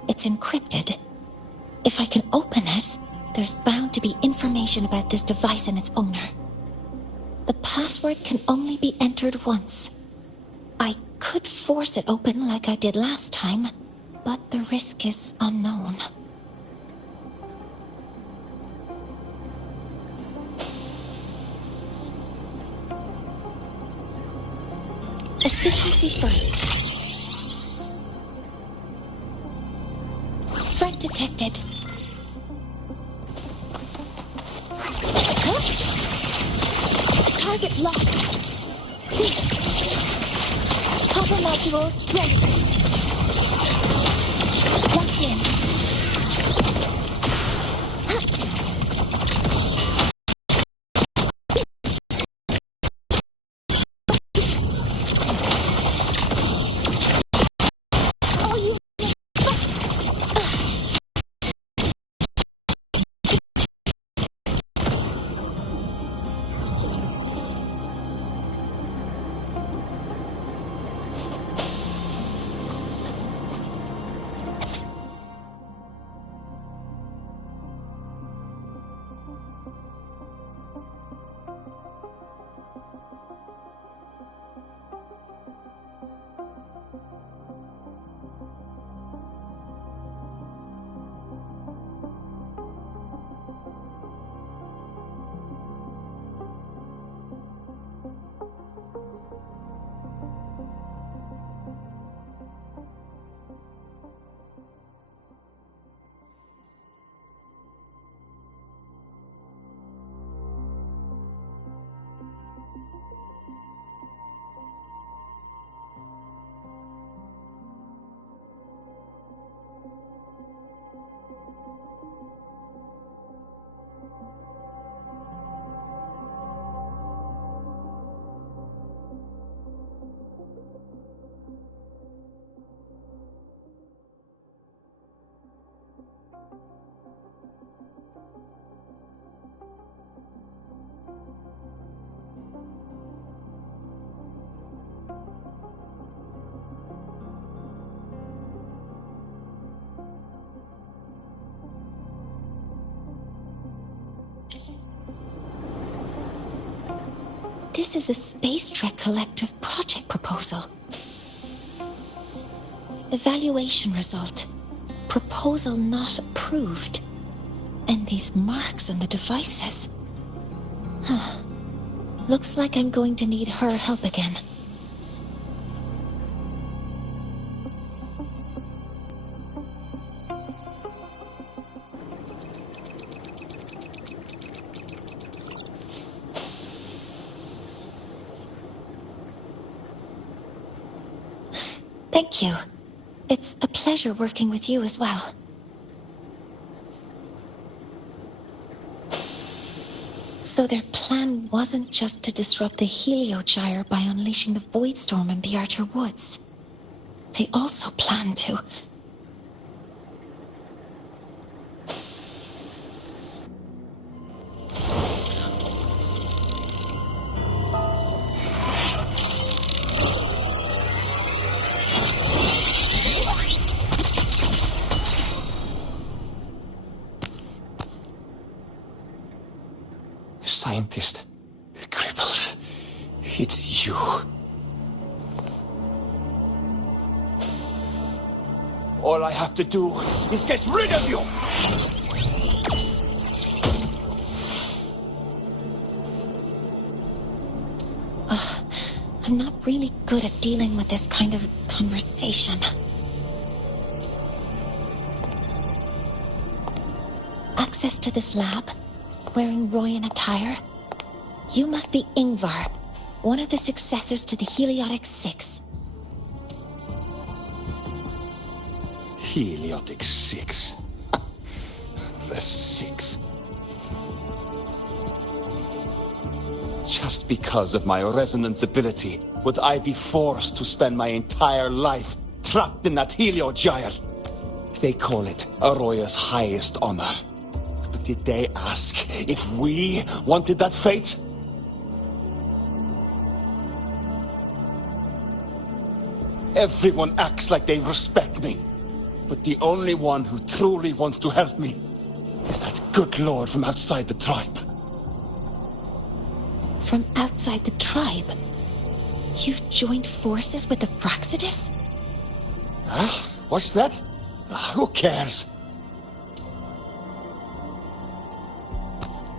It's encrypted. If I can open it, there's bound to be information about this device and its owner. The password can only be entered once. I could force it open like I did last time, but the risk is unknown. Efficiency first. Threat detected. Huh? Target locked. Copper modules ready. Locked in. this is a Space Trek Collective project proposal. Evaluation result. Proposal not approved. And these marks on the devices. Huh. Looks like I'm going to need her help again. Thank you. It's a pleasure working with you as well. So their plan wasn't just to disrupt the Heliogyre by unleashing the Voidstorm in Bjarter Woods. They also planned to... Scientist. Crippled. It's you. All I have to do is get rid of you! I'm not really good at dealing with this kind of conversation. Access to this lab? Wearing Royan attire? You must be Ingvar, one of the successors to the Heliotic Six. Heliotic Six. The Six. Just because of my resonance ability, would I be forced to spend my entire life trapped in that Heliogyre? They call it Aroya's highest honor. But did they ask if we wanted that fate? Everyone acts like they respect me. But the only one who truly wants to help me is that good lord from outside the tribe. From outside the tribe? You've joined forces with the Fraxidus? Huh? What's that? Who cares?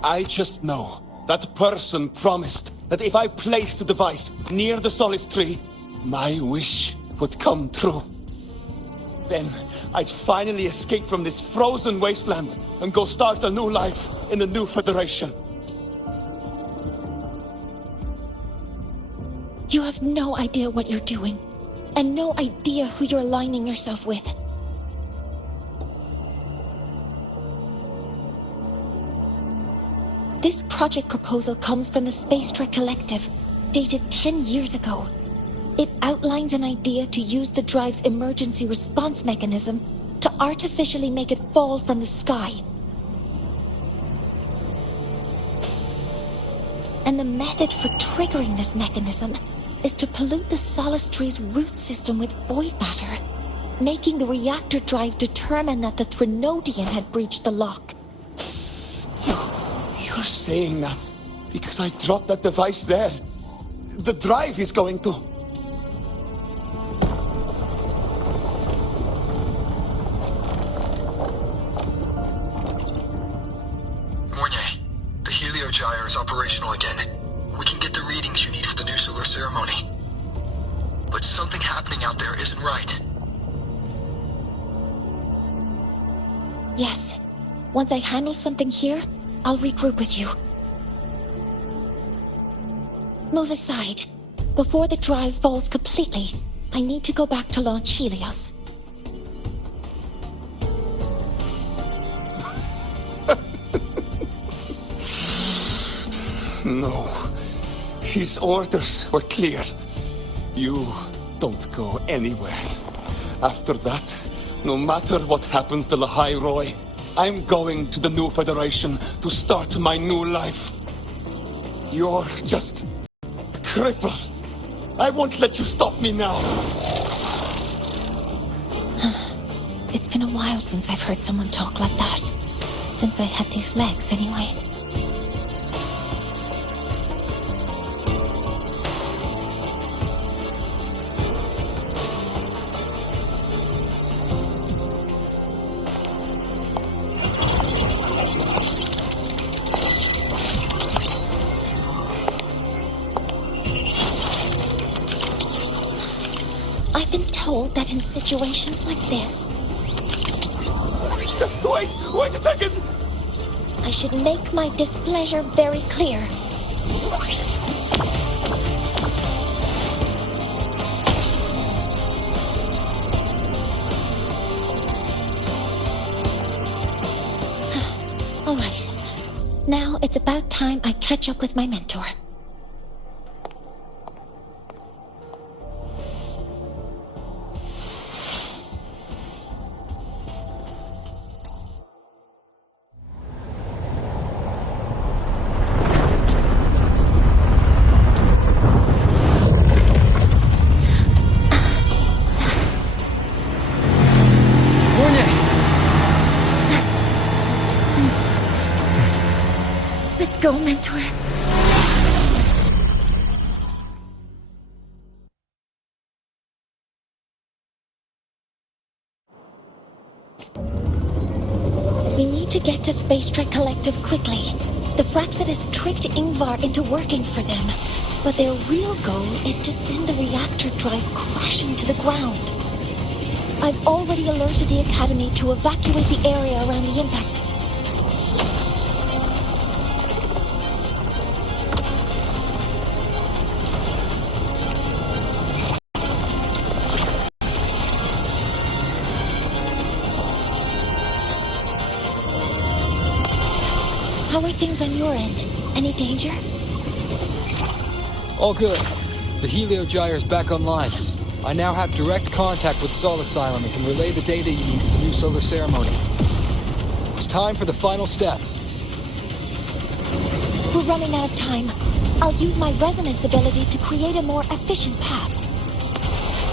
I just know that person promised that if I placed the device near the Solace Tree, my wish would come true. Then I'd finally escape from this frozen wasteland and go start a new life in the new Federation. You have no idea what you're doing, and no idea who you're aligning yourself with. This project proposal comes from the Space Trek Collective, dated 10 years ago. It outlines an idea to use the drive's emergency response mechanism to artificially make it fall from the sky. And the method for triggering this mechanism is to pollute the Solace Tree's root system with void matter, making the reactor drive determine that the Threnodian had breached the lock. You're saying that because I dropped that device there. The drive is going to... Mornier, the Heliogyre is operational again. We can get the readings you need for the new solar ceremony. But something happening out there isn't right. Yes. Once I handle something here, I'll regroup with you. Move aside. Before the drive falls completely, I need to go back to launch Helios. No. His orders were clear. You don't go anywhere. After that, no matter what happens to Lahai-Roi, I'm going to the new Federation to start my new life. You're just a cripple. I won't let you stop me now. It's been a while since I've heard someone talk like that. Since I had these legs, anyway. I've been told that in situations like this... Wait a second! I should make my displeasure very clear. All right. Now it's about time I catch up with my mentor. Let's go, mentor. We need to get to Space Trek Collective quickly. The Fraxit has tricked Ingvar into working for them, but their real goal is to send the reactor drive crashing to the ground. I've already alerted the Academy to evacuate the area around the impact. How are things on your end? Any danger? All good. The Heliogyre's back online. I now have direct contact with Sol Asylum and can relay the data you need for the new solar ceremony. It's time for the final step. We're running out of time. I'll use my resonance ability to create a more efficient path.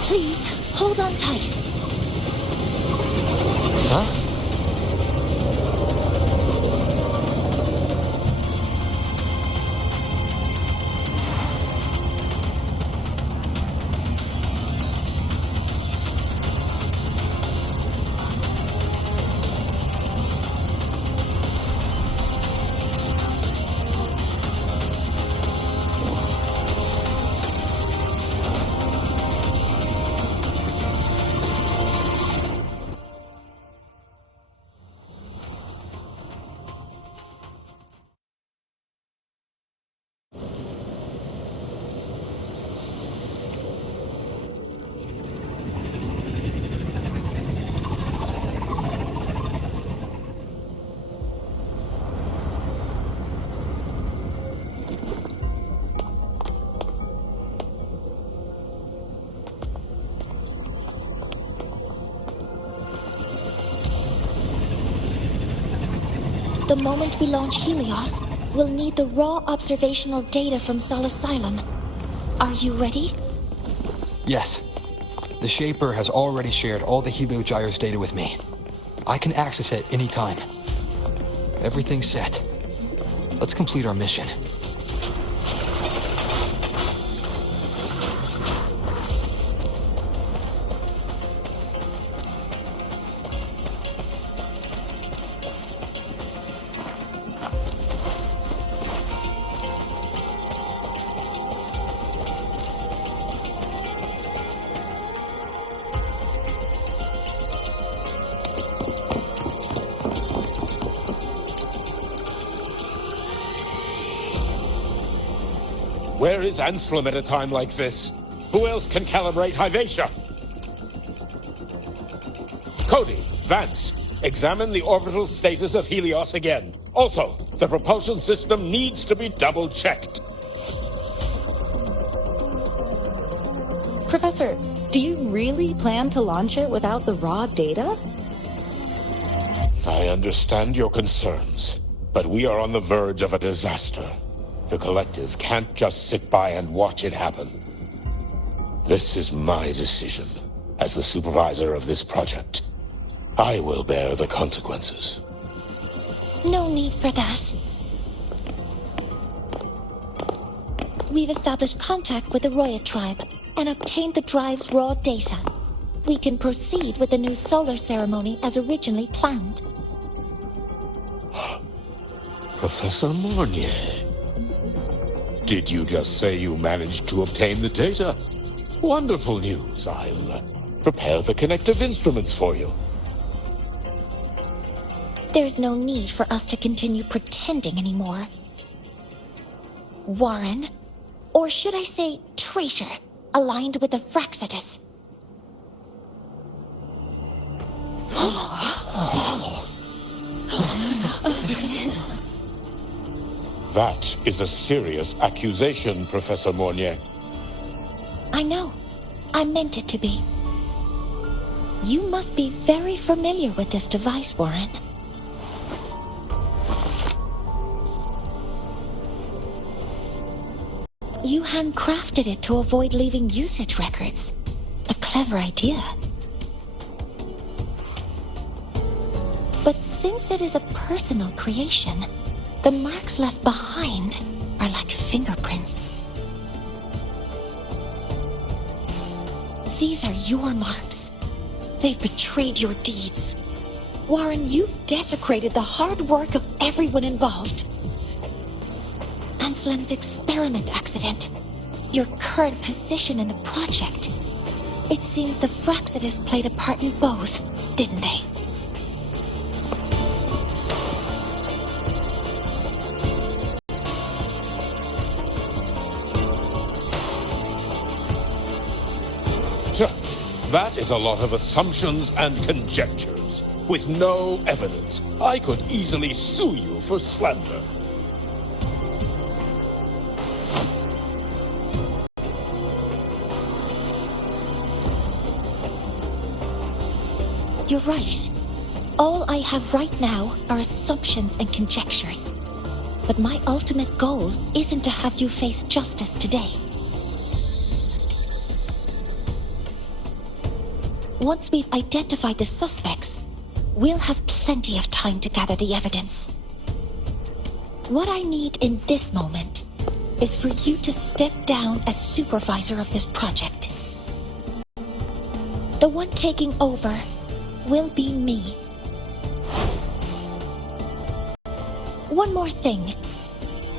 Please, hold on tight. Huh? The moment we launch Helios, we'll need the raw observational data from Sol Asylum. Are you ready? Yes. The Shaper has already shared all the Heliogyre's data with me. I can access it anytime. Everything's set. Let's complete our mission. Where is Anselm at a time like this? Who else can calibrate Hyvatia? Cody, Vance, examine the orbital status of Helios again. Also, the propulsion system needs to be double-checked. Professor, do you really plan to launch it without the raw data? I understand your concerns, but we are on the verge of a disaster. The Collective can't just sit by and watch it happen. This is my decision. As the supervisor of this project, I will bear the consequences. No need for that. We've established contact with the Roi tribe and obtained the drive's raw data. We can proceed with the new solar ceremony as originally planned. Professor Mornier, did you just say you managed to obtain the data? Wonderful news. I'll prepare the connective instruments for you. There's no need for us to continue pretending anymore. Warren, or should I say traitor, aligned with the Fraxitus. That is a serious accusation, Professor Mornier. I know. I meant it to be. You must be very familiar with this device, Warren. You handcrafted it to avoid leaving usage records. A clever idea. But since it is a personal creation, the marks left behind are like fingerprints. These are your marks. They've betrayed your deeds. Warren, you've desecrated the hard work of everyone involved. Anselm's experiment accident, your current position in the project. It seems the Fraxitus played a part in both, didn't they? That is a lot of assumptions and conjectures, with no evidence. I could easily sue you for slander. You're right. All I have right now are assumptions and conjectures. But my ultimate goal isn't to have you face justice today. Once we've identified the suspects, we'll have plenty of time to gather the evidence. What I need in this moment is for you to step down as supervisor of this project. The one taking over will be me. One more thing.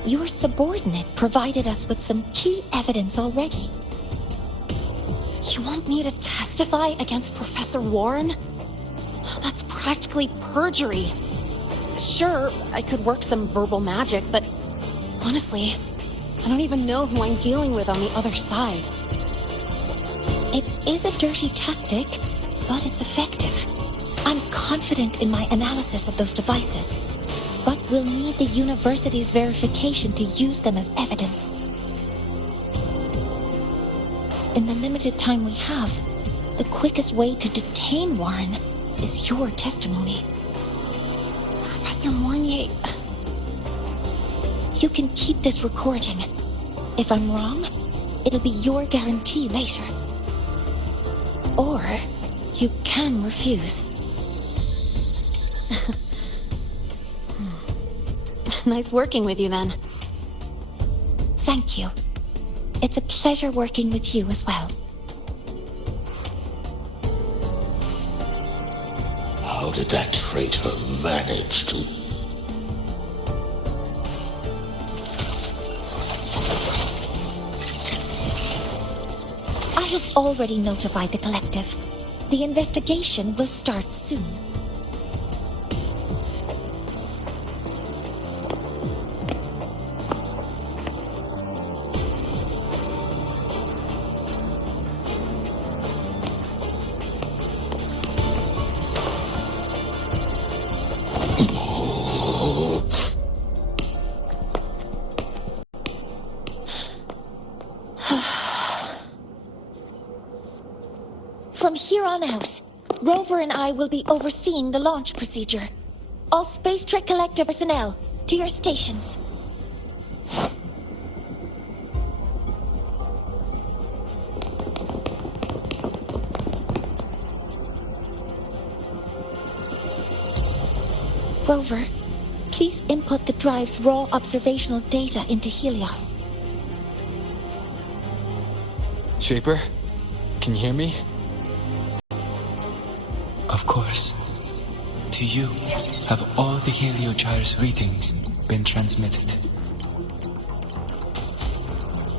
Your subordinate provided us with some key evidence already. You want me to testify against Professor Warren? That's practically perjury. Sure, I could work some verbal magic, but honestly, I don't even know who I'm dealing with on the other side. It is a dirty tactic, but it's effective. I'm confident in my analysis of those devices, but we'll need the university's verification to use them as evidence. In the limited time we have, the quickest way to detain Warren is your testimony. Professor Mornier, you can keep this recording. If I'm wrong, it'll be your guarantee later. Or you can refuse. Nice working with you, then. Thank you. It's a pleasure working with you as well. How did that traitor manage to... I have already notified the collective. The investigation will start soon. From here on out, Rover and I will be overseeing the launch procedure. All Space Trek Collective personnel, to your stations. Rover, please input the drive's raw observational data into Helios. Shaper, can you hear me? Of course. To you, have all the Heliogyre's readings been transmitted?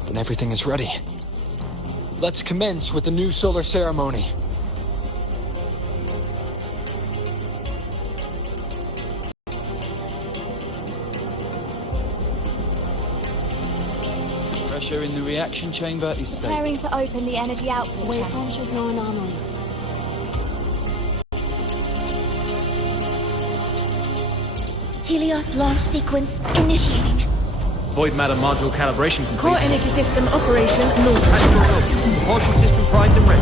Then everything is ready. Let's commence with the new solar ceremony. Pressure in the reaction chamber is stable. Preparing to open the energy output channel. Waveform shows no anomalies. Helios launch sequence initiating. Void matter module calibration complete. Core energy system operation normal. Propulsion system primed and ready.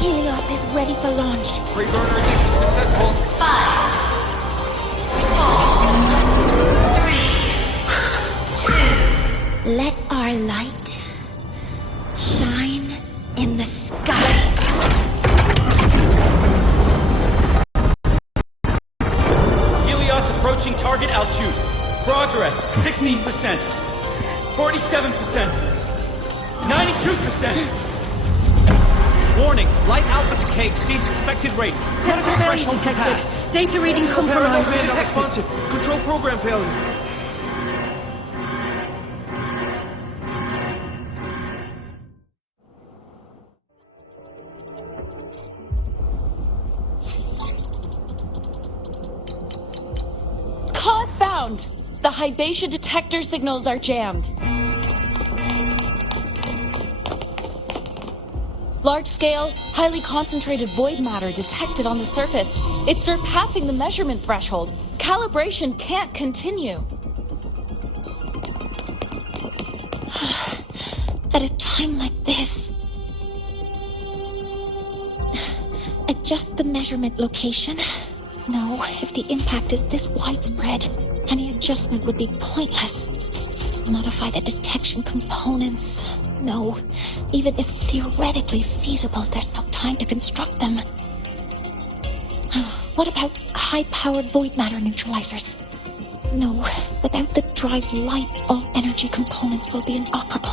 Helios is ready for launch. Pre-burner ignition successful. 5, 4, 3, 2. Let our light shine in the sky. Helios approaching target altitude. Progress 16%, 47%, 92%. Warning, light alpha decay exceeds expected rates. Sensor failure detected. Data reading compromised. Unresponsive. Control program failure. Cause found! The Hyvatia detector signals are jammed. Large-scale, highly concentrated void matter detected on the surface. It's surpassing the measurement threshold. Calibration can't continue. At a time like this, adjust the measurement location. No, if the impact is this widespread, any adjustment would be pointless. Modify the detection components. No, even if theoretically feasible, there's no time to construct them. What about high-powered void matter neutralizers? No, without the drive's light, all energy components will be inoperable.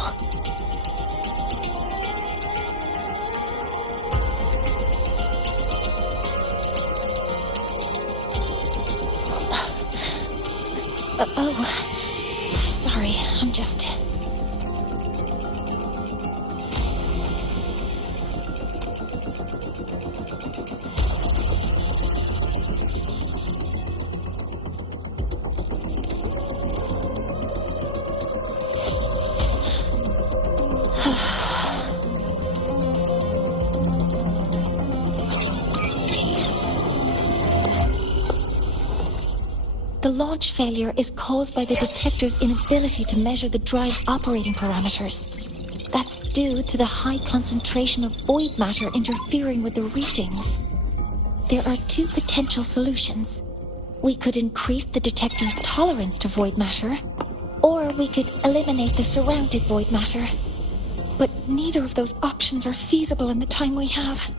Oh, sorry, I'm just... The launch failure is caused by the detector's inability to measure the drive's operating parameters. That's due to the high concentration of void matter interfering with the readings. There are two potential solutions. We could increase the detector's tolerance to void matter, or we could eliminate the surrounding void matter. But neither of those options are feasible in the time we have.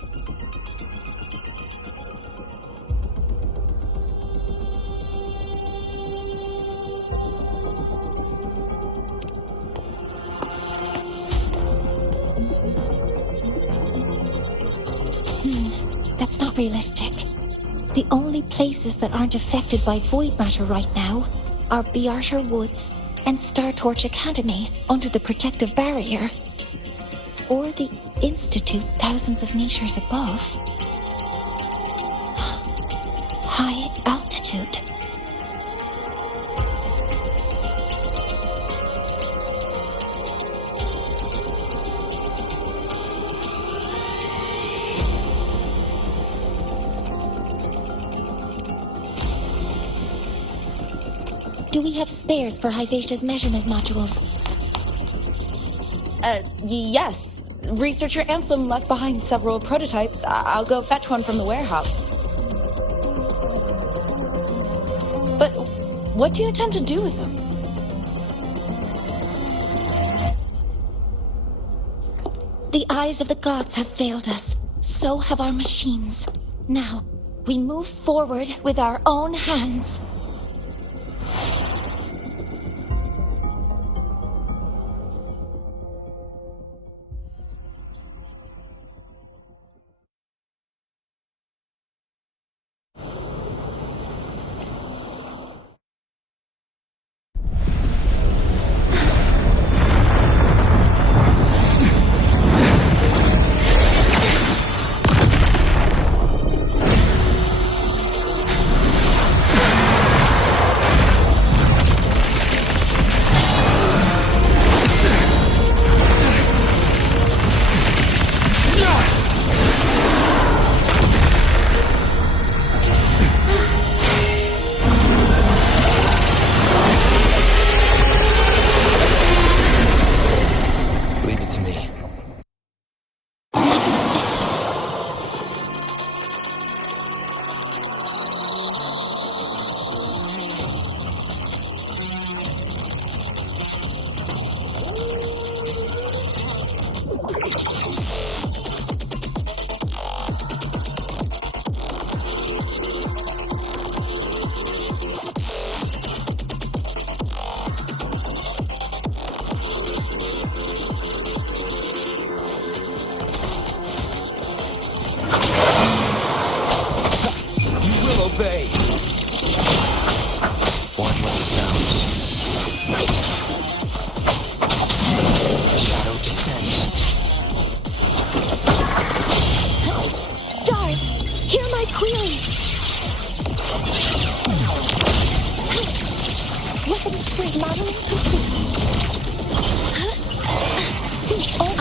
That's not realistic. The only places that aren't affected by void matter right now are Bearter Woods and Star Torch Academy under the protective barrier, or the Institute thousands of meters above. High altitude. Do we have spares for Hyvatia's measurement modules? Yes. Researcher Ansem left behind several prototypes. I'll go fetch one from the warehouse. But what do you intend to do with them? The eyes of the gods have failed us. So have our machines. Now, we move forward with our own hands.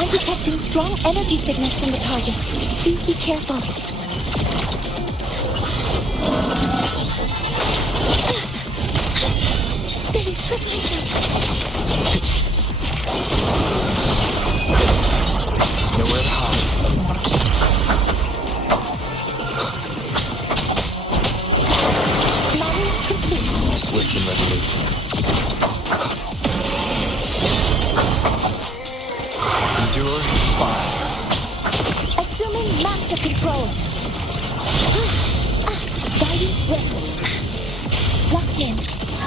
I'm detecting strong energy signals from the target. Please be careful. Billy, trip myself. Nowhere to hide. Modeling complete. Swift and resolute. Endure 5. Assuming master control. Guidance ready. Locked in.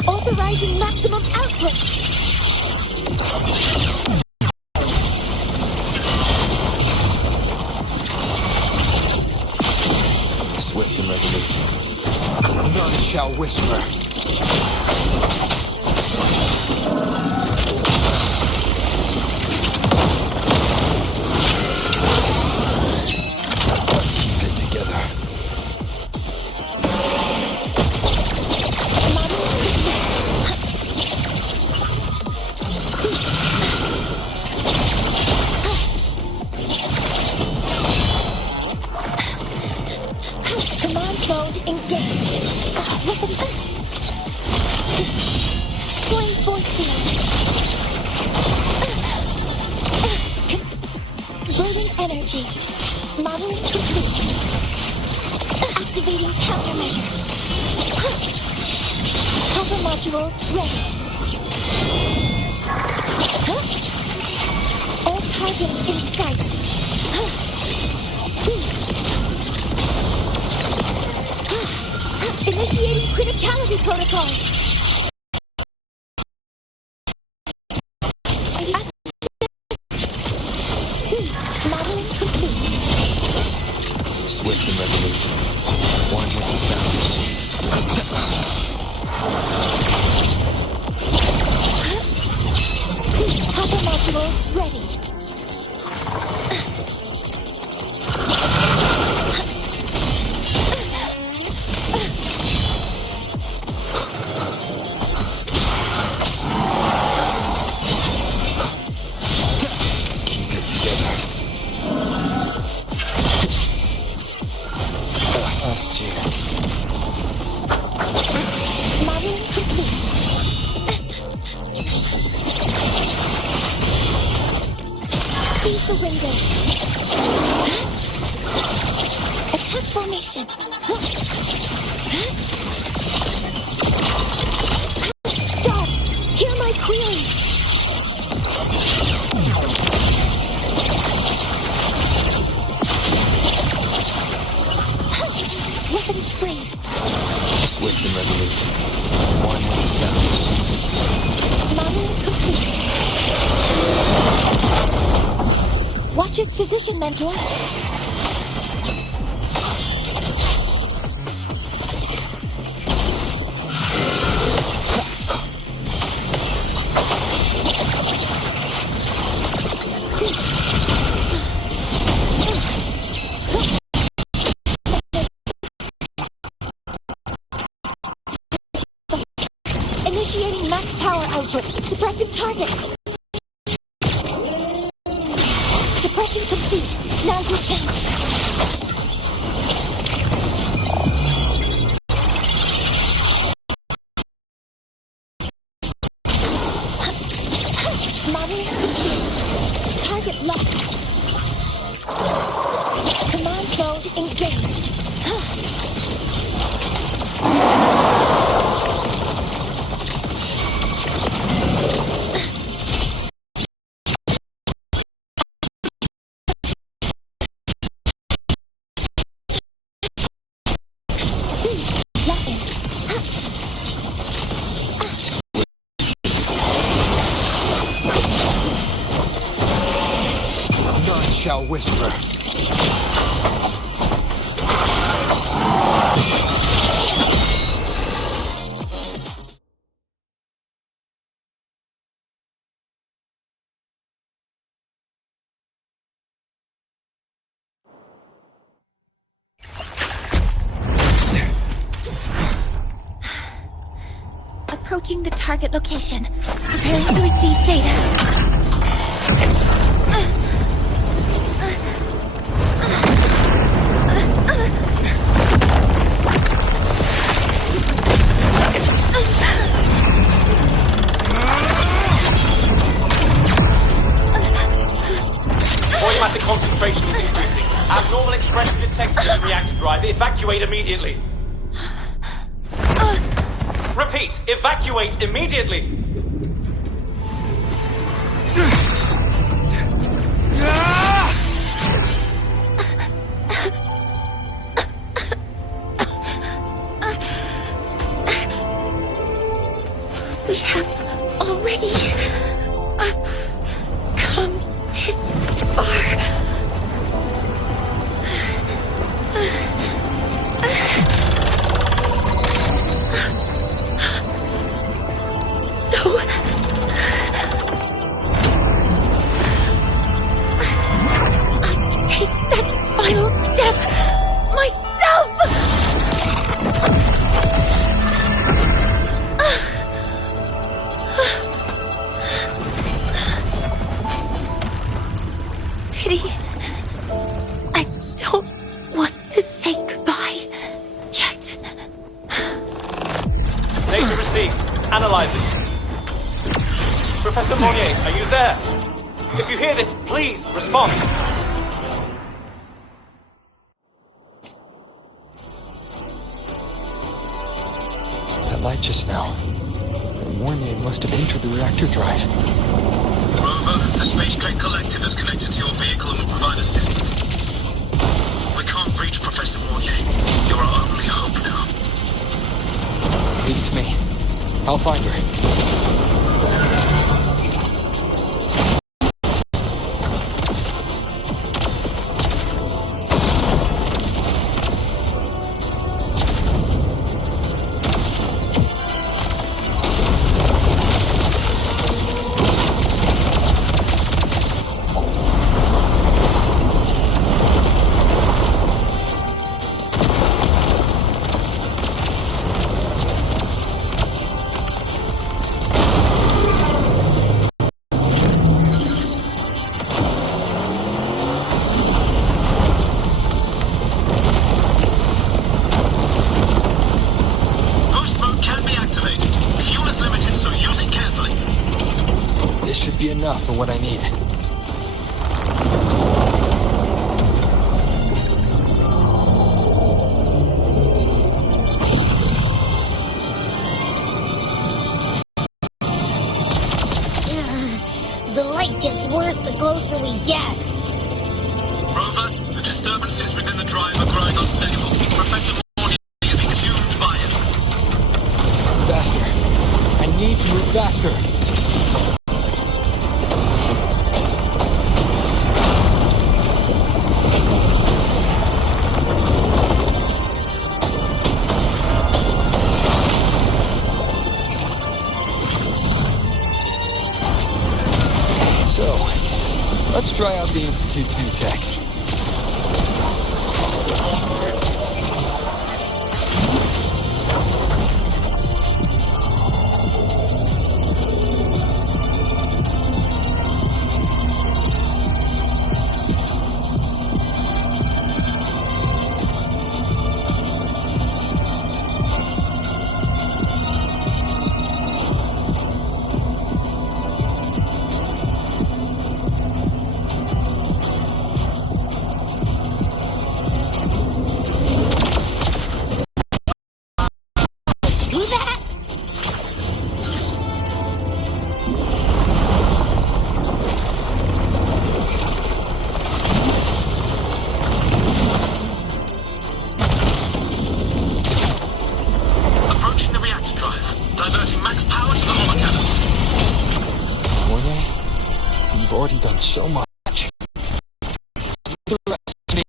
Authorizing maximum output. Swift and resolute. None shall whisper. Keep it together. Command mode engaged. Weapons. Deploying force field. Converting energy. Modeling complete. Activating countermeasure. Cover modules ready. All targets in sight. Initiating criticality protocol. Modeling complete. Swift and resolute. One with the sounds. Copper modules ready. Keep it together. Last chance. Modeling complete. Freeze the window. Attack formation. Stop! Hear my query. Weapons free. Swift and resolute. One with the sounds. Modeling complete. Watch its position, Mentor. Initiating max power output. Suppressing target. Suppression complete. Now's your chance. Modeling complete. Target locked. Command mode engaged. None shall whisper. Approaching the target location. Preparing to receive data. Concentration is increasing. Abnormal expression detected in the reactor drive. Evacuate immediately. Repeat, evacuate immediately. We have already come this far. So I'll take that final step myself. Pity. I don't want to say goodbye yet. Data received. Analyzing. Professor Monnier, are you there? If you hear this, please respond. That light just now. Mornier must have entered the reactor drive. Rover, the Space Trek Collective is connected to your vehicle and will provide assistance. We can't reach Professor Monnier. You're our only hope now. Leave it to me. I'll find her. Boost mode can be activated. Fuel is limited, so use it carefully. This should be enough for what I need. The light gets worse the closer we get. Rover, the disturbances within the drive are growing unstable. Professor Monnier is consumed by it. Faster. I need to move faster. So, let's try out the Institute's new tech. Do that? Approaching the reactor drive. Diverting max power to the holocannons. Mornier, you've already done so much. The rest of me.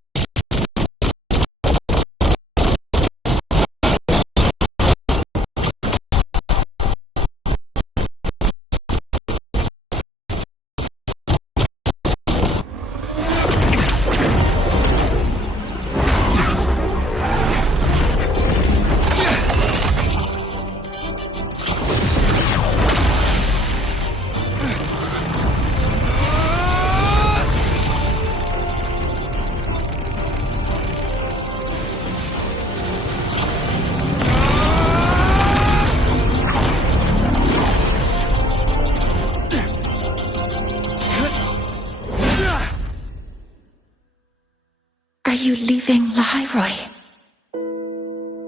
Are you leaving Lahai-Roi?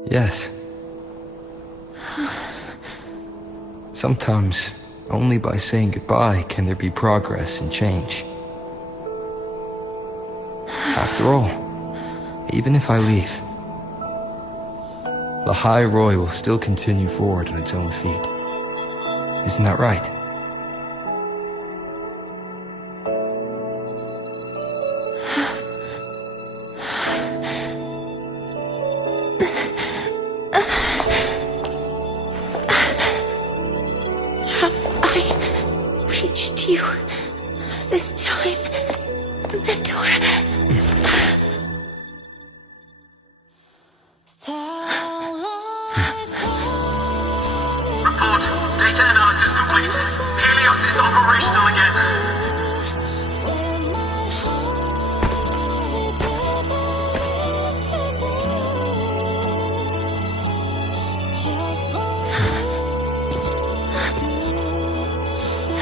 Yes. Sometimes, only by saying goodbye can there be progress and change. After all, even if I leave, Lahai-Roi will still continue forward on its own feet. Isn't that right? This time, Mentor. Report. Data analysis complete. Helios is operational again.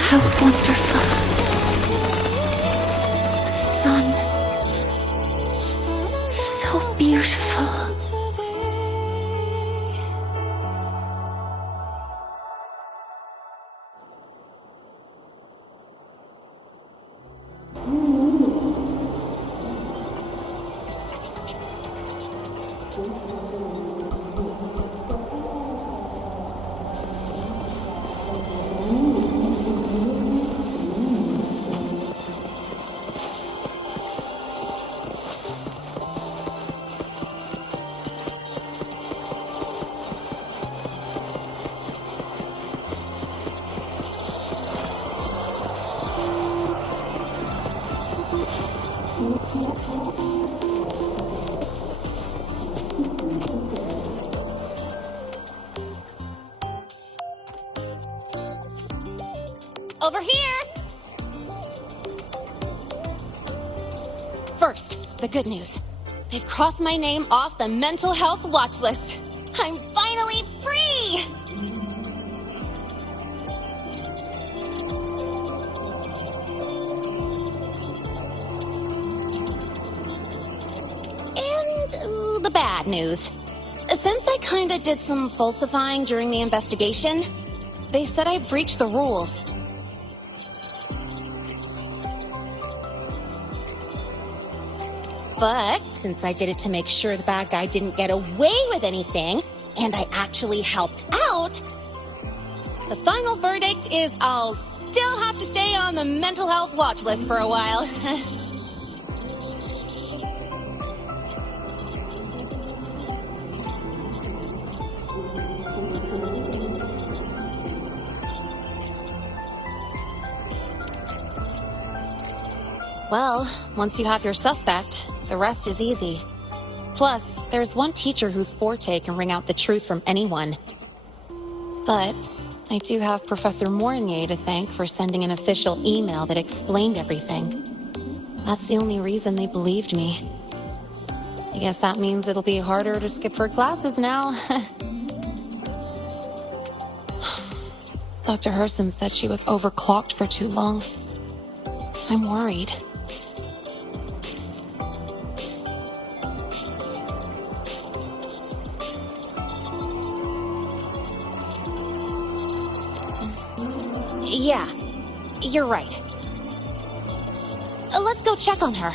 How wonderful. The sun. So beautiful. Over here! First, the good news. They've crossed my name off the mental health watch list. I'm finally free! And the bad news. Since I kinda did some falsifying during the investigation, they said I breached the rules. But since I did it to make sure the bad guy didn't get away with anything, and I actually helped out, the final verdict is I'll still have to stay on the mental health watch list for a while. Well, once you have your suspect, the rest is easy. Plus, there's one teacher whose forte can wring out the truth from anyone. But I do have Professor Mornier to thank for sending an official email that explained everything. That's the only reason they believed me. I guess that means it'll be harder to skip her classes now. Dr. Herson said she was overclocked for too long. I'm worried. Yeah, you're right. Let's go check on her.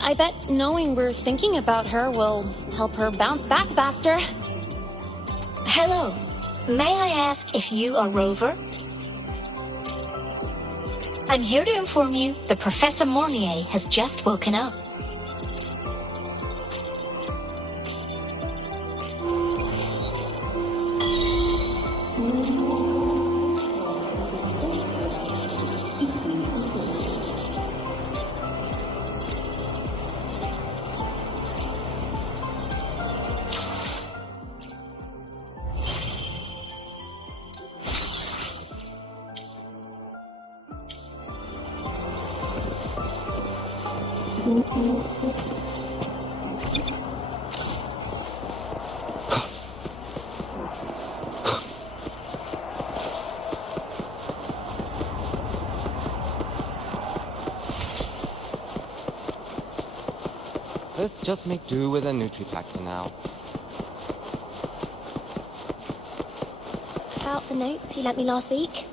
I bet knowing we're thinking about her will help her bounce back faster. Hello. May I ask if you are Rover? I'm here to inform you that Professor Mornier has just woken up. Let's just make do with a Nutri-Pack for now. About the notes you lent me last week,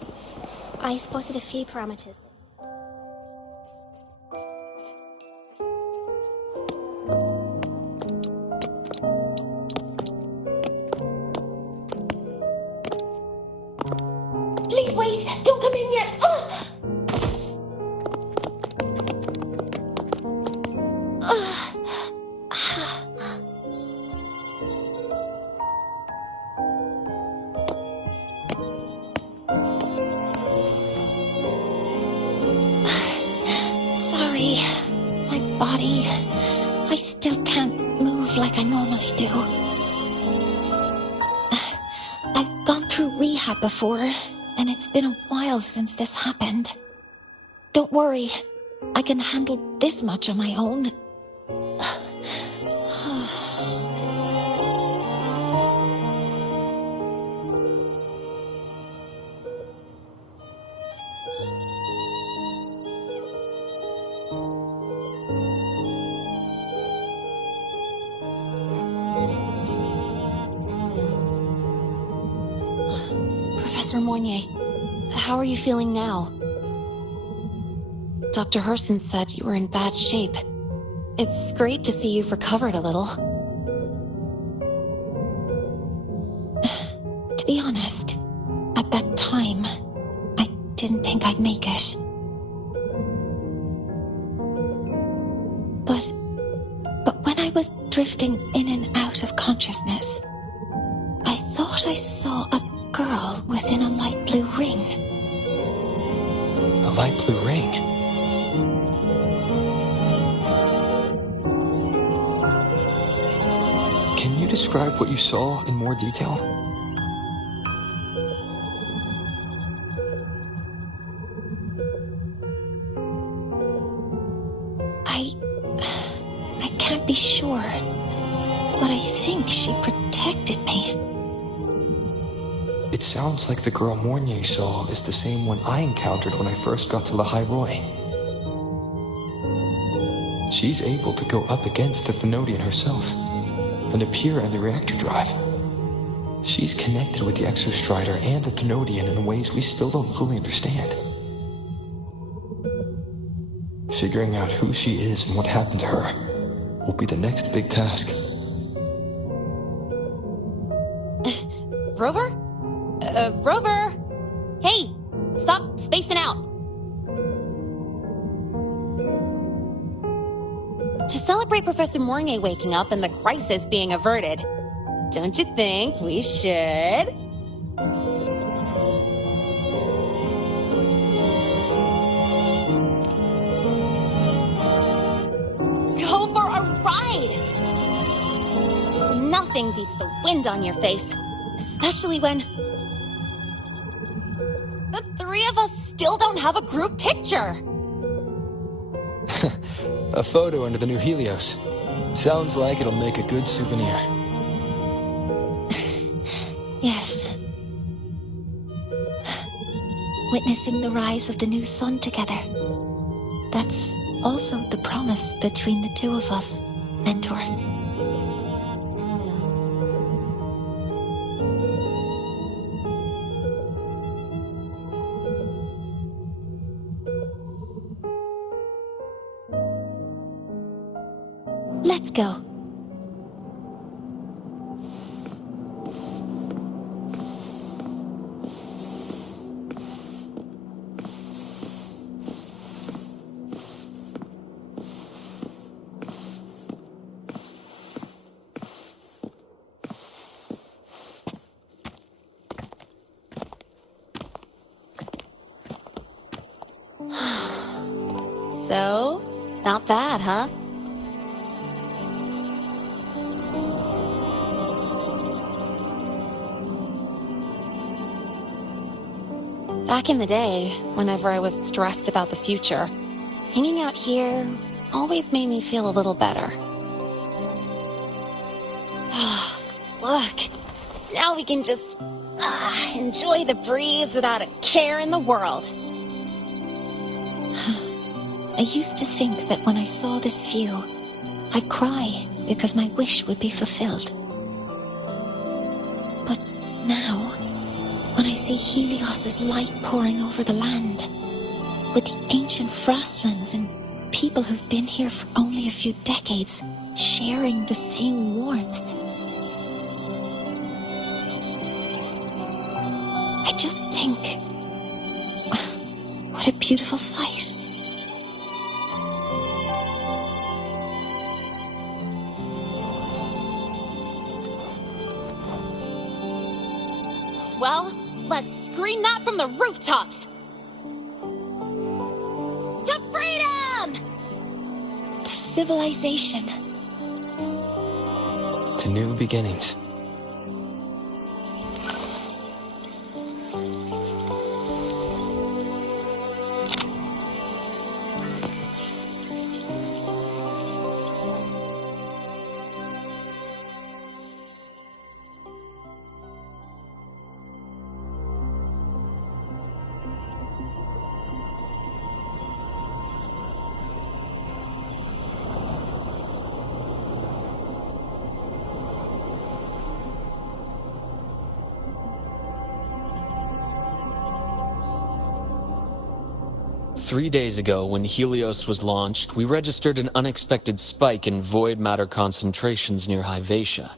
I spotted a few parameters. Please wait! Don't come in yet! Sorry. My body... I still can't move like I normally do. I've gone through rehab before, and it's been a while since this happened. Don't worry. I can handle this much on my own. Professor Moynier, how are you feeling now? Dr. Herson said you were in bad shape. It's great to see you've recovered a little. To be honest, at that time, I didn't think I'd make it. But when I was drifting in and out of consciousness, I thought I saw a girl within a light blue ring. A light blue ring? Can you describe what you saw in more detail? I can't be sure, but I think she protected me. It sounds like the girl Moynier saw is the same one I encountered when I first got to Lahai-Roi. She's able to go up against the Thenodian herself and appear in the reactor drive. She's connected with the Exostrider and the Thenodian in ways we still don't fully understand. Figuring out who she is and what happened to her will be the next big task. Rover? Rover! Hey! Stop spacing out! To celebrate Professor Moynier waking up and the crisis being averted, don't you think we should... go for a ride! Nothing beats the wind on your face, especially when... the three of us still don't have a group picture! A photo under the new Helios. Sounds like it'll make a good souvenir. Yes. Witnessing the rise of the new sun together. That's also the promise between the two of us, Mentor. Let's go. So, not bad, huh? Back in the day, whenever I was stressed about the future, hanging out here always made me feel a little better. Look, now we can just enjoy the breeze without a care in the world. I used to think that when I saw this view, I'd cry because my wish would be fulfilled. But now, when I see Helios's light pouring over the land, with the ancient frostlands and people who've been here for only a few decades sharing the same warmth, I just think, what a beautiful sight. Well, let's scream that from the rooftops! To freedom! To civilization. To new beginnings. Three days ago, when Helios was launched, we registered an unexpected spike in void matter concentrations near Lahai-Roi.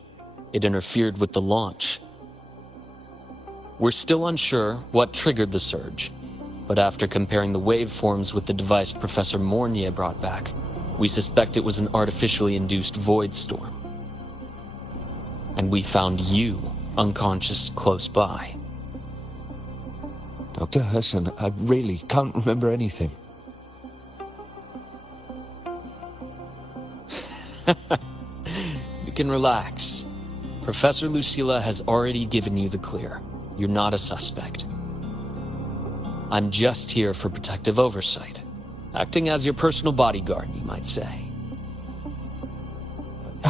It interfered with the launch. We're still unsure what triggered the surge, but after comparing the waveforms with the device Professor Mornier brought back, we suspect it was an artificially induced void storm. And we found you unconscious close by. Dr. Herson, I really can't remember anything. You can relax. Professor Lucilla has already given you the clear. You're not a suspect. I'm just here for protective oversight. Acting as your personal bodyguard, you might say.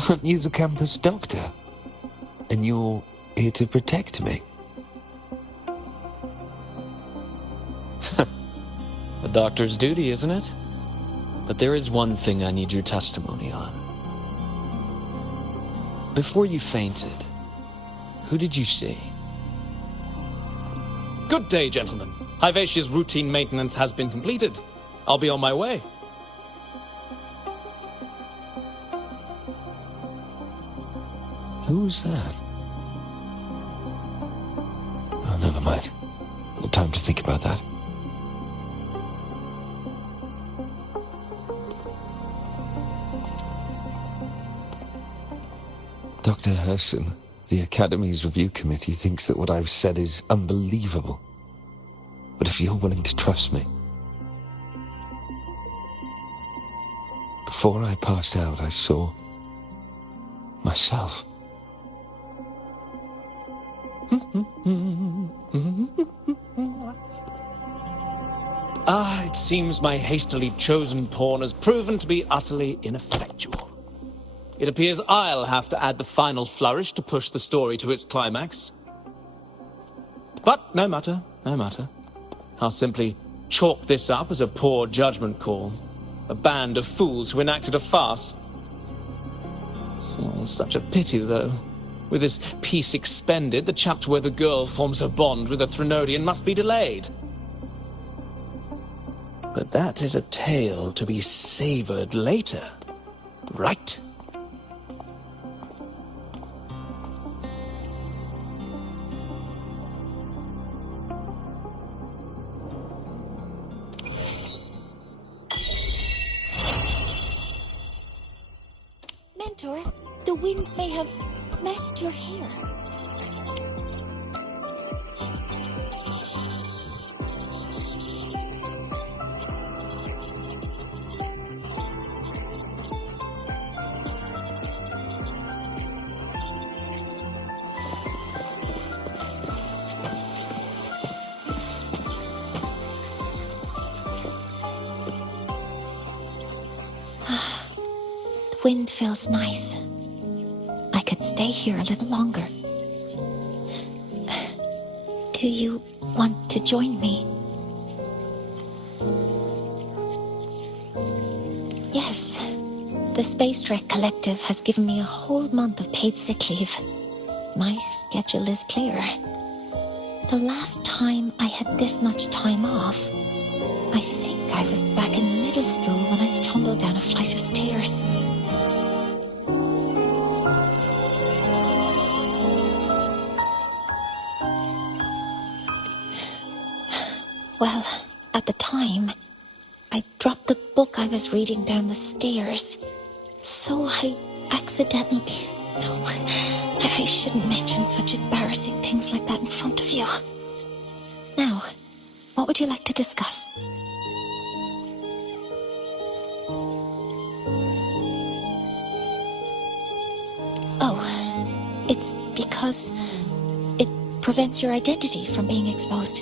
Aren't you the campus doctor? And you're here to protect me? A doctor's duty, isn't it? But there is one thing I need your testimony on. Before you fainted, who did you see? Good day, gentlemen. Lahai-Roi's routine maintenance has been completed. I'll be on my way. Who's that? Oh, never mind. No time to think about that. Dr. Herson, the Academy's review committee thinks that what I've said is unbelievable. But if you're willing to trust me... Before I passed out, I saw... myself. It seems my hastily chosen pawn has proven to be utterly ineffectual. It appears I'll have to add the final flourish to push the story to its climax. But no matter, no matter. I'll simply chalk this up as a poor judgment call. A band of fools who enacted a farce. Oh, such a pity, though. With this piece expended, the chapter where the girl forms her bond with a Threnodian must be delayed. But that is a tale to be savored later, right? Mentor, the wind may have messed your hair. The wind feels nice. I could stay here a little longer. Do you want to join me? Yes. The Space Trek Collective has given me a whole month of paid sick leave. My schedule is clear. The last time I had this much time off, I think I was back in middle school when I tumbled down a flight of stairs. Well, at the time, I dropped the book I was reading down the stairs. So I accidentally... No, I shouldn't mention such embarrassing things like that in front of you. Now, what would you like to discuss? Oh, it's because it prevents your identity from being exposed.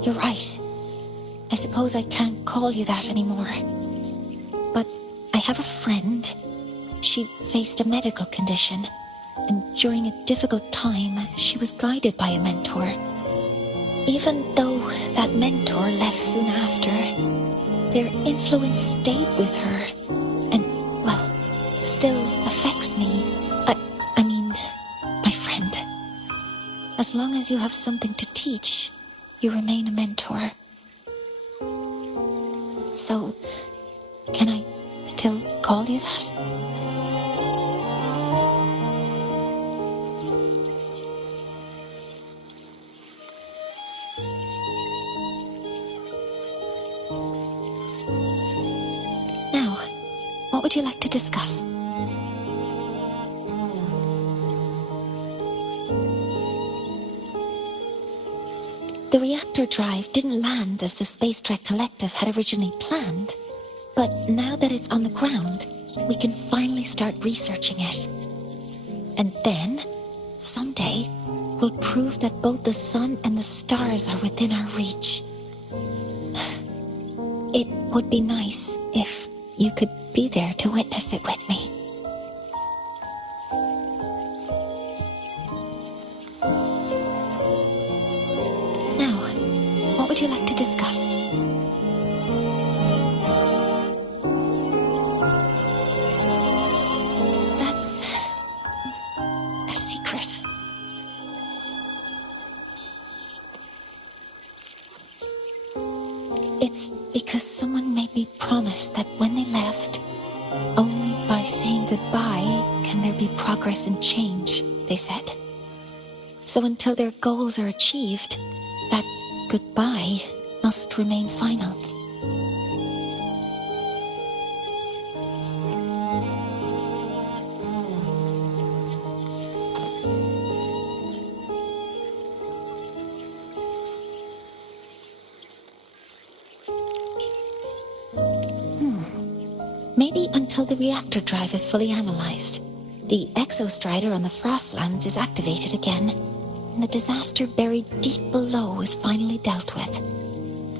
You're right. I suppose I can't call you that anymore. But I have a friend. She faced a medical condition, and during a difficult time, she was guided by a mentor. Even though that mentor left soon after, their influence stayed with her, and, well, still affects me. I mean, my friend. As long as you have something to teach, you remain a mentor. So, can I still call you that? Now, what would you like to discuss? The reactor drive didn't land as the Space Trek Collective had originally planned, but now that it's on the ground, we can finally start researching it. And then, someday, we'll prove that both the sun and the stars are within our reach. It would be nice if you could be there to witness it with me. What would you like to discuss? That's a secret. It's because someone made me promise that when they left, only by saying goodbye can there be progress and change, they said. So until their goals are achieved, that goodbye must remain final. Maybe until the reactor drive is fully analyzed. The exostrider on the Frostlands is activated again, and the disaster buried deep below is finally dealt with.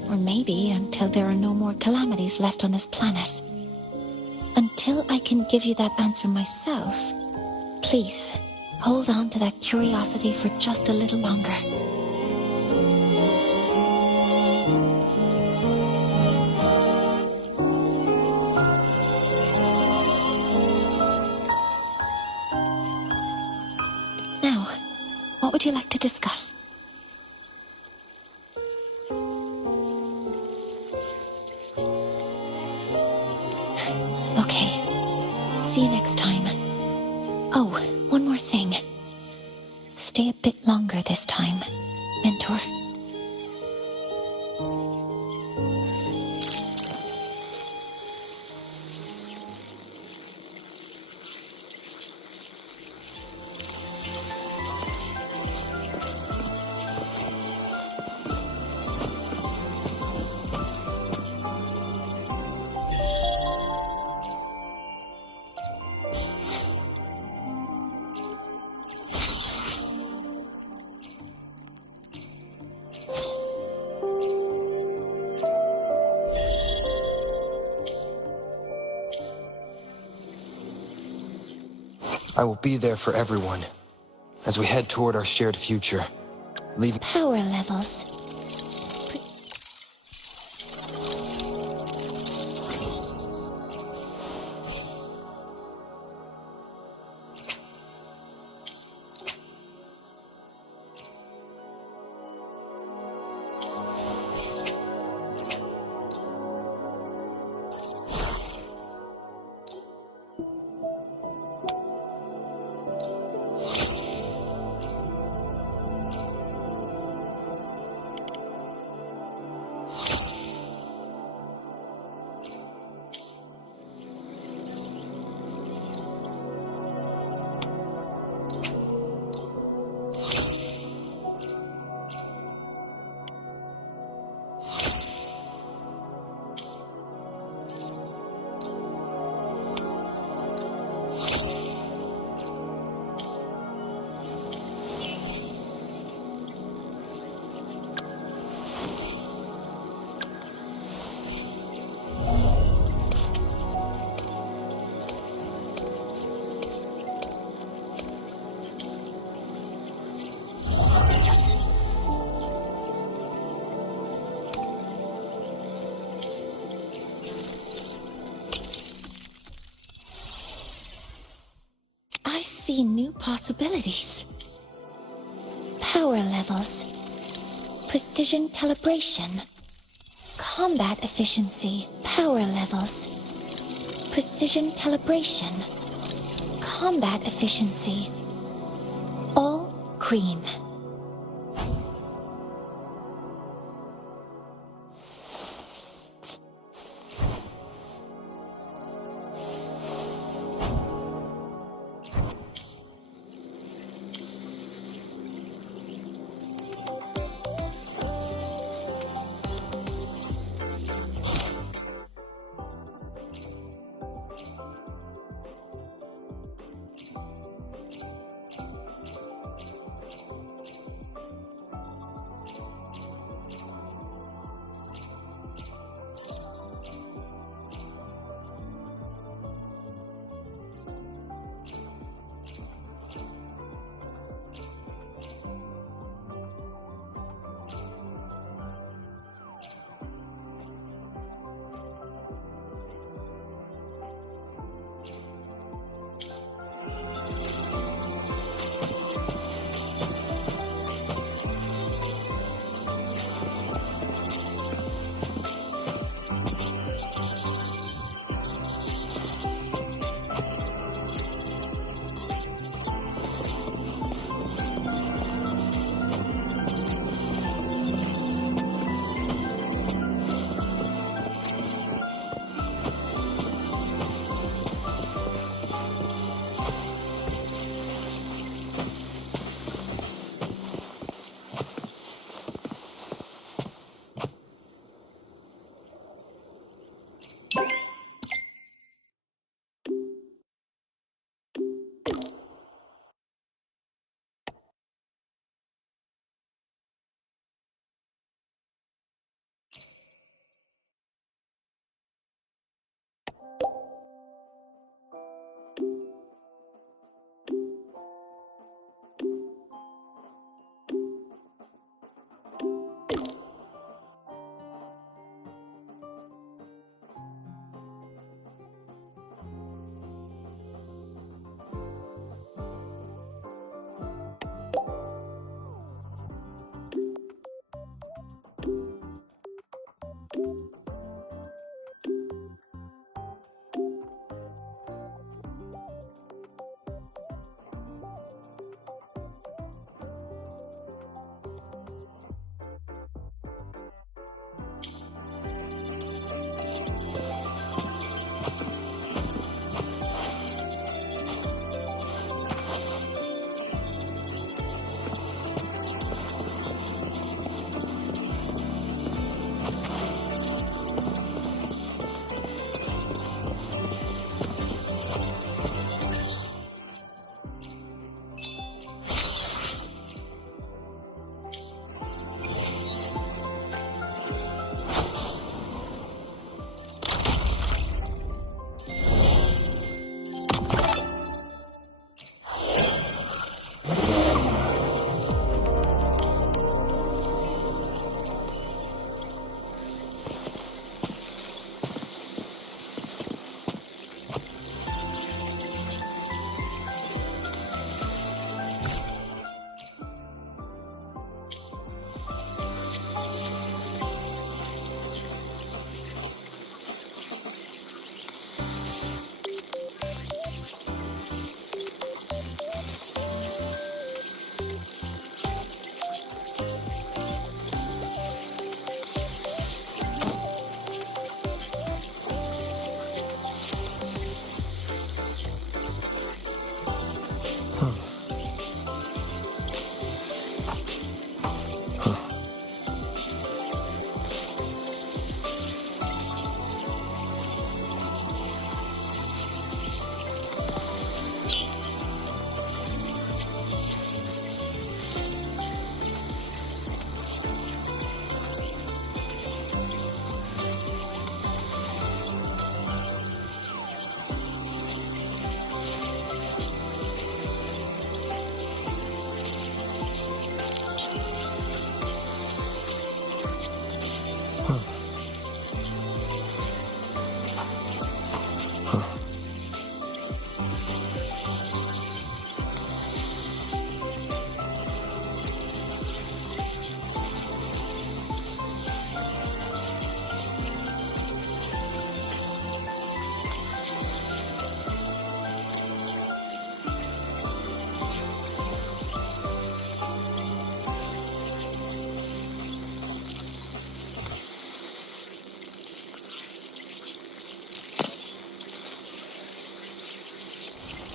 Or maybe until there are no more calamities left on this planet. Until I can give you that answer myself, please, hold on to that curiosity for just a little longer. Now, what would you like to discuss? Okay. See you next time. Oh, one more thing. Stay a bit longer this time, Mentor. I will be there for everyone as we head toward our shared future. Leave Power levels. I see new possibilities. Power levels. Precision calibration. Combat efficiency. Power levels. Precision calibration. Combat efficiency. All green.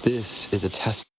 This is a test.